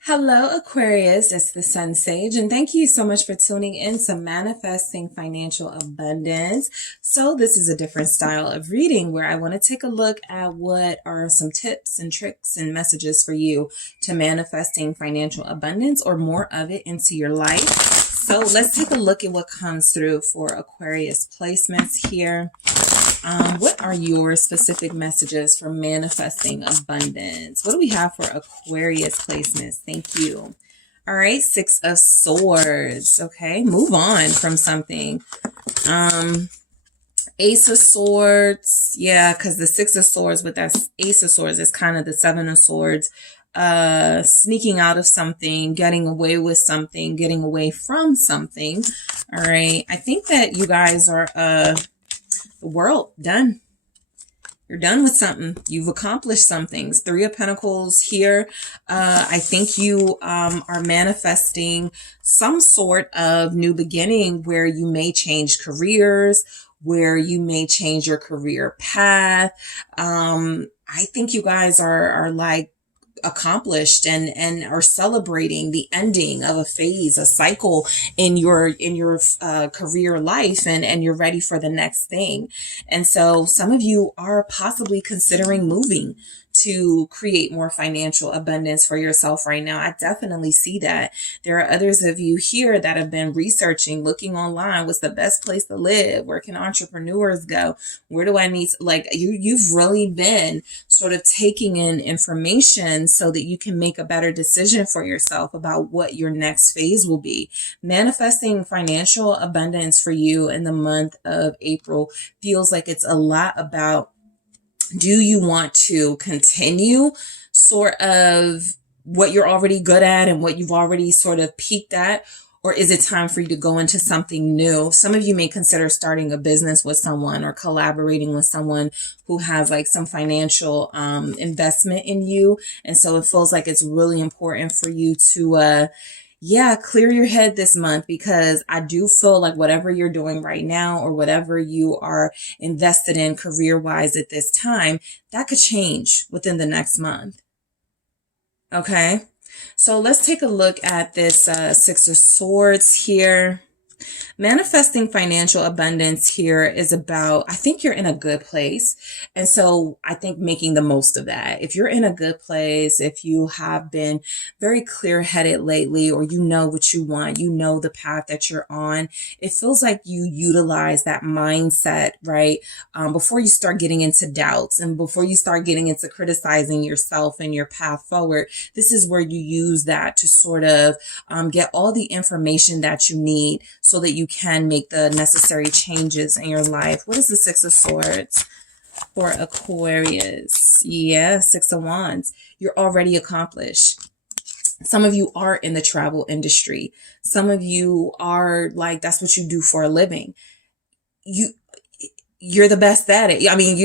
Hello, Aquarius. It's the SunSage, and thank you so much for tuning in to Manifesting Financial Abundance. So this is a different style of reading where I want to take a look at what are some tips and tricks and messages for you to manifesting financial abundance or more of it into your life. So let's take a look at what comes through for Aquarius placements here. What are your specific messages for manifesting abundance? What do we have for Aquarius placements? Thank you. All right, 6 of Swords. Okay, move on from something. Ace of Swords. Yeah, because the 6 of Swords with that Ace of Swords is kind of the 7 of Swords. Sneaking out of something, getting away with something, getting away from something. All right, I think that you guys are the world done. You're done with something. You've accomplished some things. 3 of Pentacles here. I think you are manifesting some sort of new beginning where you may change careers, where you may change your career path. I think you guys are like accomplished and are celebrating the ending of a phase, a cycle in your career life, and you're ready for the next thing. And so some of you are possibly considering moving to create more financial abundance for yourself right now. I definitely see that. There are others of you here that have been researching, looking online, what's the best place to live? Where can entrepreneurs go? Where do I need, like, you've really been sort of taking in information so that you can make a better decision for yourself about what your next phase will be. Manifesting financial abundance for you in the month of April feels like it's a lot about, do you want to continue sort of what you're already good at and what you've already sort of peaked at? Or is it time for you to go into something new? Some of you may consider starting a business with someone or collaborating with someone who has like some financial investment in you. And so it feels like it's really important for you to clear your head this month, because I do feel like whatever you're doing right now or whatever you are invested in career-wise at this time, that could change within the next month. Okay, so let's take a look at this Six of Swords here. Manifesting financial abundance here is about, I think you're in a good place. And so I think making the most of that. If you're in a good place, if you have been very clear-headed lately, or you know what you want, you know the path that you're on, it feels like you utilize that mindset, right? Before you start getting into doubts and before you start getting into criticizing yourself and your path forward, this is where you use that to sort of get all the information that you need so that you can make the necessary changes in your life. What is the Six of Swords for Aquarius? Yeah, Six of Wands. You're already accomplished. Some of you are in the travel industry. Some of you are like, that's what you do for a living. You're the best at it. I mean,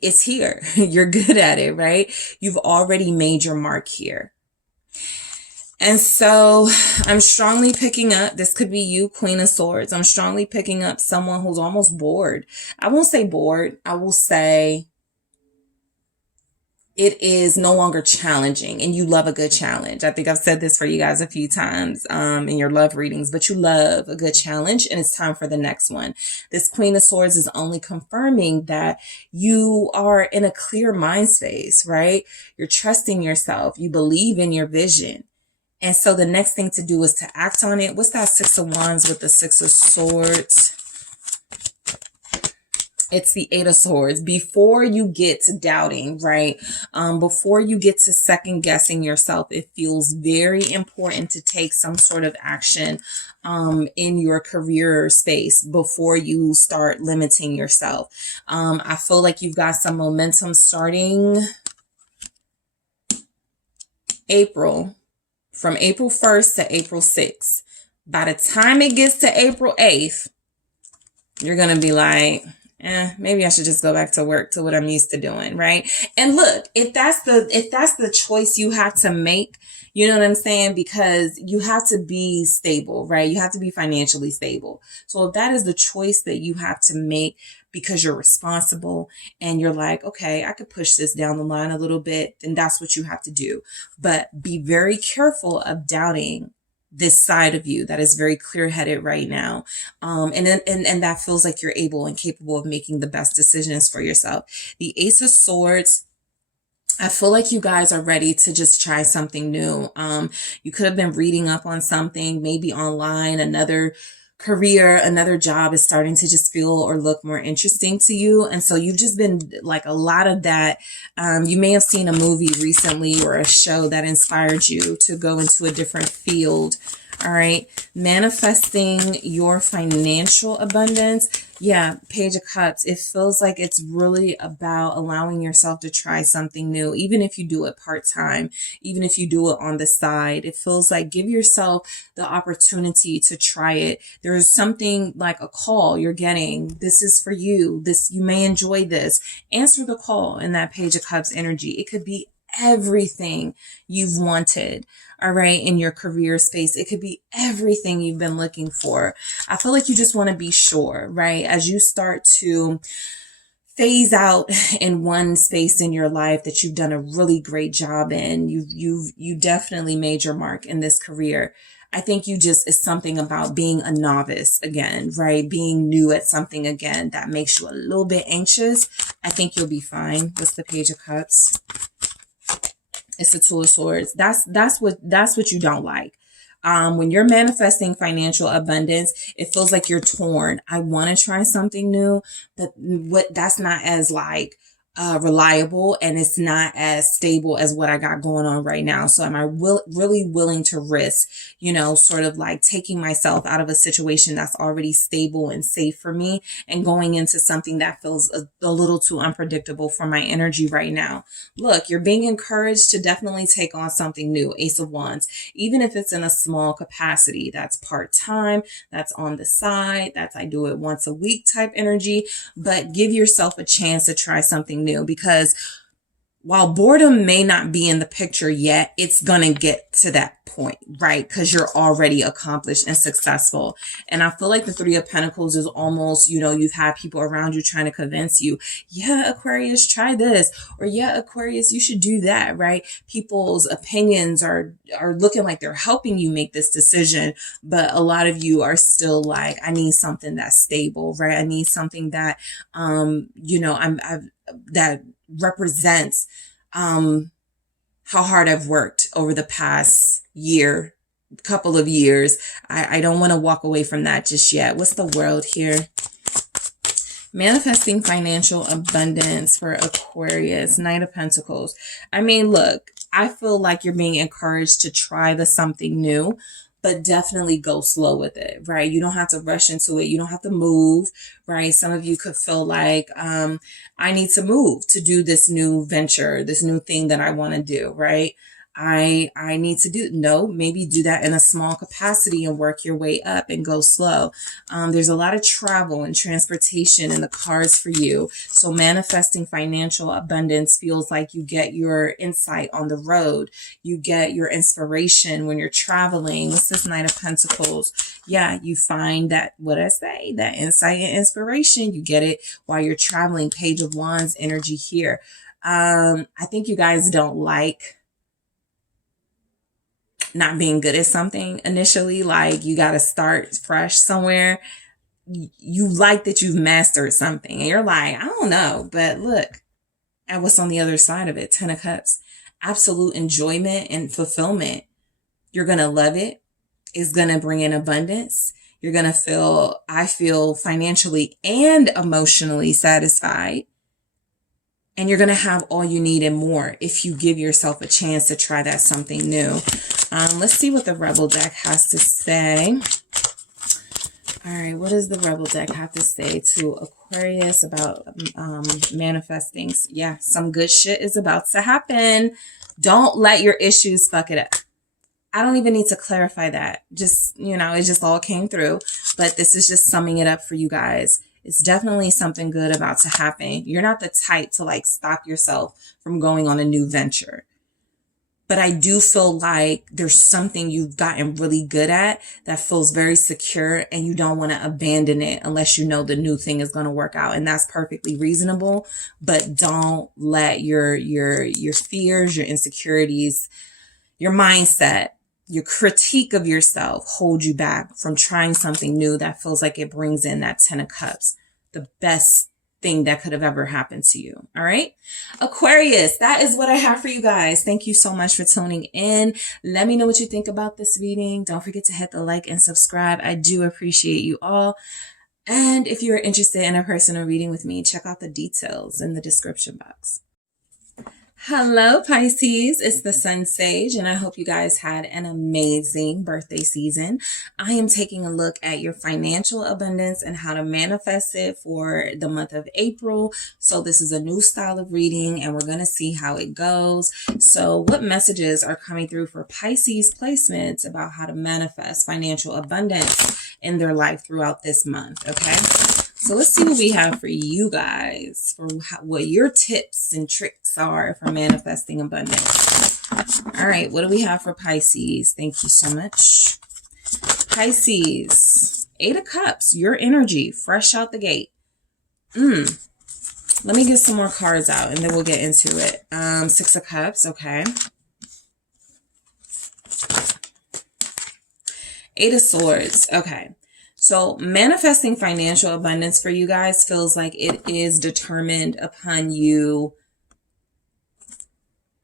it's here. You're good at it, right? You've already made your mark here. And so I'm strongly picking up, this could be you, Queen of Swords. I'm strongly picking up someone who's almost bored. I won't say bored. I will say it is no longer challenging, and you love a good challenge. I think I've said this for you guys a few times in your love readings, but you love a good challenge, and it's time for the next one. This Queen of Swords is only confirming that you are in a clear mind space, right? You're trusting yourself. You believe in your vision. And so the next thing to do is to act on it. What's that Six of Wands with the Six of Swords? It's the Eight of Swords. Before you get to doubting, right? Before you get to second guessing yourself, it feels very important to take some sort of action in your career space before you start limiting yourself. I feel like you've got some momentum starting April. From April 1st to April 6th. By the time it gets to April 8th, you're going to be like, maybe I should just go back to work to what I'm used to doing, right? And look, if that's the choice you have to make, you know what I'm saying? Because you have to be stable, right? You have to be financially stable. So if that is the choice that you have to make because you're responsible and you're like, okay, I could push this down the line a little bit, then that's what you have to do. But be very careful of doubting this side of you that is very clear-headed right now. And that feels like you're able and capable of making the best decisions for yourself. The Ace of Swords, I feel like you guys are ready to just try something new. You could have been reading up on something, maybe online, another career, another job is starting to just feel or look more interesting to you. And so you've just been like a lot of that. You may have seen a movie recently or a show that inspired you to go into a different field. All right. Manifesting your financial abundance. Yeah. Page of Cups. It feels like it's really about allowing yourself to try something new, even if you do it part-time, even if you do it on the side. It feels like give yourself the opportunity to try it. There is something like a call you're getting. This is for you. You may enjoy this. Answer the call in that Page of Cups energy. It could be everything you've wanted, all right, in your career space. It could be everything you've been looking for. I feel like you just want to be sure, right? As you start to phase out in one space in your life that you've done a really great job in. You definitely made your mark in this career. I think it's something about being a novice again, right? Being new at something again that makes you a little bit anxious. I think you'll be fine. What's the Page of Cups? It's the Two of Swords. That's what you don't like. When you're manifesting financial abundance, it feels like you're torn. I want to try something new, but that's not as reliable, and it's not as stable as what I got going on right now. So am I really willing to risk, sort of like taking myself out of a situation that's already stable and safe for me and going into something that feels a little too unpredictable for my energy right now? Look, you're being encouraged to definitely take on something new. Ace of Wands, even if it's in a small capacity, that's part-time, that's on the side, that's I do it once a week type energy, but give yourself a chance to try something new, because while boredom may not be in the picture yet, it's going to get to that point, right? Because you're already accomplished and successful. And I feel like the Three of Pentacles is almost, you've had people around you trying to convince you, yeah, Aquarius, try this, or yeah, Aquarius, you should do that, right? People's opinions are looking like they're helping you make this decision, but a lot of you are still like, I need something that's stable, right? I need something that, that represents how hard I've worked over the past couple of years. I don't want to walk away from that just yet. What's the World here? Manifesting financial abundance for Aquarius, Knight of Pentacles. I mean, look, I feel like you're being encouraged to try something new, but definitely go slow with it, right? You don't have to rush into it. You don't have to move, right? Some of you could feel like, I need to move to do this new venture, this new thing that I want to do, right? I need to maybe do that in a small capacity and work your way up and go slow. There's a lot of travel and transportation in the cards for you. So manifesting financial abundance feels like you get your insight on the road. You get your inspiration when you're traveling. What's this Knight of Pentacles? Yeah, you find that insight and inspiration. You get it while you're traveling. Page of Wands energy here. I think you guys don't like not being good at something initially, like you got to start fresh somewhere. You like that you've mastered something and you're like, I don't know, but look at what's on the other side of it. 10 of Cups, absolute enjoyment and fulfillment. You're going to love it. It's going to bring in abundance. You're going to I feel financially and emotionally satisfied. And you're going to have all you need and more if you give yourself a chance to try that something new. Let's see what the Rebel deck has to say. All right, what does the Rebel deck have to say to Aquarius about manifesting? Yeah, some good shit is about to happen. Don't let your issues fuck it up. I don't even need to clarify that. Just, it just all came through. But this is just summing it up for you guys. It's definitely something good about to happen. You're not the type to stop yourself from going on a new venture. But I do feel like there's something you've gotten really good at that feels very secure, and you don't want to abandon it unless you know the new thing is going to work out. And that's perfectly reasonable. But don't let your fears, your insecurities, your mindset, your critique of yourself hold you back from trying something new that feels like it brings in that 10 of Cups, the best thing that could have ever happened to you. All right, Aquarius, that is what I have for you guys. Thank you so much for tuning in. Let me know what you think about this reading. Don't forget to hit the like and subscribe. I do appreciate you all. And if you're interested in a personal reading with me, check out the details in the description box. Hello, Pisces. It's the SunSage, and I hope you guys had an amazing birthday season. I am taking a look at your financial abundance and how to manifest it for the month of April. So this is a new style of reading, and we're going to see how it goes. So what messages are coming through for Pisces placements about how to manifest financial abundance in their life throughout this month, okay? So let's see what we have for you guys, for what your tips and tricks are for manifesting abundance. All right, what do we have for Pisces? Thank you so much. Pisces, 8 of Cups, your energy, fresh out the gate. Let me get some more cards out and then we'll get into it. Six of Cups, okay. Eight of Swords, okay. So manifesting financial abundance for you guys feels like it is determined upon you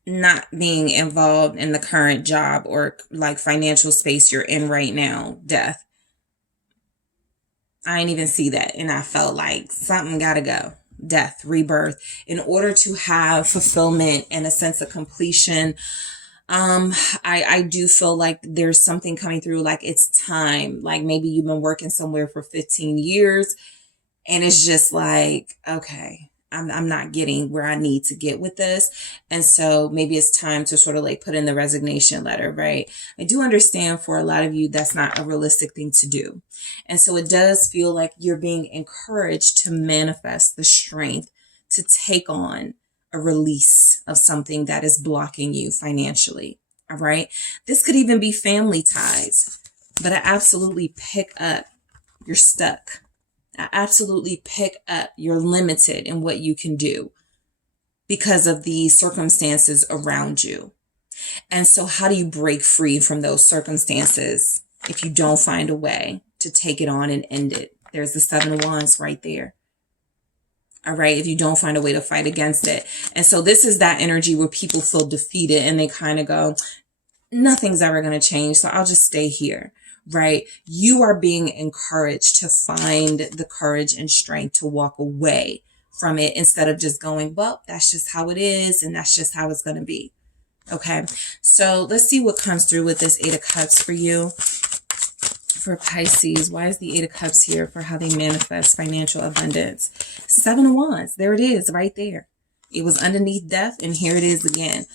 not being involved in the current job or like financial space you're in right now. Death. I didn't even see that. And I felt like something gotta go. Death, rebirth. In order to have fulfillment and a sense of completion, I do feel like there's something coming through, like it's time. Like maybe you've been working somewhere for 15 years and it's just like, okay, I'm not getting where I need to get with this. And so maybe it's time to sort of like put in the resignation letter, right? I do understand for a lot of you, that's not a realistic thing to do. And so it does feel like you're being encouraged to manifest the strength to take on a release of something that is blocking you financially. All right. This could even be family ties, but I absolutely pick up you're stuck. I absolutely pick up you're limited in what you can do because of the circumstances around you. And so how do you break free from those circumstances if you don't find a way to take it on and end it? There's the Seven of Wands right there. All right. If you don't find a way to fight against it. And so this is that energy where people feel defeated and they kind of go, nothing's ever going to change. So I'll just stay here. Right? You are being encouraged to find the courage and strength to walk away from it instead of just going, well, that's just how it is. And that's just how it's going to be. Okay. So let's see what comes through with this Eight of Cups for you. For Pisces, why is the Eight of Cups here for how they manifest financial abundance? Seven of Wands. There it is right there. It was underneath death and here it is again.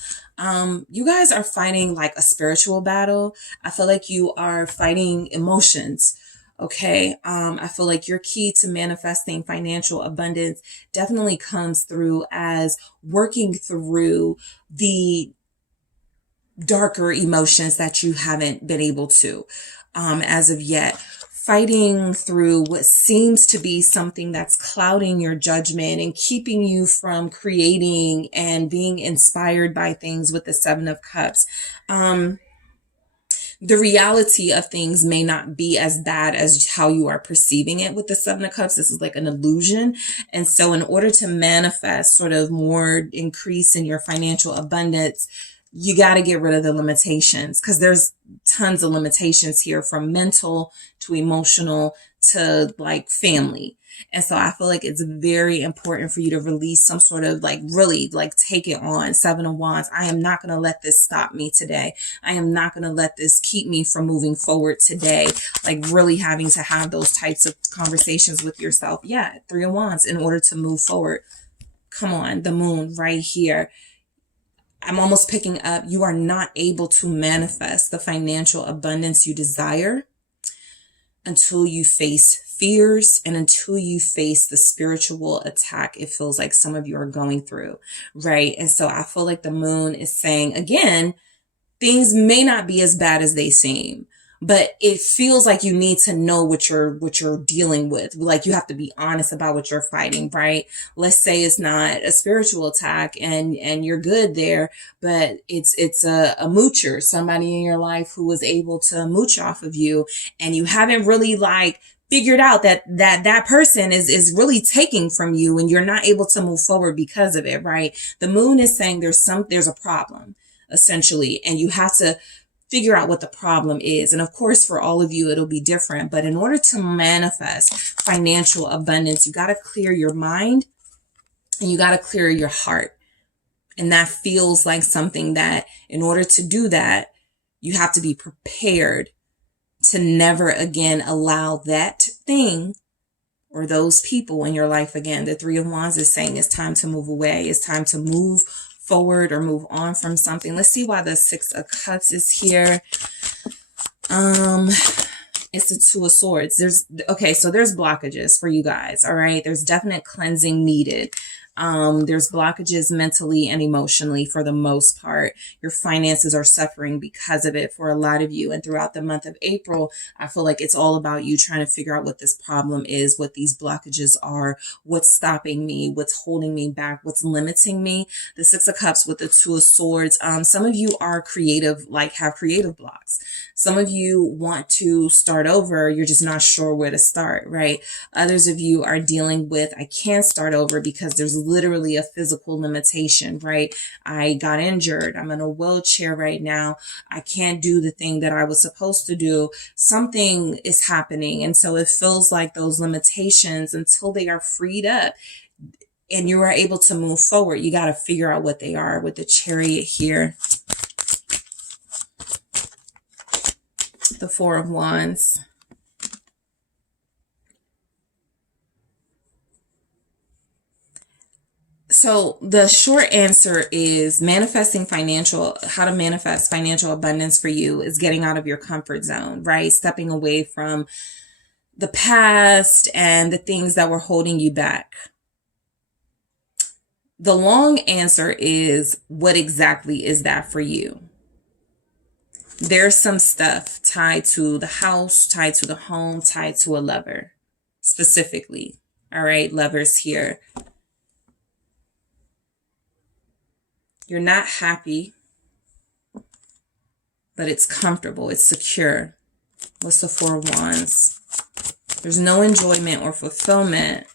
You guys are fighting like a spiritual battle. I feel like you are fighting emotions. Okay. I feel like your key to manifesting financial abundance definitely comes through as working through the darker emotions that you haven't been able to, as of yet. Fighting through what seems to be something that's clouding your judgment and keeping you from creating and being inspired by things with the Seven of Cups. The reality of things may not be as bad as how you are perceiving it with the Seven of Cups. This is like an illusion. And so in order to manifest sort of more increase in your financial abundance, you got to get rid of the limitations because there's tons of limitations here from mental to emotional to like family. And so I feel like it's very important for you to release some sort of like really like take it on. Seven of Wands. I am not going to let this stop me today. I am not going to let this keep me from moving forward today. Like really having to have those types of conversations with yourself. Yeah. Three of Wands in order to move forward. Come on. The Moon right here. I'm almost picking up, you are not able to manifest the financial abundance you desire until you face fears and until you face the spiritual attack it feels like some of you are going through, right? And so I feel like the Moon is saying, again, things may not be as bad as they seem, but it feels like you need to know what you're dealing with. Like you have to be honest about what you're fighting, right? Let's say it's not a spiritual attack and you're good there, but it's a moocher, somebody in your life who was able to mooch off of you and you haven't really like figured out that person is really taking from you and you're not able to move forward because of it, right? The Moon is saying there's a problem essentially, and you have to figure out what the problem is. And of course, for all of you, it'll be different. But in order to manifest financial abundance, you got to clear your mind and you got to clear your heart. And that feels like something that in order to do that, you have to be prepared to never again allow that thing or those people in your life again. The Three of Wands is saying it's time to move away. It's time to move forward or move on from something. Let's see why the Six of Cups is here. It's the Two of Swords. So there's blockages for you guys. All right. There's definite cleansing needed. There's blockages mentally and emotionally for the most part. Your finances are suffering because of it for a lot of you. And throughout the month of April, I feel like it's all about you trying to figure out what this problem is, what these blockages are, what's stopping me, what's holding me back, what's limiting me. The Six of Cups with the Two of Swords. Some of you are creative, like have creative blocks. Some of you want to start over. You're just not sure where to start, right? Others of you are dealing with, I can't start over because there's literally a physical limitation, right? I got injured. I'm in a wheelchair right now. I can't do the thing that I was supposed to do. Something is happening. And so it feels like those limitations, until they are freed up and you are able to move forward, you got to figure out what they are. With the Chariot here, the Four of Wands. So the short answer is how to manifest financial abundance for you is getting out of your comfort zone, right? Stepping away from the past and the things that were holding you back. The long answer is, what exactly is that for you? There's some stuff tied to the house, tied to the home, tied to a lover specifically. All right, lovers here. You're not happy, but it's comfortable. It's secure. What's the Four of Wands? There's no enjoyment or fulfillment.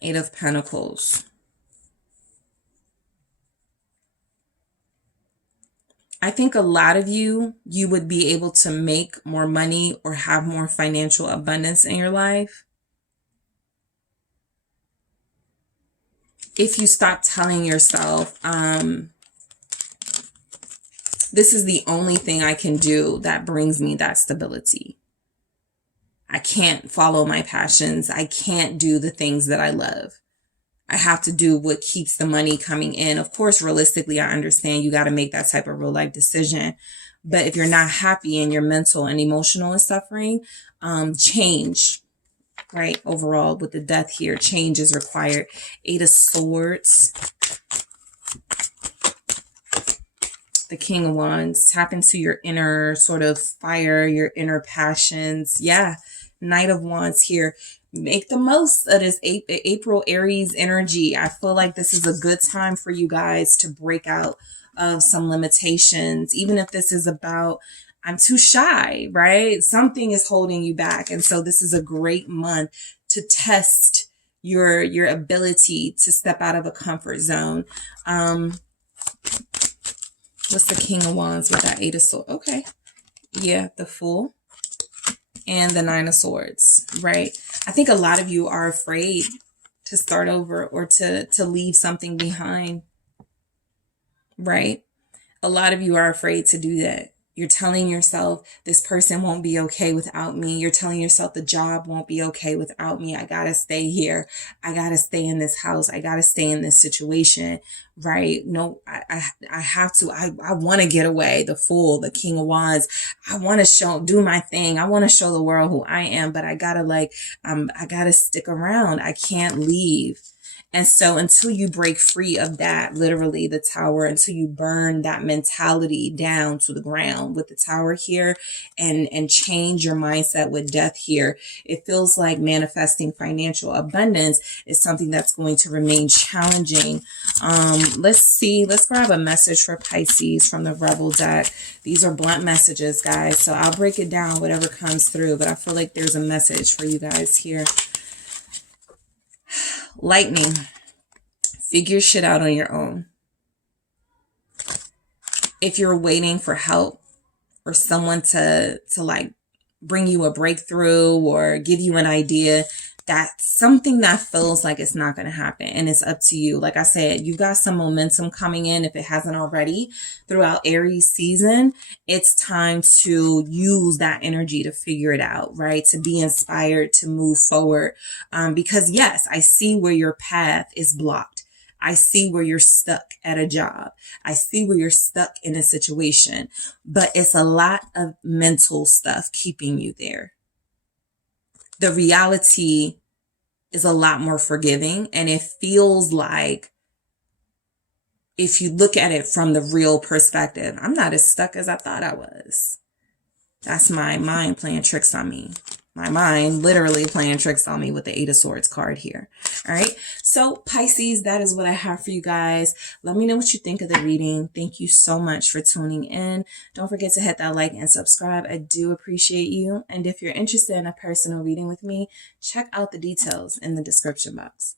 Eight of Pentacles. I think a lot of you would be able to make more money or have more financial abundance in your life if you stop telling yourself, this is the only thing I can do that brings me that stability. I can't follow my passions. I can't do the things that I love. I have to do what keeps the money coming in. Of course, realistically, I understand you got to make that type of real life decision. But if you're not happy and your mental and emotional is suffering, change, right? Overall, with the Death here, change is required. Eight of Swords. The King of Wands. Tap into your inner sort of fire, your inner passions. Yeah. Knight of Wands here. Make the most of this April Aries energy. I feel like this is a good time for you guys to break out of some limitations, even if this is about, I'm too shy, right? Something is holding you back. And so this is a great month to test your ability to step out of a comfort zone. What's the King of Wands with that Eight of Swords? Okay. Yeah, the Fool. And the Nine of Swords, right? I think a lot of you are afraid to start over or to leave something behind, right? A lot of you are afraid to do that. You're telling yourself this person won't be okay without me. You're telling yourself the job won't be okay without me. I got to stay here. I got to stay in this house. I got to stay in this situation, right? No, I have to. I want to get away. The Fool, the King of Wands. I want to do my thing. I want to show the world who I am, but I got to I got to stick around. I can't leave. And so until you break free of that, literally the Tower, until you burn that mentality down to the ground with the Tower here and change your mindset with Death here, it feels like manifesting financial abundance is something that's going to remain challenging. Let's grab a message for Pisces from the Rebel deck. These are blunt messages, guys. So I'll break it down, whatever comes through, but I feel like there's a message for you guys here. Lightning. Figure shit out on your own. If you're waiting for help or someone to bring you a breakthrough or give you an idea, that's something that feels like it's not going to happen, and it's up to you. Like I said, you've got some momentum coming in, if it hasn't already, throughout Aries season. It's time to use that energy to figure it out, right? To be inspired, to move forward. Because yes, I see where your path is blocked. I see where you're stuck at a job. I see where you're stuck in a situation, but it's a lot of mental stuff keeping you there. The reality is a lot more forgiving. And it feels like, if you look at it from the real perspective, I'm not as stuck as I thought I was. That's my mind playing tricks on me. My mind literally playing tricks on me with the Eight of Swords card here. All right. So Pisces, that is what I have for you guys. Let me know what you think of the reading. Thank you so much for tuning in. Don't forget to hit that like and subscribe. I do appreciate you. And if you're interested in a personal reading with me, check out the details in the description box.